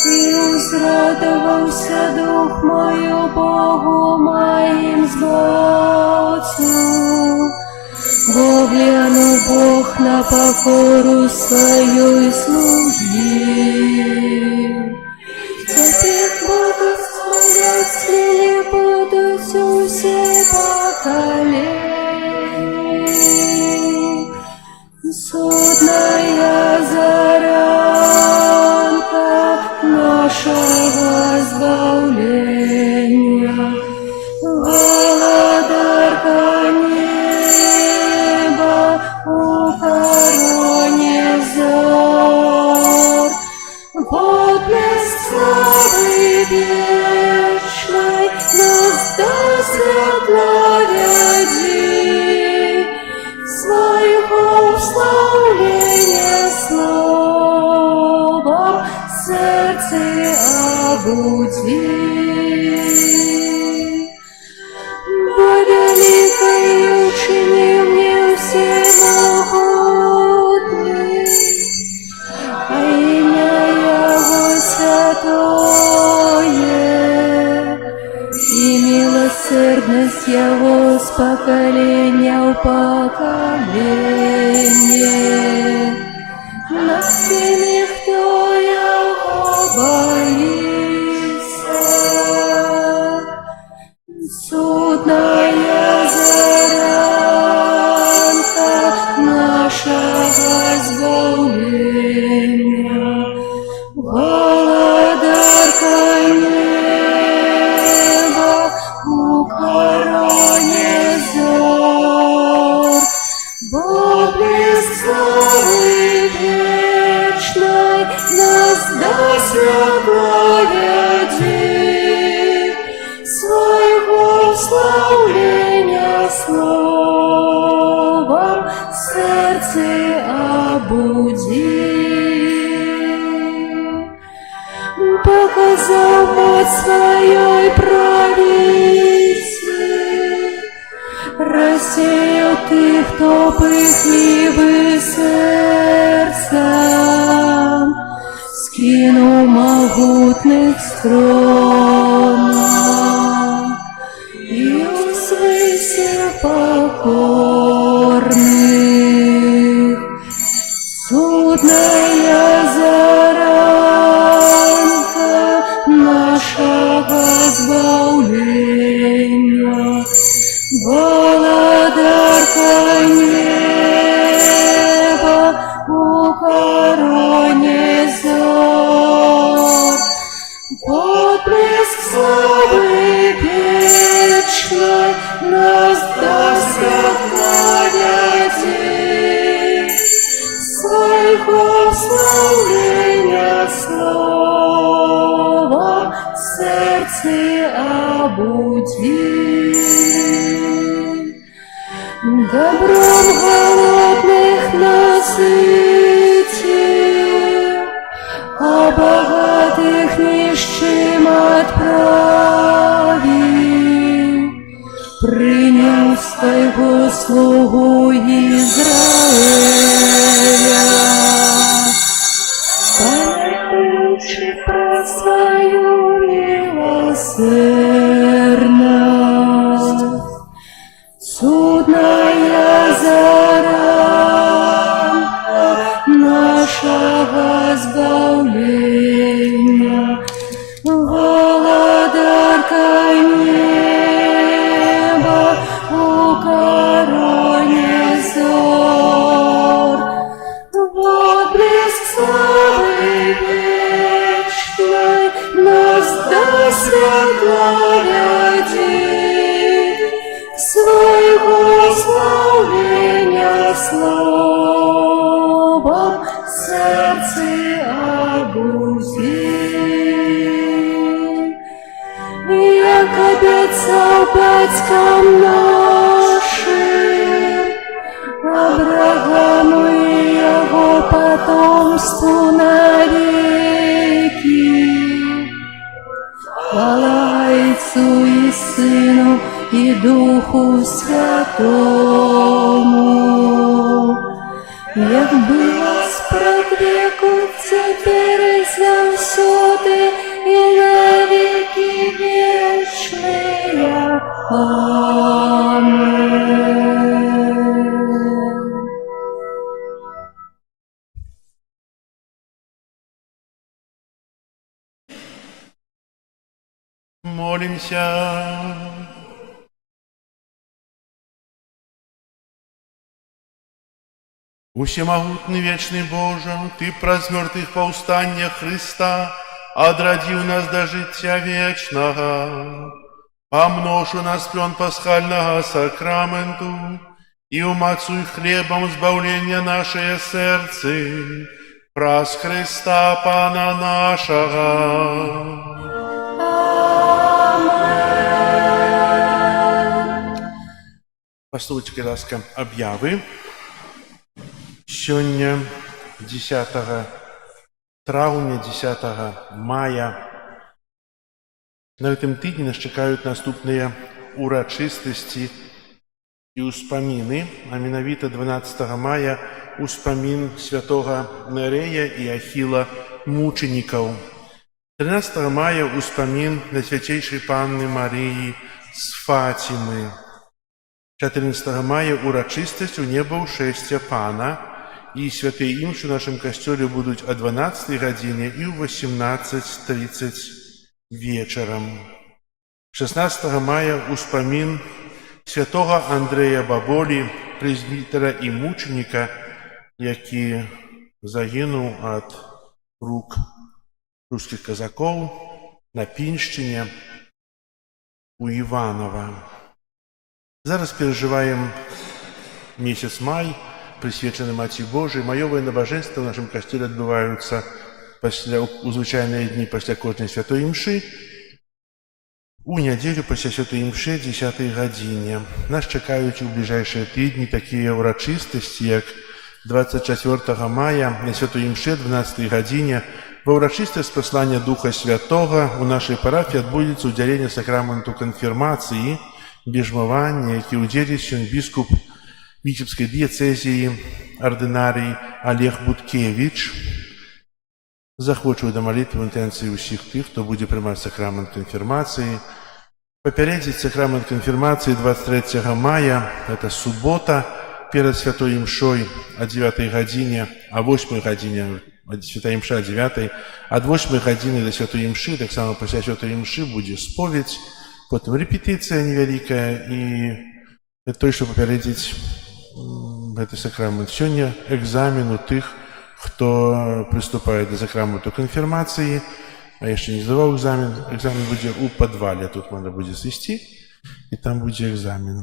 и узрадовался дух мою Богу моим Збавцу. Бо глянул Бог на покору свою и слуги. Теперь будут славлять, смели будут все поколения. Судная заранка нашего избавления, володарка неба у короне зор, вот блеск славы вечной нас досветлая день, своего славления словом сердце обуди. Бо великой учини мне всемогутный, а имя Его святое, и милосердность Его с поколения в поколение. Над теми, кто Его боится, судная заранка нашего избавления, володарка неба у короне зор, Бог блеск славы вечной нас досветлая день, своего славления словом сердце обуди. Показал мощь своей правицы, рассеял тех, кто пыхливы сердцем, скинул могутных с трона и возвысил покорных. Судная заранка нашего избавления, володарка неба у короне зор, вот блеск славы вечной нас досветлая день, своего славления словом сердце обуди. Добром голодных насытил, а богатых нищим отправил, принял своего слугу Израиля, памятующий про свою милосердность. Судная заранка бацькам нашим, Аврааму і його потомству навеки. Хвала Отцу і Сину і Духу Святому, як було спрадвеку, тепер і завсюди, і на віки вічные. Амен. Молимся. Усемогутный вечный Боже, Ты праз мертвых повстання Христа одрадил нас до життя вечного. Помножь у нас плен пасхального сакраменту и умацуй хлебом збавлення наше серце, праз Христа Пана нашего. Послухайте, будь ласка, об'яви. Сёння, 10 траўня, 10 мая, на гэтым тыдні нас чакаюць наступныя урачыстасці і ўспаміны, а менавіта 12 мая успамін святога Нерэя і Ахіла мученікаў. 13 мая успамін на свяцейшай Панны Марыі з Фатімы. 14 мая урачыстасць у небаўшэсця Пана, і святыя імшы ў нашым касцёле будуць о 12 гадзіне і ў 18:30 вечарам. 16 мая успамін святога Андрэя Баболі, прэзбітара і мученіка, які загінуў ад рук рускіх казакоў на Піншчыне у Іванова. Зараз перажываем месяц май, прысвечаны Маці Божай. Маёвыя набажэнствы ў нашым касцёле адбываюцца у звычайныя дні пасля кожнай святой імшы. У нядзелю пасля святой імшы 10 гадзіне. Нас чакаюць у бліжэйшыя тыдні такія ўрачыстасці, як 24 мая на святой імшы 12 гадзіне ва ўрачыстасць паслання Духа Святога у нашай парафіі адбудзецца ўдзяленне сакраменту канфірмацыі, бежмавання, які ўдзеліць сёння біскуп Віцебскай дыяцэзіі ардынарый Олег Буткевіч. Захвочваю да малітвы інтэнцыі ўсіх тых, хто будзе прымаць сакрамент канфірмацыі. Папярэдзіць сакрамент канфірмацыі 23 мая, это субота, перад святой імшой о 9 гадзіне, о 8 гадзіне, святая імша о 9, ад 8 гадзіны да святой імшы, таксама пасля святой імшы будзе споведь, потым рэпетыцыя невялікая і той, што папярэдзіць гэты сакрамент. Сёння экзамен у тых, хто прыступае да сакраменту канфірмацыі, а яшчэ не здаваў экзамен. Экзамен будзе ў падвале, тут можна будзе сысці, і там будзе экзамен.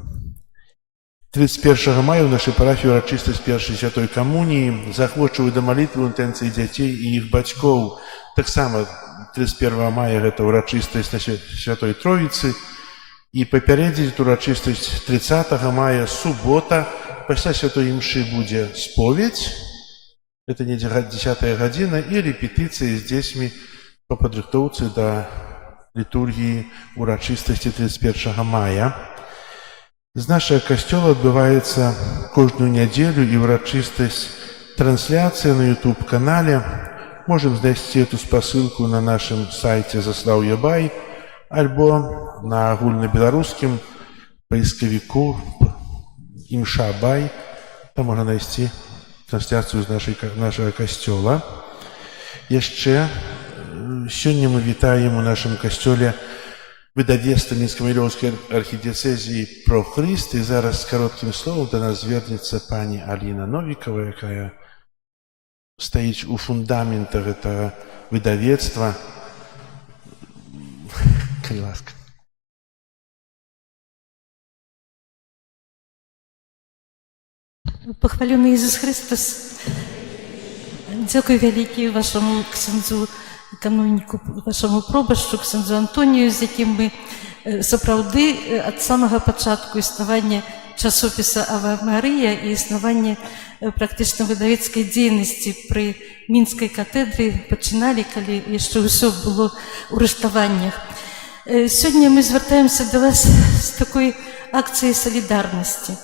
31 мая ў нашай парафіі урачыстасць першай святой камуніі. Захвочваю да малітвы інтэнцыі дзяцей і іх бацькоў. Таксама 31 мая гэта урачыстасць на святой Троіцы. І папярэдзіць урачыстасць 30 мая, субота, пасля святой імшы будзе споведь, это недзе 10 гадзіна, і рэпетыцыя з дзецьмі па падрыхтоўцы да літургіі урачыстасці 31 мая. З нашага касцёла адбываецца кожную нядзелю і урачыстасць трансляцыя на YouTube-канале. Можам знайсці эту спасылку на нашым сайце Заслаўе Бай, альбо на агульнабеларускім паіскавіку Імша Бай. Там можна знайсці трансляцыю з нашага касцёла. Яшчэ сёння мы вітаем у нашым касцёле выдавецтва Мінска-Магілёўскай архідыяцэзіі «Про Хрыст». І зараз з кароткім словам да нас звернецца пані Аліна Новікава, якая стаіць у фундамента гэтага выдавецтва. Калі ласка. Похвалений Ісус Христос. Дякую велике вашому ксензу, каноніку, вашому пробащу, ксензу Антонію, з яким ми сапраўды ад самага пачатку існавання часопіса Ава Марыя і існавання практычна выдавецкай дзейнасці пры мінскай катедры пачыналі, калі яшчэ ўсё было ў рыштаваннях. Сёння мы звяртаемся да вас з такой акцыяй салідарнасці.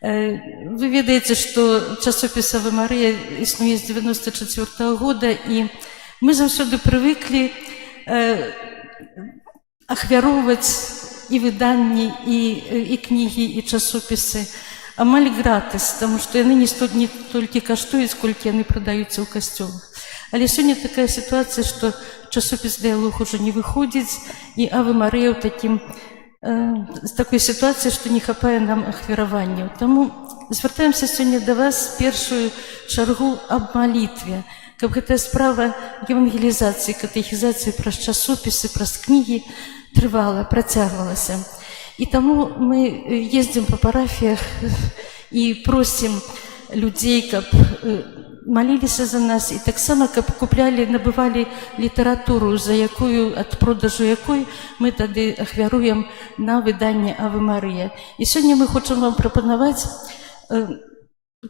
Вы ведаеце, што часопіс Ава Марыя існуе з 94-го года, і мы заўсёды прывыклі ахвяроўваць і выданні, і кнігі, і часопісы амаль гратыс, таму што яны не толькі каштуюць, колькі яны прадаюцца ў касцёлах. Але сёння такая сітуацыя, што часопіс «Дыялог» ужо не выходзіць, і Ава Марыя з такой сітуацыі, што не хапае нам ахвяраванняў. Таму звяртаемся сёння да вас першую чаргу аб малітве, каб гэтая справа евангелізацыі, катэхізацыі праз часопісы, праз кнігі трывала, працягвалася. І таму мы ездзім па парафіях і просім людзей, каб маліліся за нас, і таксама, каб куплялі, набывалі літаратуру, за якую, ад продажу якой мы тады ахвяруем на выданне Авы Марыя. І сёння мы хочам вам прапанаваць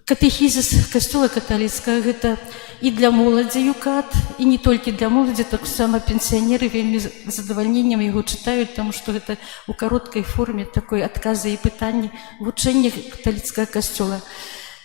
катэхізіс касцёла каталіцкага. Гэта і для моладзі ЮКАТ, і не толькі для моладзі, таксама пенсіянеры вельмі з задавальненнем яго чытаюць, таму што гэта ў кароткай форме такой адказы і пытанні вучэння каталіцкага касцёла.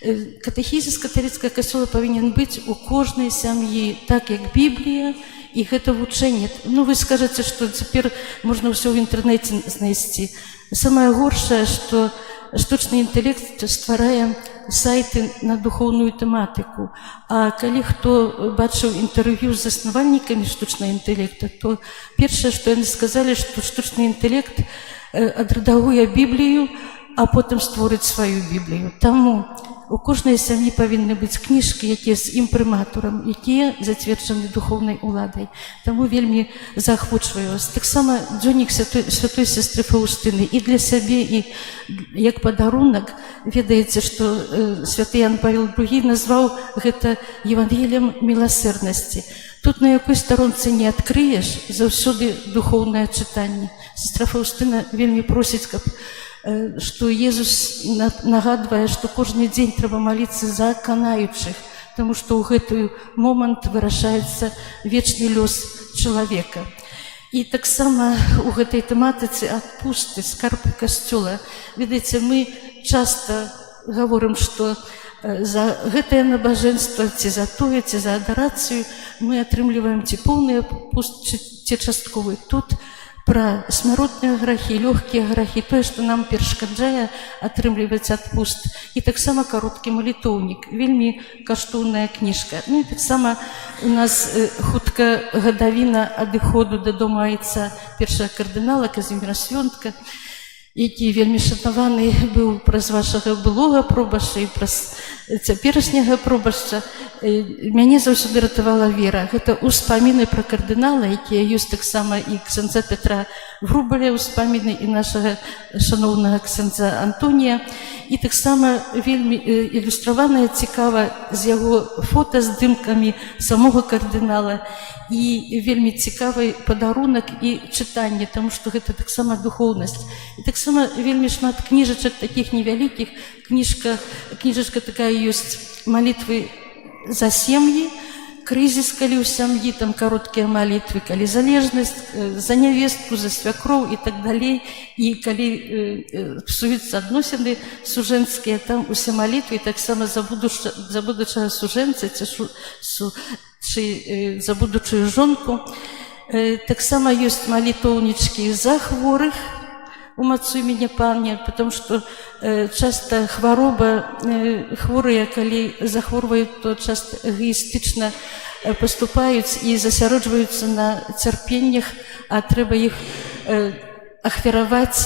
Катэхізіс каталіцкага касцёла павінен быць у кожнай сям'і, так як Біблія, і гэта вучэнне. Ну, вы скажаце, што цяпер можна ўсё ў інтэрнэце знайсці. Самае горшае, што штучны інтэлект стварае сайты на духоўную тэматыку. А калі хто бачыў інтэрв'ю з заснавальнікамі штучнага інтэлекта, то першае, што яны сказалі, што штучны інтэлект адрэдагуе Біблію, а потым створыць сваю Біблію. Таму у кожнай сям'і павінны быць кніжкі, якія з імпрыматурам, якія зацверджаны духоўнай уладай. Таму вельмі заахвочваю вас. Таксама дзённік святой сестры Фаўстыны і для сябе, і як падарунак. Ведаеце, што святы Ян Павел II назваў гэта Евангеліем міласэрнасці. Тут на якой старонцы не адкрыеш, заўсёды духоўнае чытанне. Сестра Фаўстына вельмі просіць, каб што Езус нагадвае, што кожны дзень трэба маліцца за канаючых, таму што ў гэты момант вырашаецца вечны лёс чалавека. І таксама у гэтай тэматыцы адпусты, скарб касцёла. Ведаеце, мы часта гаворым, што за гэтае набажэнства, ці за тое, ці за адарацыю мы атрымліваем ці поўны адпуст, ці частковы. Тут пра смяротныя грахі, лёгкія грахі, тое, што нам перашкаджае атрымліваць адпуст. І таксама кароткі малітоўнік, вельмі каштоўная кніжка. Ну і таксама у нас хутка гадавіна адыходу дадому айца першага кардынала Казіміра Свёнтка, які вельмі шанаваны быў праз вашага былога пробашча і праз цяперашняга пробашча. Мяне заўсёды ратавала вера. Гэта ўспаміны пра кардынала, якія ёсць таксама і ксяндза Пятра Врубаля, ўспаміны і нашага шаноўнага ксяндза Антонія. І таксама вельмі ілюстраваная цікава з яго фота здымкамі самога кардынала. І вельмі цікавы падарунак і чытанне, таму што гэта таксама духоўнасць. І таксама вельмі шмат кніжачак такіх невялікіх. Кніжачка такая ёсць малітвы за сем'і, крызіс, калі ў сям'і, там кароткія малітвы, калі залежнасць, за нявестку, за свякроў і так далей. І калі псуюцца адносіны сужэнцкія, там усе малітвы, і таксама за будучага сужэнца ці за будучую жонку. Таксама ёсць малітоўнічкі за хворых, умацуй мяне, пане, потому што часта хвароба, хворыя, калі захворваюць, то часта эгоістычна паступаюць і засяроджваюцца на цярпеннях, а трэба іх ахвяраваць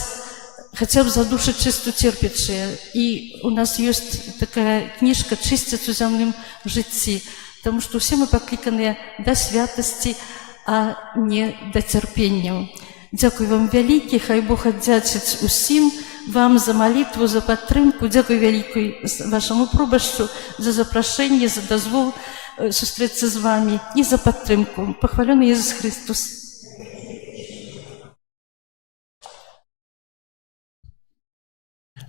хаця б за душу чысту церпячыя. І у нас ёсць такая кніжка «Чысцяць у зямным жыцці», таму што ўсе мы пакліканыя да святасці, а не да цярпенняў. Дзякуй вам вялікі, хай Бог аддзячыць усім вам за малітву, за падтрымку. Дзякуй вялікай вашаму пробашчу за запрашэнне, за дазвол сустрэцца з вамі і за падтрымку. Пахвалёны Езус Христос.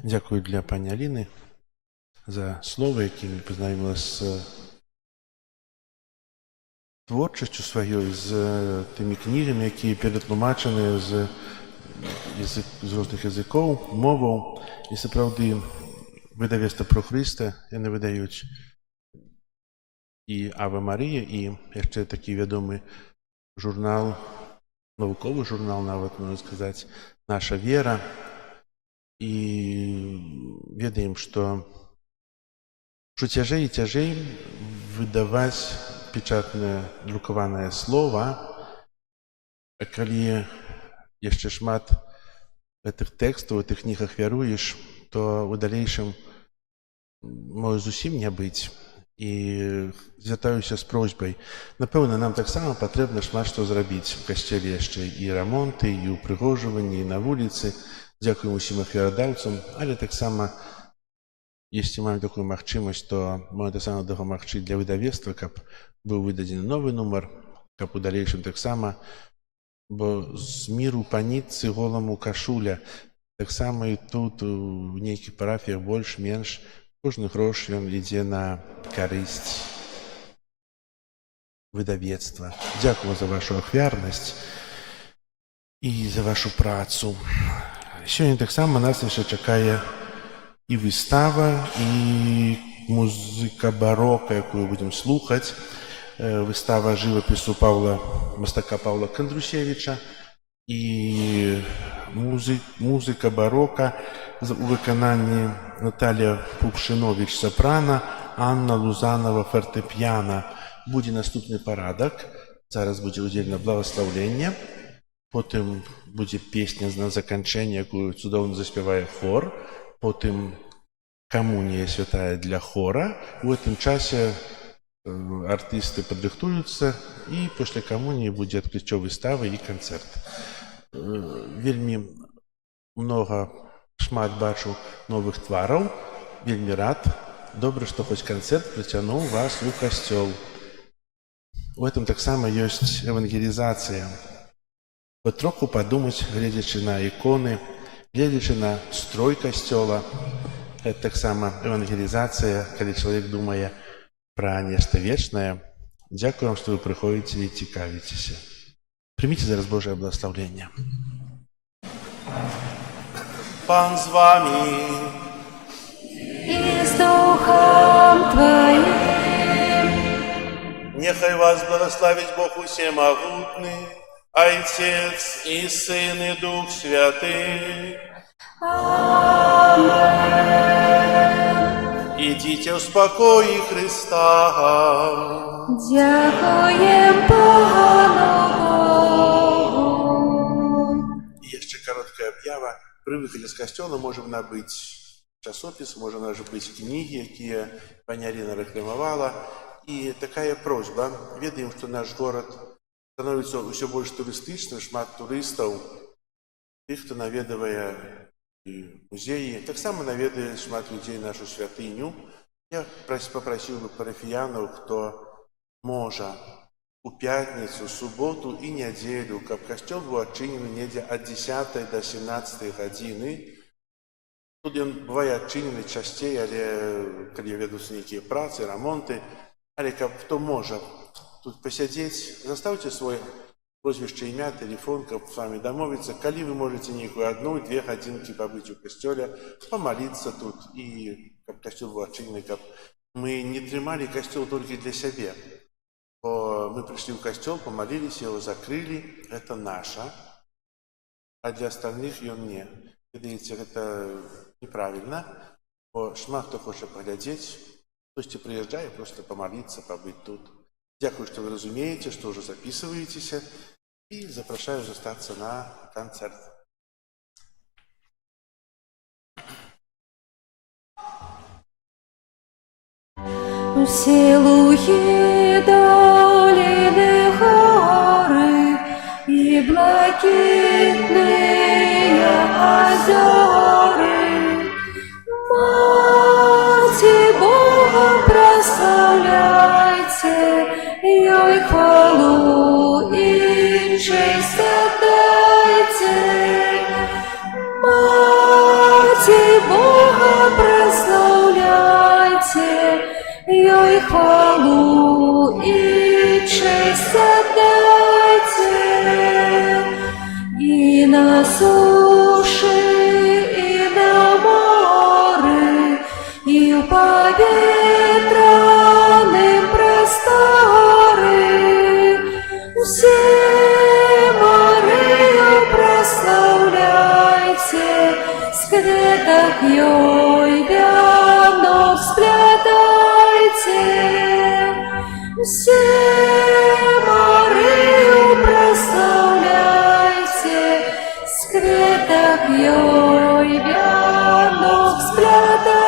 Дякую для пані Аліни за слово, яким познайомилась з творчістю своєю, з тими книгами, які перетлумачені з різних язиків, моваў. І сапраўды видавецтва «Про Христа» яны выдаюць і «Ава Марія», і яшчэ такі вядомы журнал, навуковы журнал нават, можна сказаць, «Наша вера». І ведаем, што цяжэй і цяжэй выдаваць печатнае друкаванае слова, а калі яшчэ шмат гэтых тэкстаў у тых кнігах вяруеш, то ў далейшым можа зусім не быць. І звяртаюся з просьбай. Напэўна, нам таксама патрэбна шмат што зрабіць у касцеле яшчэ і рамонты, і ўпрыгожванні, і на вуліцы. Дзякуем усім ахвярадаўцам, але таксама, если маем такую магчымасць, то можна таксама дапамагчы для выдавецтва, каб быў выдадзены новы нумар, каб у далейшым таксама, бо з міру па нітцы голаму кашуля, таксама і тут у нейкіх парафіях больш-менш кожны грош ён ідзе на карысць выдавецтва. Дзякую за вашу ахвярнасць і за вашу працу. Сёння таксама нас яшчэ чакае і выстава, і музыка барока, якую будзем слухаць. Выстава жывапісу мастака Паўла Кандрусевіча і музыка барока у выкананні Наталія Пупшыновіч сапрана, Анна Лузанова фартэпіяна. Будзе наступны парадак. Зараз будзе ўдзельна благаслаўленне. Потым будзе песня на заканчэнне, якую цудоўна заспявае хор. Потым камунія святая для хора. У гэтым часе артысты падрыхтуюцца, і пасля камуніі будзе адкрыццё выставы і канцэрт. Вельмі шмат бачу новых твараў. Вельмі рад. Добра, што хоць канцэрт прыцягнуў вас у касцёл. У гэтым таксама ёсць евангелізацыя. Потроху падумаць, гледзячы на іконы, гледзячы на строй касцёла. Гэта таксама евангелізацыя, калі чалавек думае пра нешта вечнае. Дзякую вам, што вы прыходзіце і цікавіцеся. Прыміце зараз Божае благаслаўленне. Пан з вамі. І з духом твоїм. Нехай вас благословить Бог усемогутный, Отец и Сын и Дух Святый. Амінь. Идите в спокое Христа. Дякуєм Богу. Еще короткая объява. При выходе с костела можем набыть часопис, можем набыть книги, которые пані Аліна рекламовала. И такая просьба. Ведаем, что наш город становится все больше туристичным, шмат туристов. Тых, кто наведывая музеи, так само наведывает шмат людей нашу святыню. Я попросил бы парафіянаў, кто может у пятницу, субботу и неделю, каб костел был отчинен недзе от 10 до 17 годины. Тут он бывает отчинены частей, але когда ведутся некие працы, ремонты. Але каб кто может тут посидеть, заставьте свой прозвище, имя, телефон, каб с вами домовиться. Коли вы можете некую 1-2 годинки побыть у костёля, помолиться тут, и каб костёл был отчинен, каб мы не тримали костёл только для себя. Мы пришли в костёл, помолились, его закрыли, это наше, а для остальных он не. Видите, это неправильно, бо шмат кто хочет поглядеть, хтось приезжает просто помолиться, побыть тут. Дякую, что вы разумеете, что уже записываетесь, и запрошаю остаться на концерт. Усі луги, долини, гори і блакитні озери. Маті Бога прославляйте, їй хвалу і честь отдайте. Маті Бога Все Марию прославляйте, скветок ей вянок сплетайте.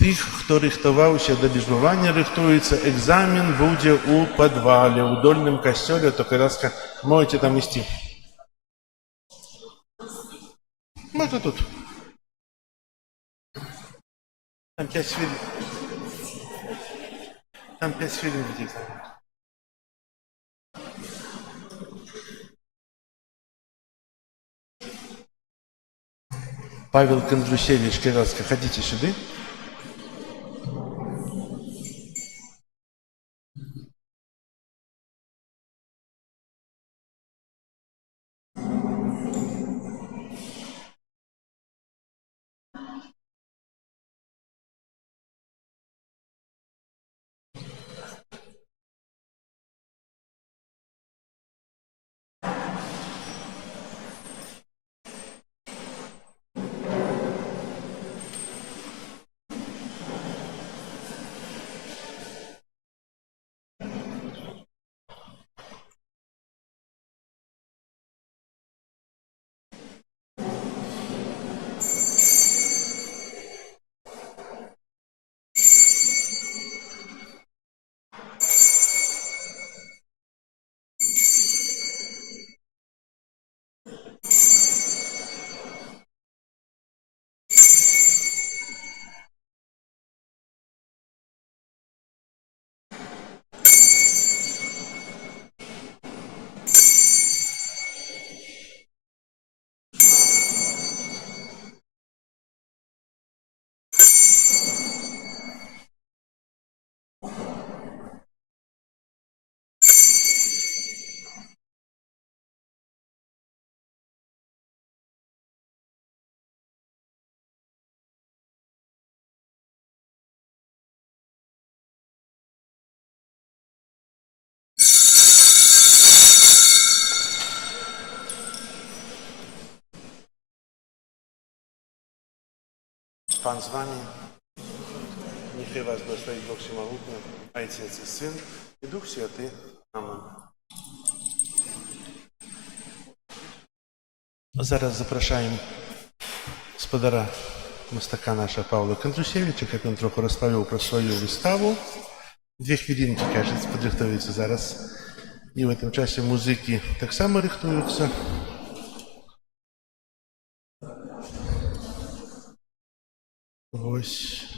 Тих, хто рихтувався до біжбування, рихтується, екзамен буде у підвалі, у дольному костелі, тільки ласка, можете там йти. Можна тут. Там 5 хвилин. Там 5 хвилин буде екзамен. Павел Кондрусевич, Кировска, ходите сюда. Pan z wami. Niechaj was błogosławi Bóg Wszechmogący, Ojciec i Syn i Duch Święty. Amen. Зараз запрошуємо господаря мастака наша Павла Кондрусевича, як він трохи розповів про свою виставу. 2 хвилинки, кажется, підрихтуються зараз. І в цьому часі музики так само рихтуються. Ось.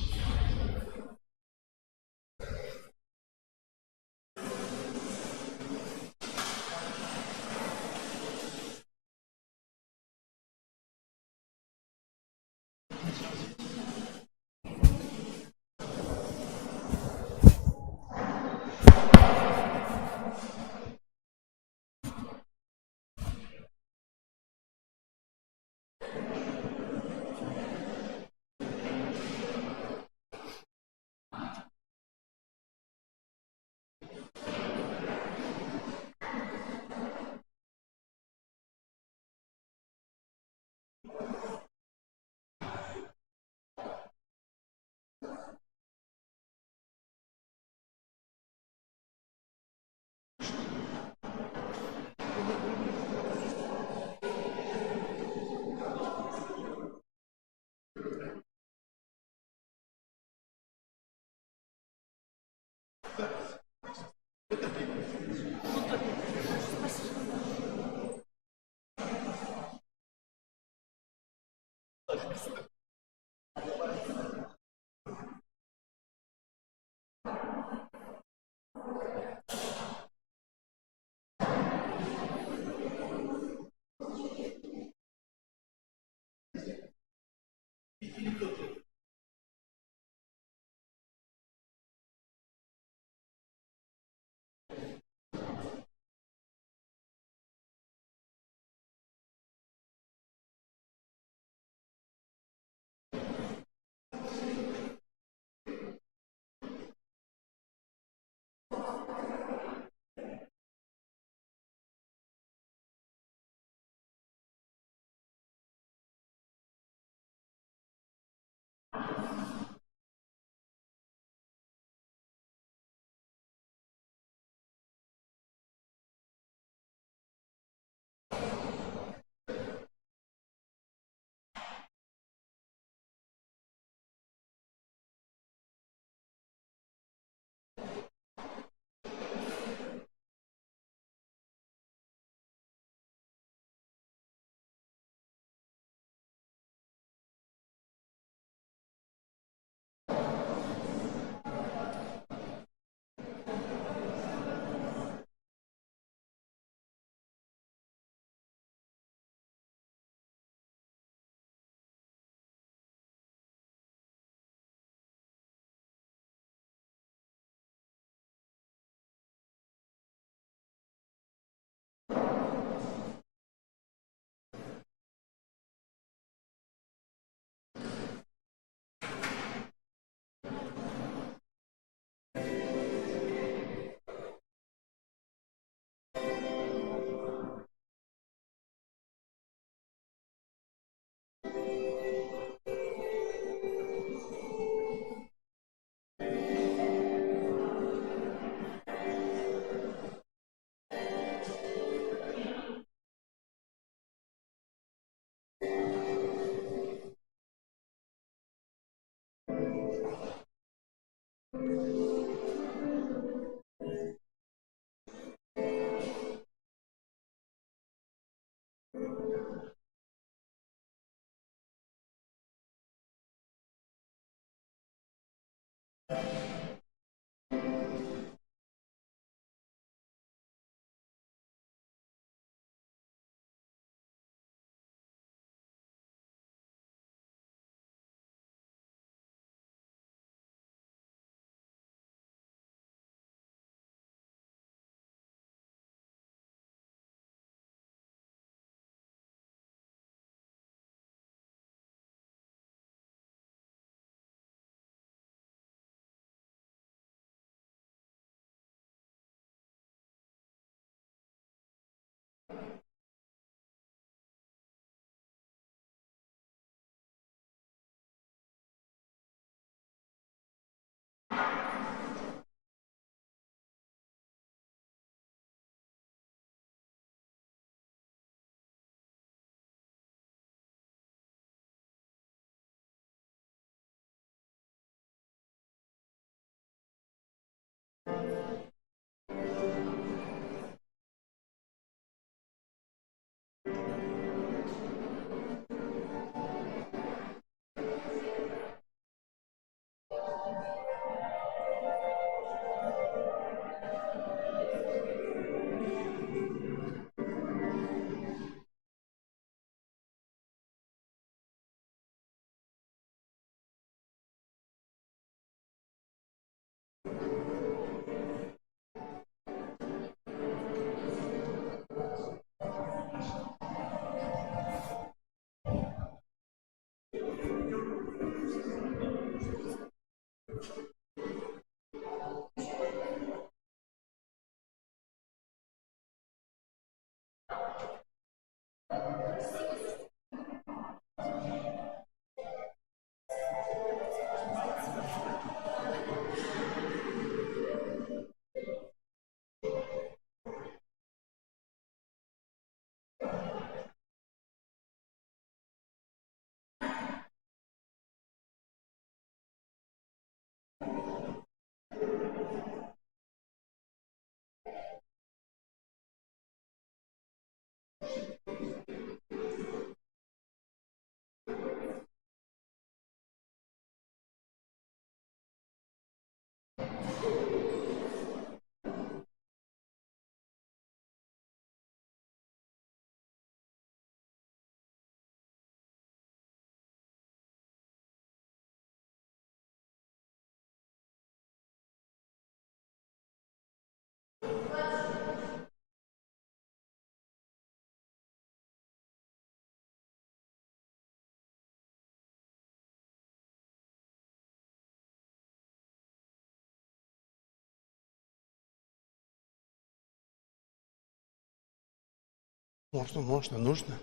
Можно, нужно.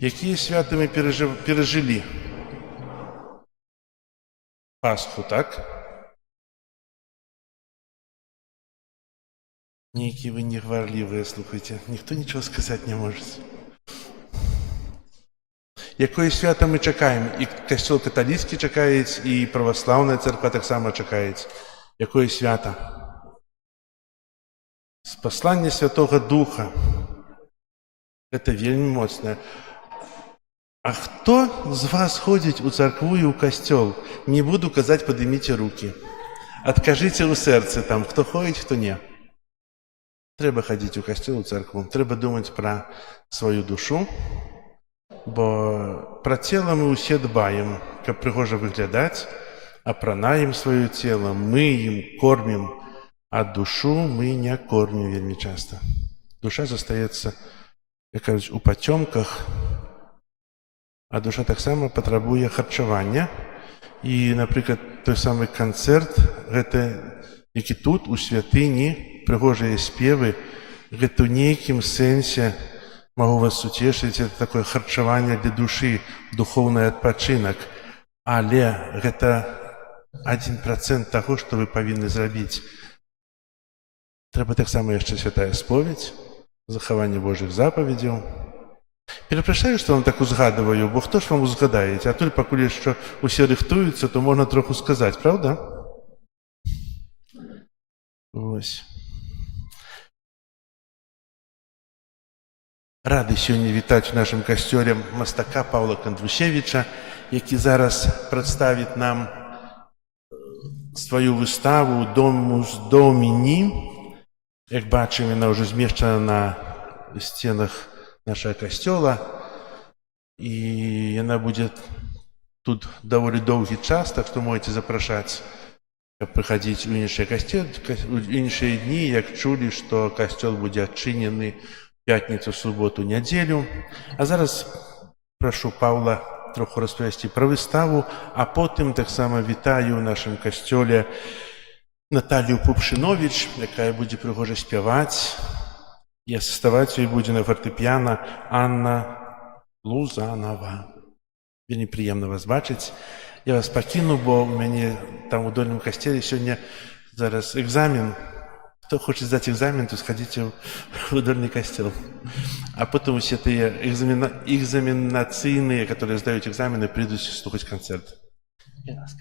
Якія святы мы пережили? Пасху, так? Некие вы негварлівыя, слухайте. Ніхто нічого сказати не може. Якое свято мы чакаем? І касцёл каталіцкі чакае, і праваслаўная царква таксама чакае. Якое свято? Спасланне Святого Духа. Это вельмі моцнае. А хто з вас ходзіць у царкву і ў касцёл? Не буду казаць, падыміце рукі. Адкажыце ў сэрцы там, хто ходзіць, хто не. Трэба хадзіць у касцёл, у царкву. Трэба думаць пра сваю душу, бо пра цела мы ўсе дбаем, каб прыгожа выглядаць, апранаем сваё цела, мыем, кормім, а душу мы не кормім вельмі часта. Душа застаецца, як кажуць, у пацёмках, а душа таксама патрабуе харчавання. І, напрыклад, той самы канцэрт, гэта, які тут, у святыні, прыгожыя спевы, гэта ў нейкім сэнсе, магу вас суцешыць, это такое харчаванне для душы, духоўны адпачынак. Але гэта 1% таго, што вы павінны зрабіць. Трэба таксама яшчэ святая споведь, захаванне Божых запаведзяў. Перапрашаю, што вам так узгадываю, бо хто ж вам узгадаеце? А тут пакуль яшчэ усе рыхтуюцца, то можна троху сказаць, правда? Вось. Рады сёння вітаць у нашым касцёле мастака Паўла Кандрушевіча, які зараз прадставіць нам сваю выставу «Домус Домини». Як бачым, яна ўжо змешчана на сценах нашага касцёла, і яна будзе тут даволі доўгі час, так што можаце запрашаць, каб прыхадзіць у іншыя касцёлы, у іншыя дні, як чулі, што касцёл будзе адчынены пятніцу, суботу, нядзелю. А зараз прашу Паўла троху распавесці пра выставу, а потым таксама вітаю ў нашым касцёле Наталью Пупшыновіч, якая будзе прыгожа спяваць, і асіставаць ёй будзе на фартэпіяна Анна Лузанова. Вельмі прыемна вас бачыць. Я вас пакіну, бо ў мяне там у дольным касцеле сёння зараз экзамен. Хто хоче здати екзамен, то сходіть в удольний костел. А потім всі ті екзаменаційні, які здають екзамени, прийдуть слухати концерт. Будь ласка.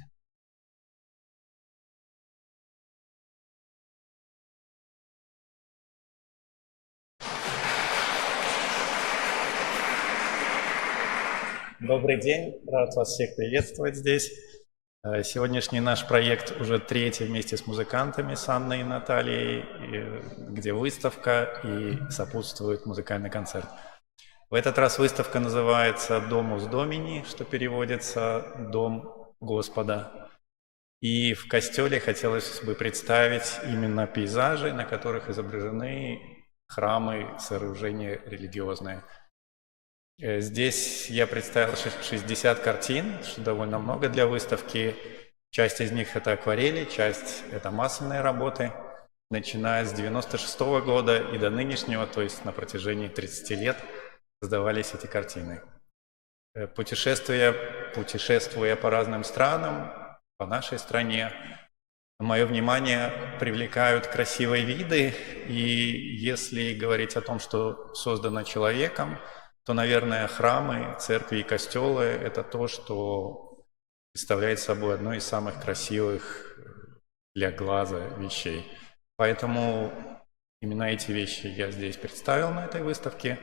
Добрый день, рад вас всех приветствовать здесь. Сегодняшний наш проект уже третий вместе с музыкантами, с Анной и Натальей, где выставка и сопутствует музыкальный концерт. В этот раз выставка называется «Domus Domini», что переводится «Дом Господа». И в костеле хотелось бы представить именно пейзажи, на которых изображены храмы, сооружения религиозные. Здесь я представил 60 картин, что довольно много для выставки. Часть из них это акварели, часть это массовые работы. Начиная с 96 года и до нынешнего, то есть на протяжении 30 лет, создавались эти картины. Путешествуя по разным странам, по нашей стране, мое внимание привлекают красивые виды. И если говорить о том, что создано человеком, то, наверное, храмы, церкви и костелы – это то, что представляет собой одно из самых красивых для глаза вещей. Поэтому именно эти вещи я здесь представил на этой выставке.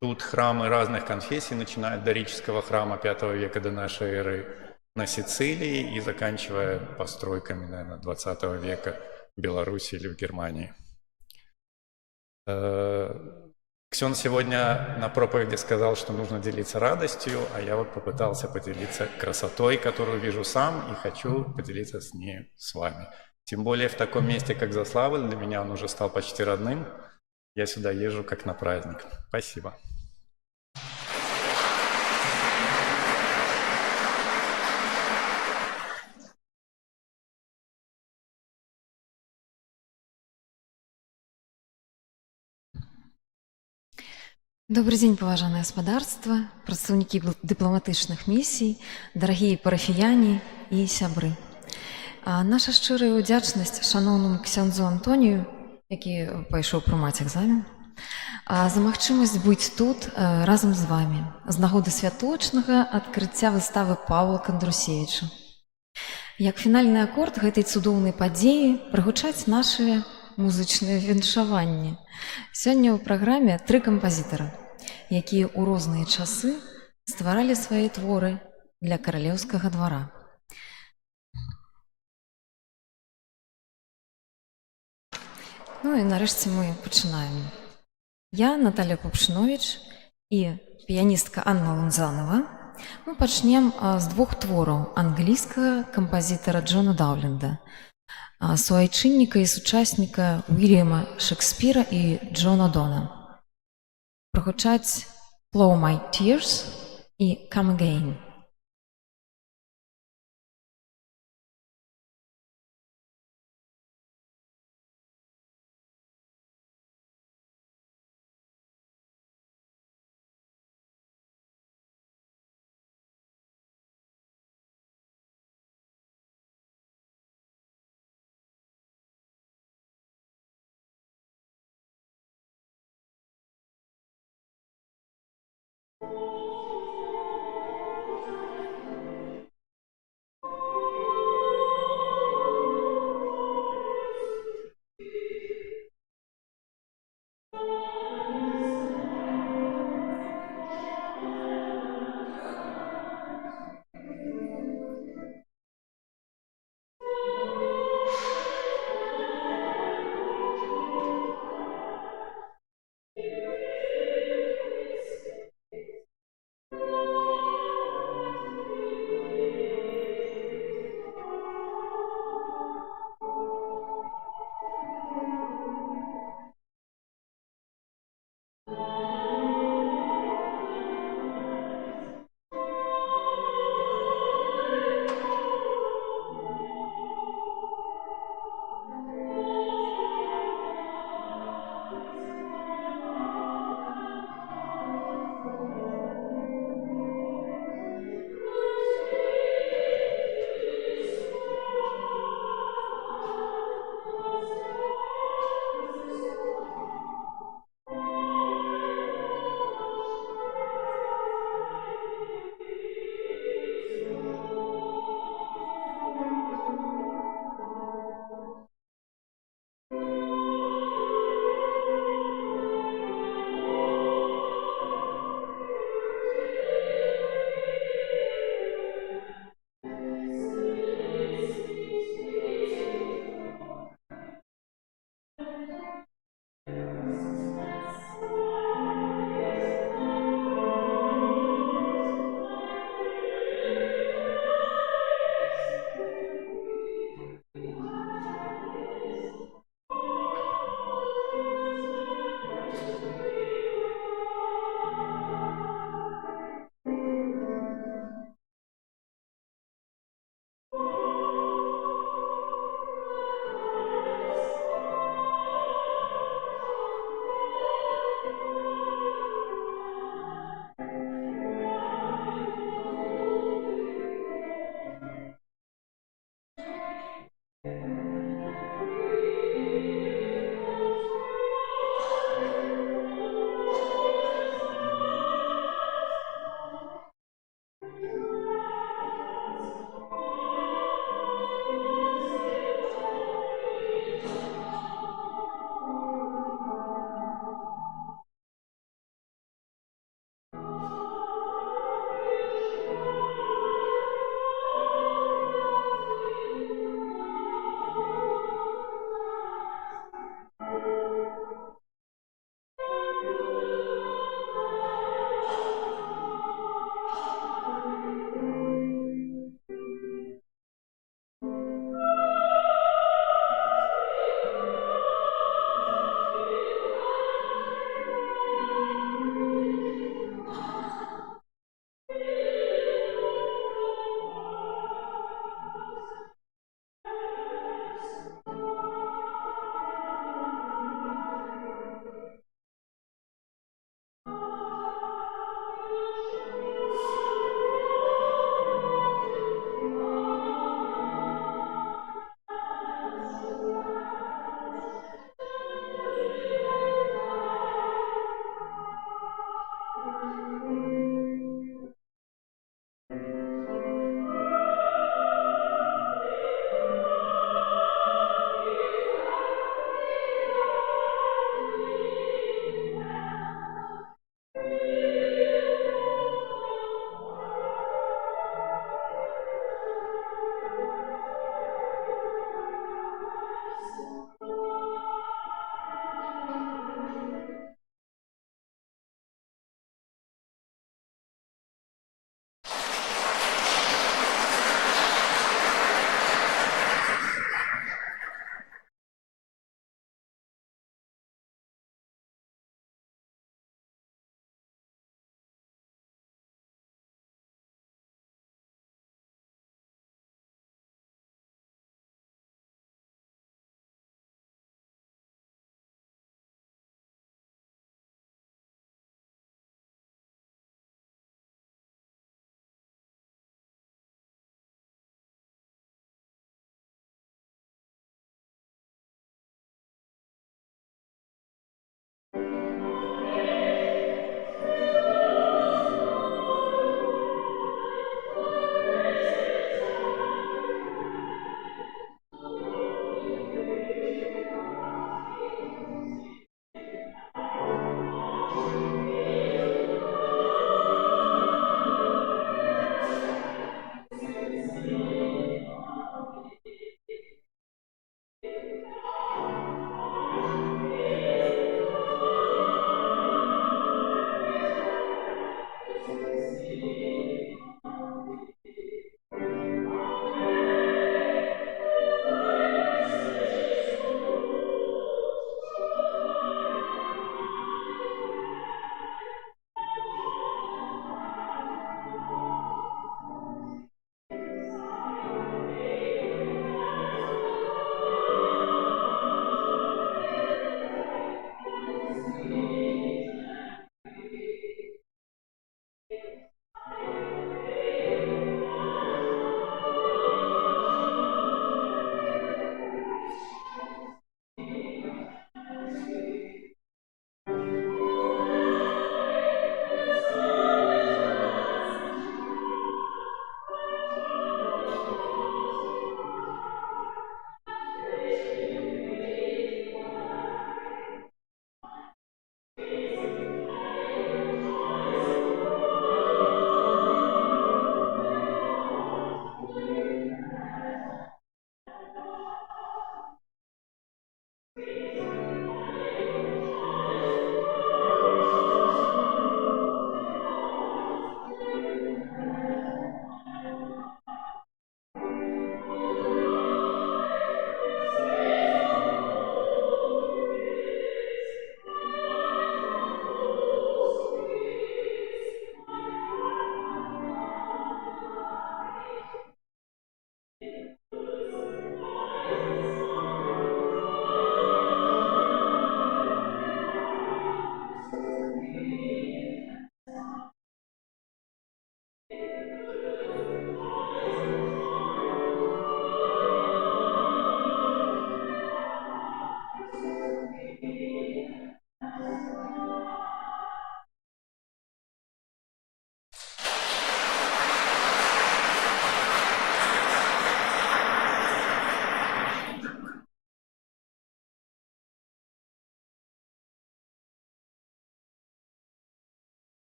Тут храмы разных конфессий, начиная от дорического храма V века до нашей эры на Сицилии и заканчивая постройками, наверное, 20 века в Беларуси или в Германии. Ксен сегодня на проповеди сказал, что нужно делиться радостью, а я вот попытался поделиться красотой, которую вижу сам, и хочу поделиться с ней с вами. Тем более в таком месте, как Заславль, для меня он уже стал почти родным. Я сюда езжу как на праздник. Спасибо. Добрый дзень, паважанае гаспадарства, прадстаўнікі дыпламатычных місій, дарагія парафіяне і сябры. Наша шчырая ўдзячнасць шаноўнаму ксяндзу Антонію, які пайшоў прымаць экзамен, за магчымасць быць тут разам з вамі з нагоды святочнага адкрыцця выставы Паўла Кандрусевіча. Як фінальны акорд гэтай цудоўнай падзеі прагучаць нашыя музычныя віншаванні. Сёння ў праграме 3 кампазітара, якія ў розныя часы стваралі свае творы для каралеўскага двара. Ну і нарэшце мы пачынаем. Я, Наталья Папшыновіч і піяністка Анна Лунзанова. Мы пачнем з 2 твораў англійскага кампазітара Джона Даўленда, суайчынніка і сучасніка Уільяма Шекспіра і Джона Дона. Прагучаць «Plough My Tears» і «Come Again».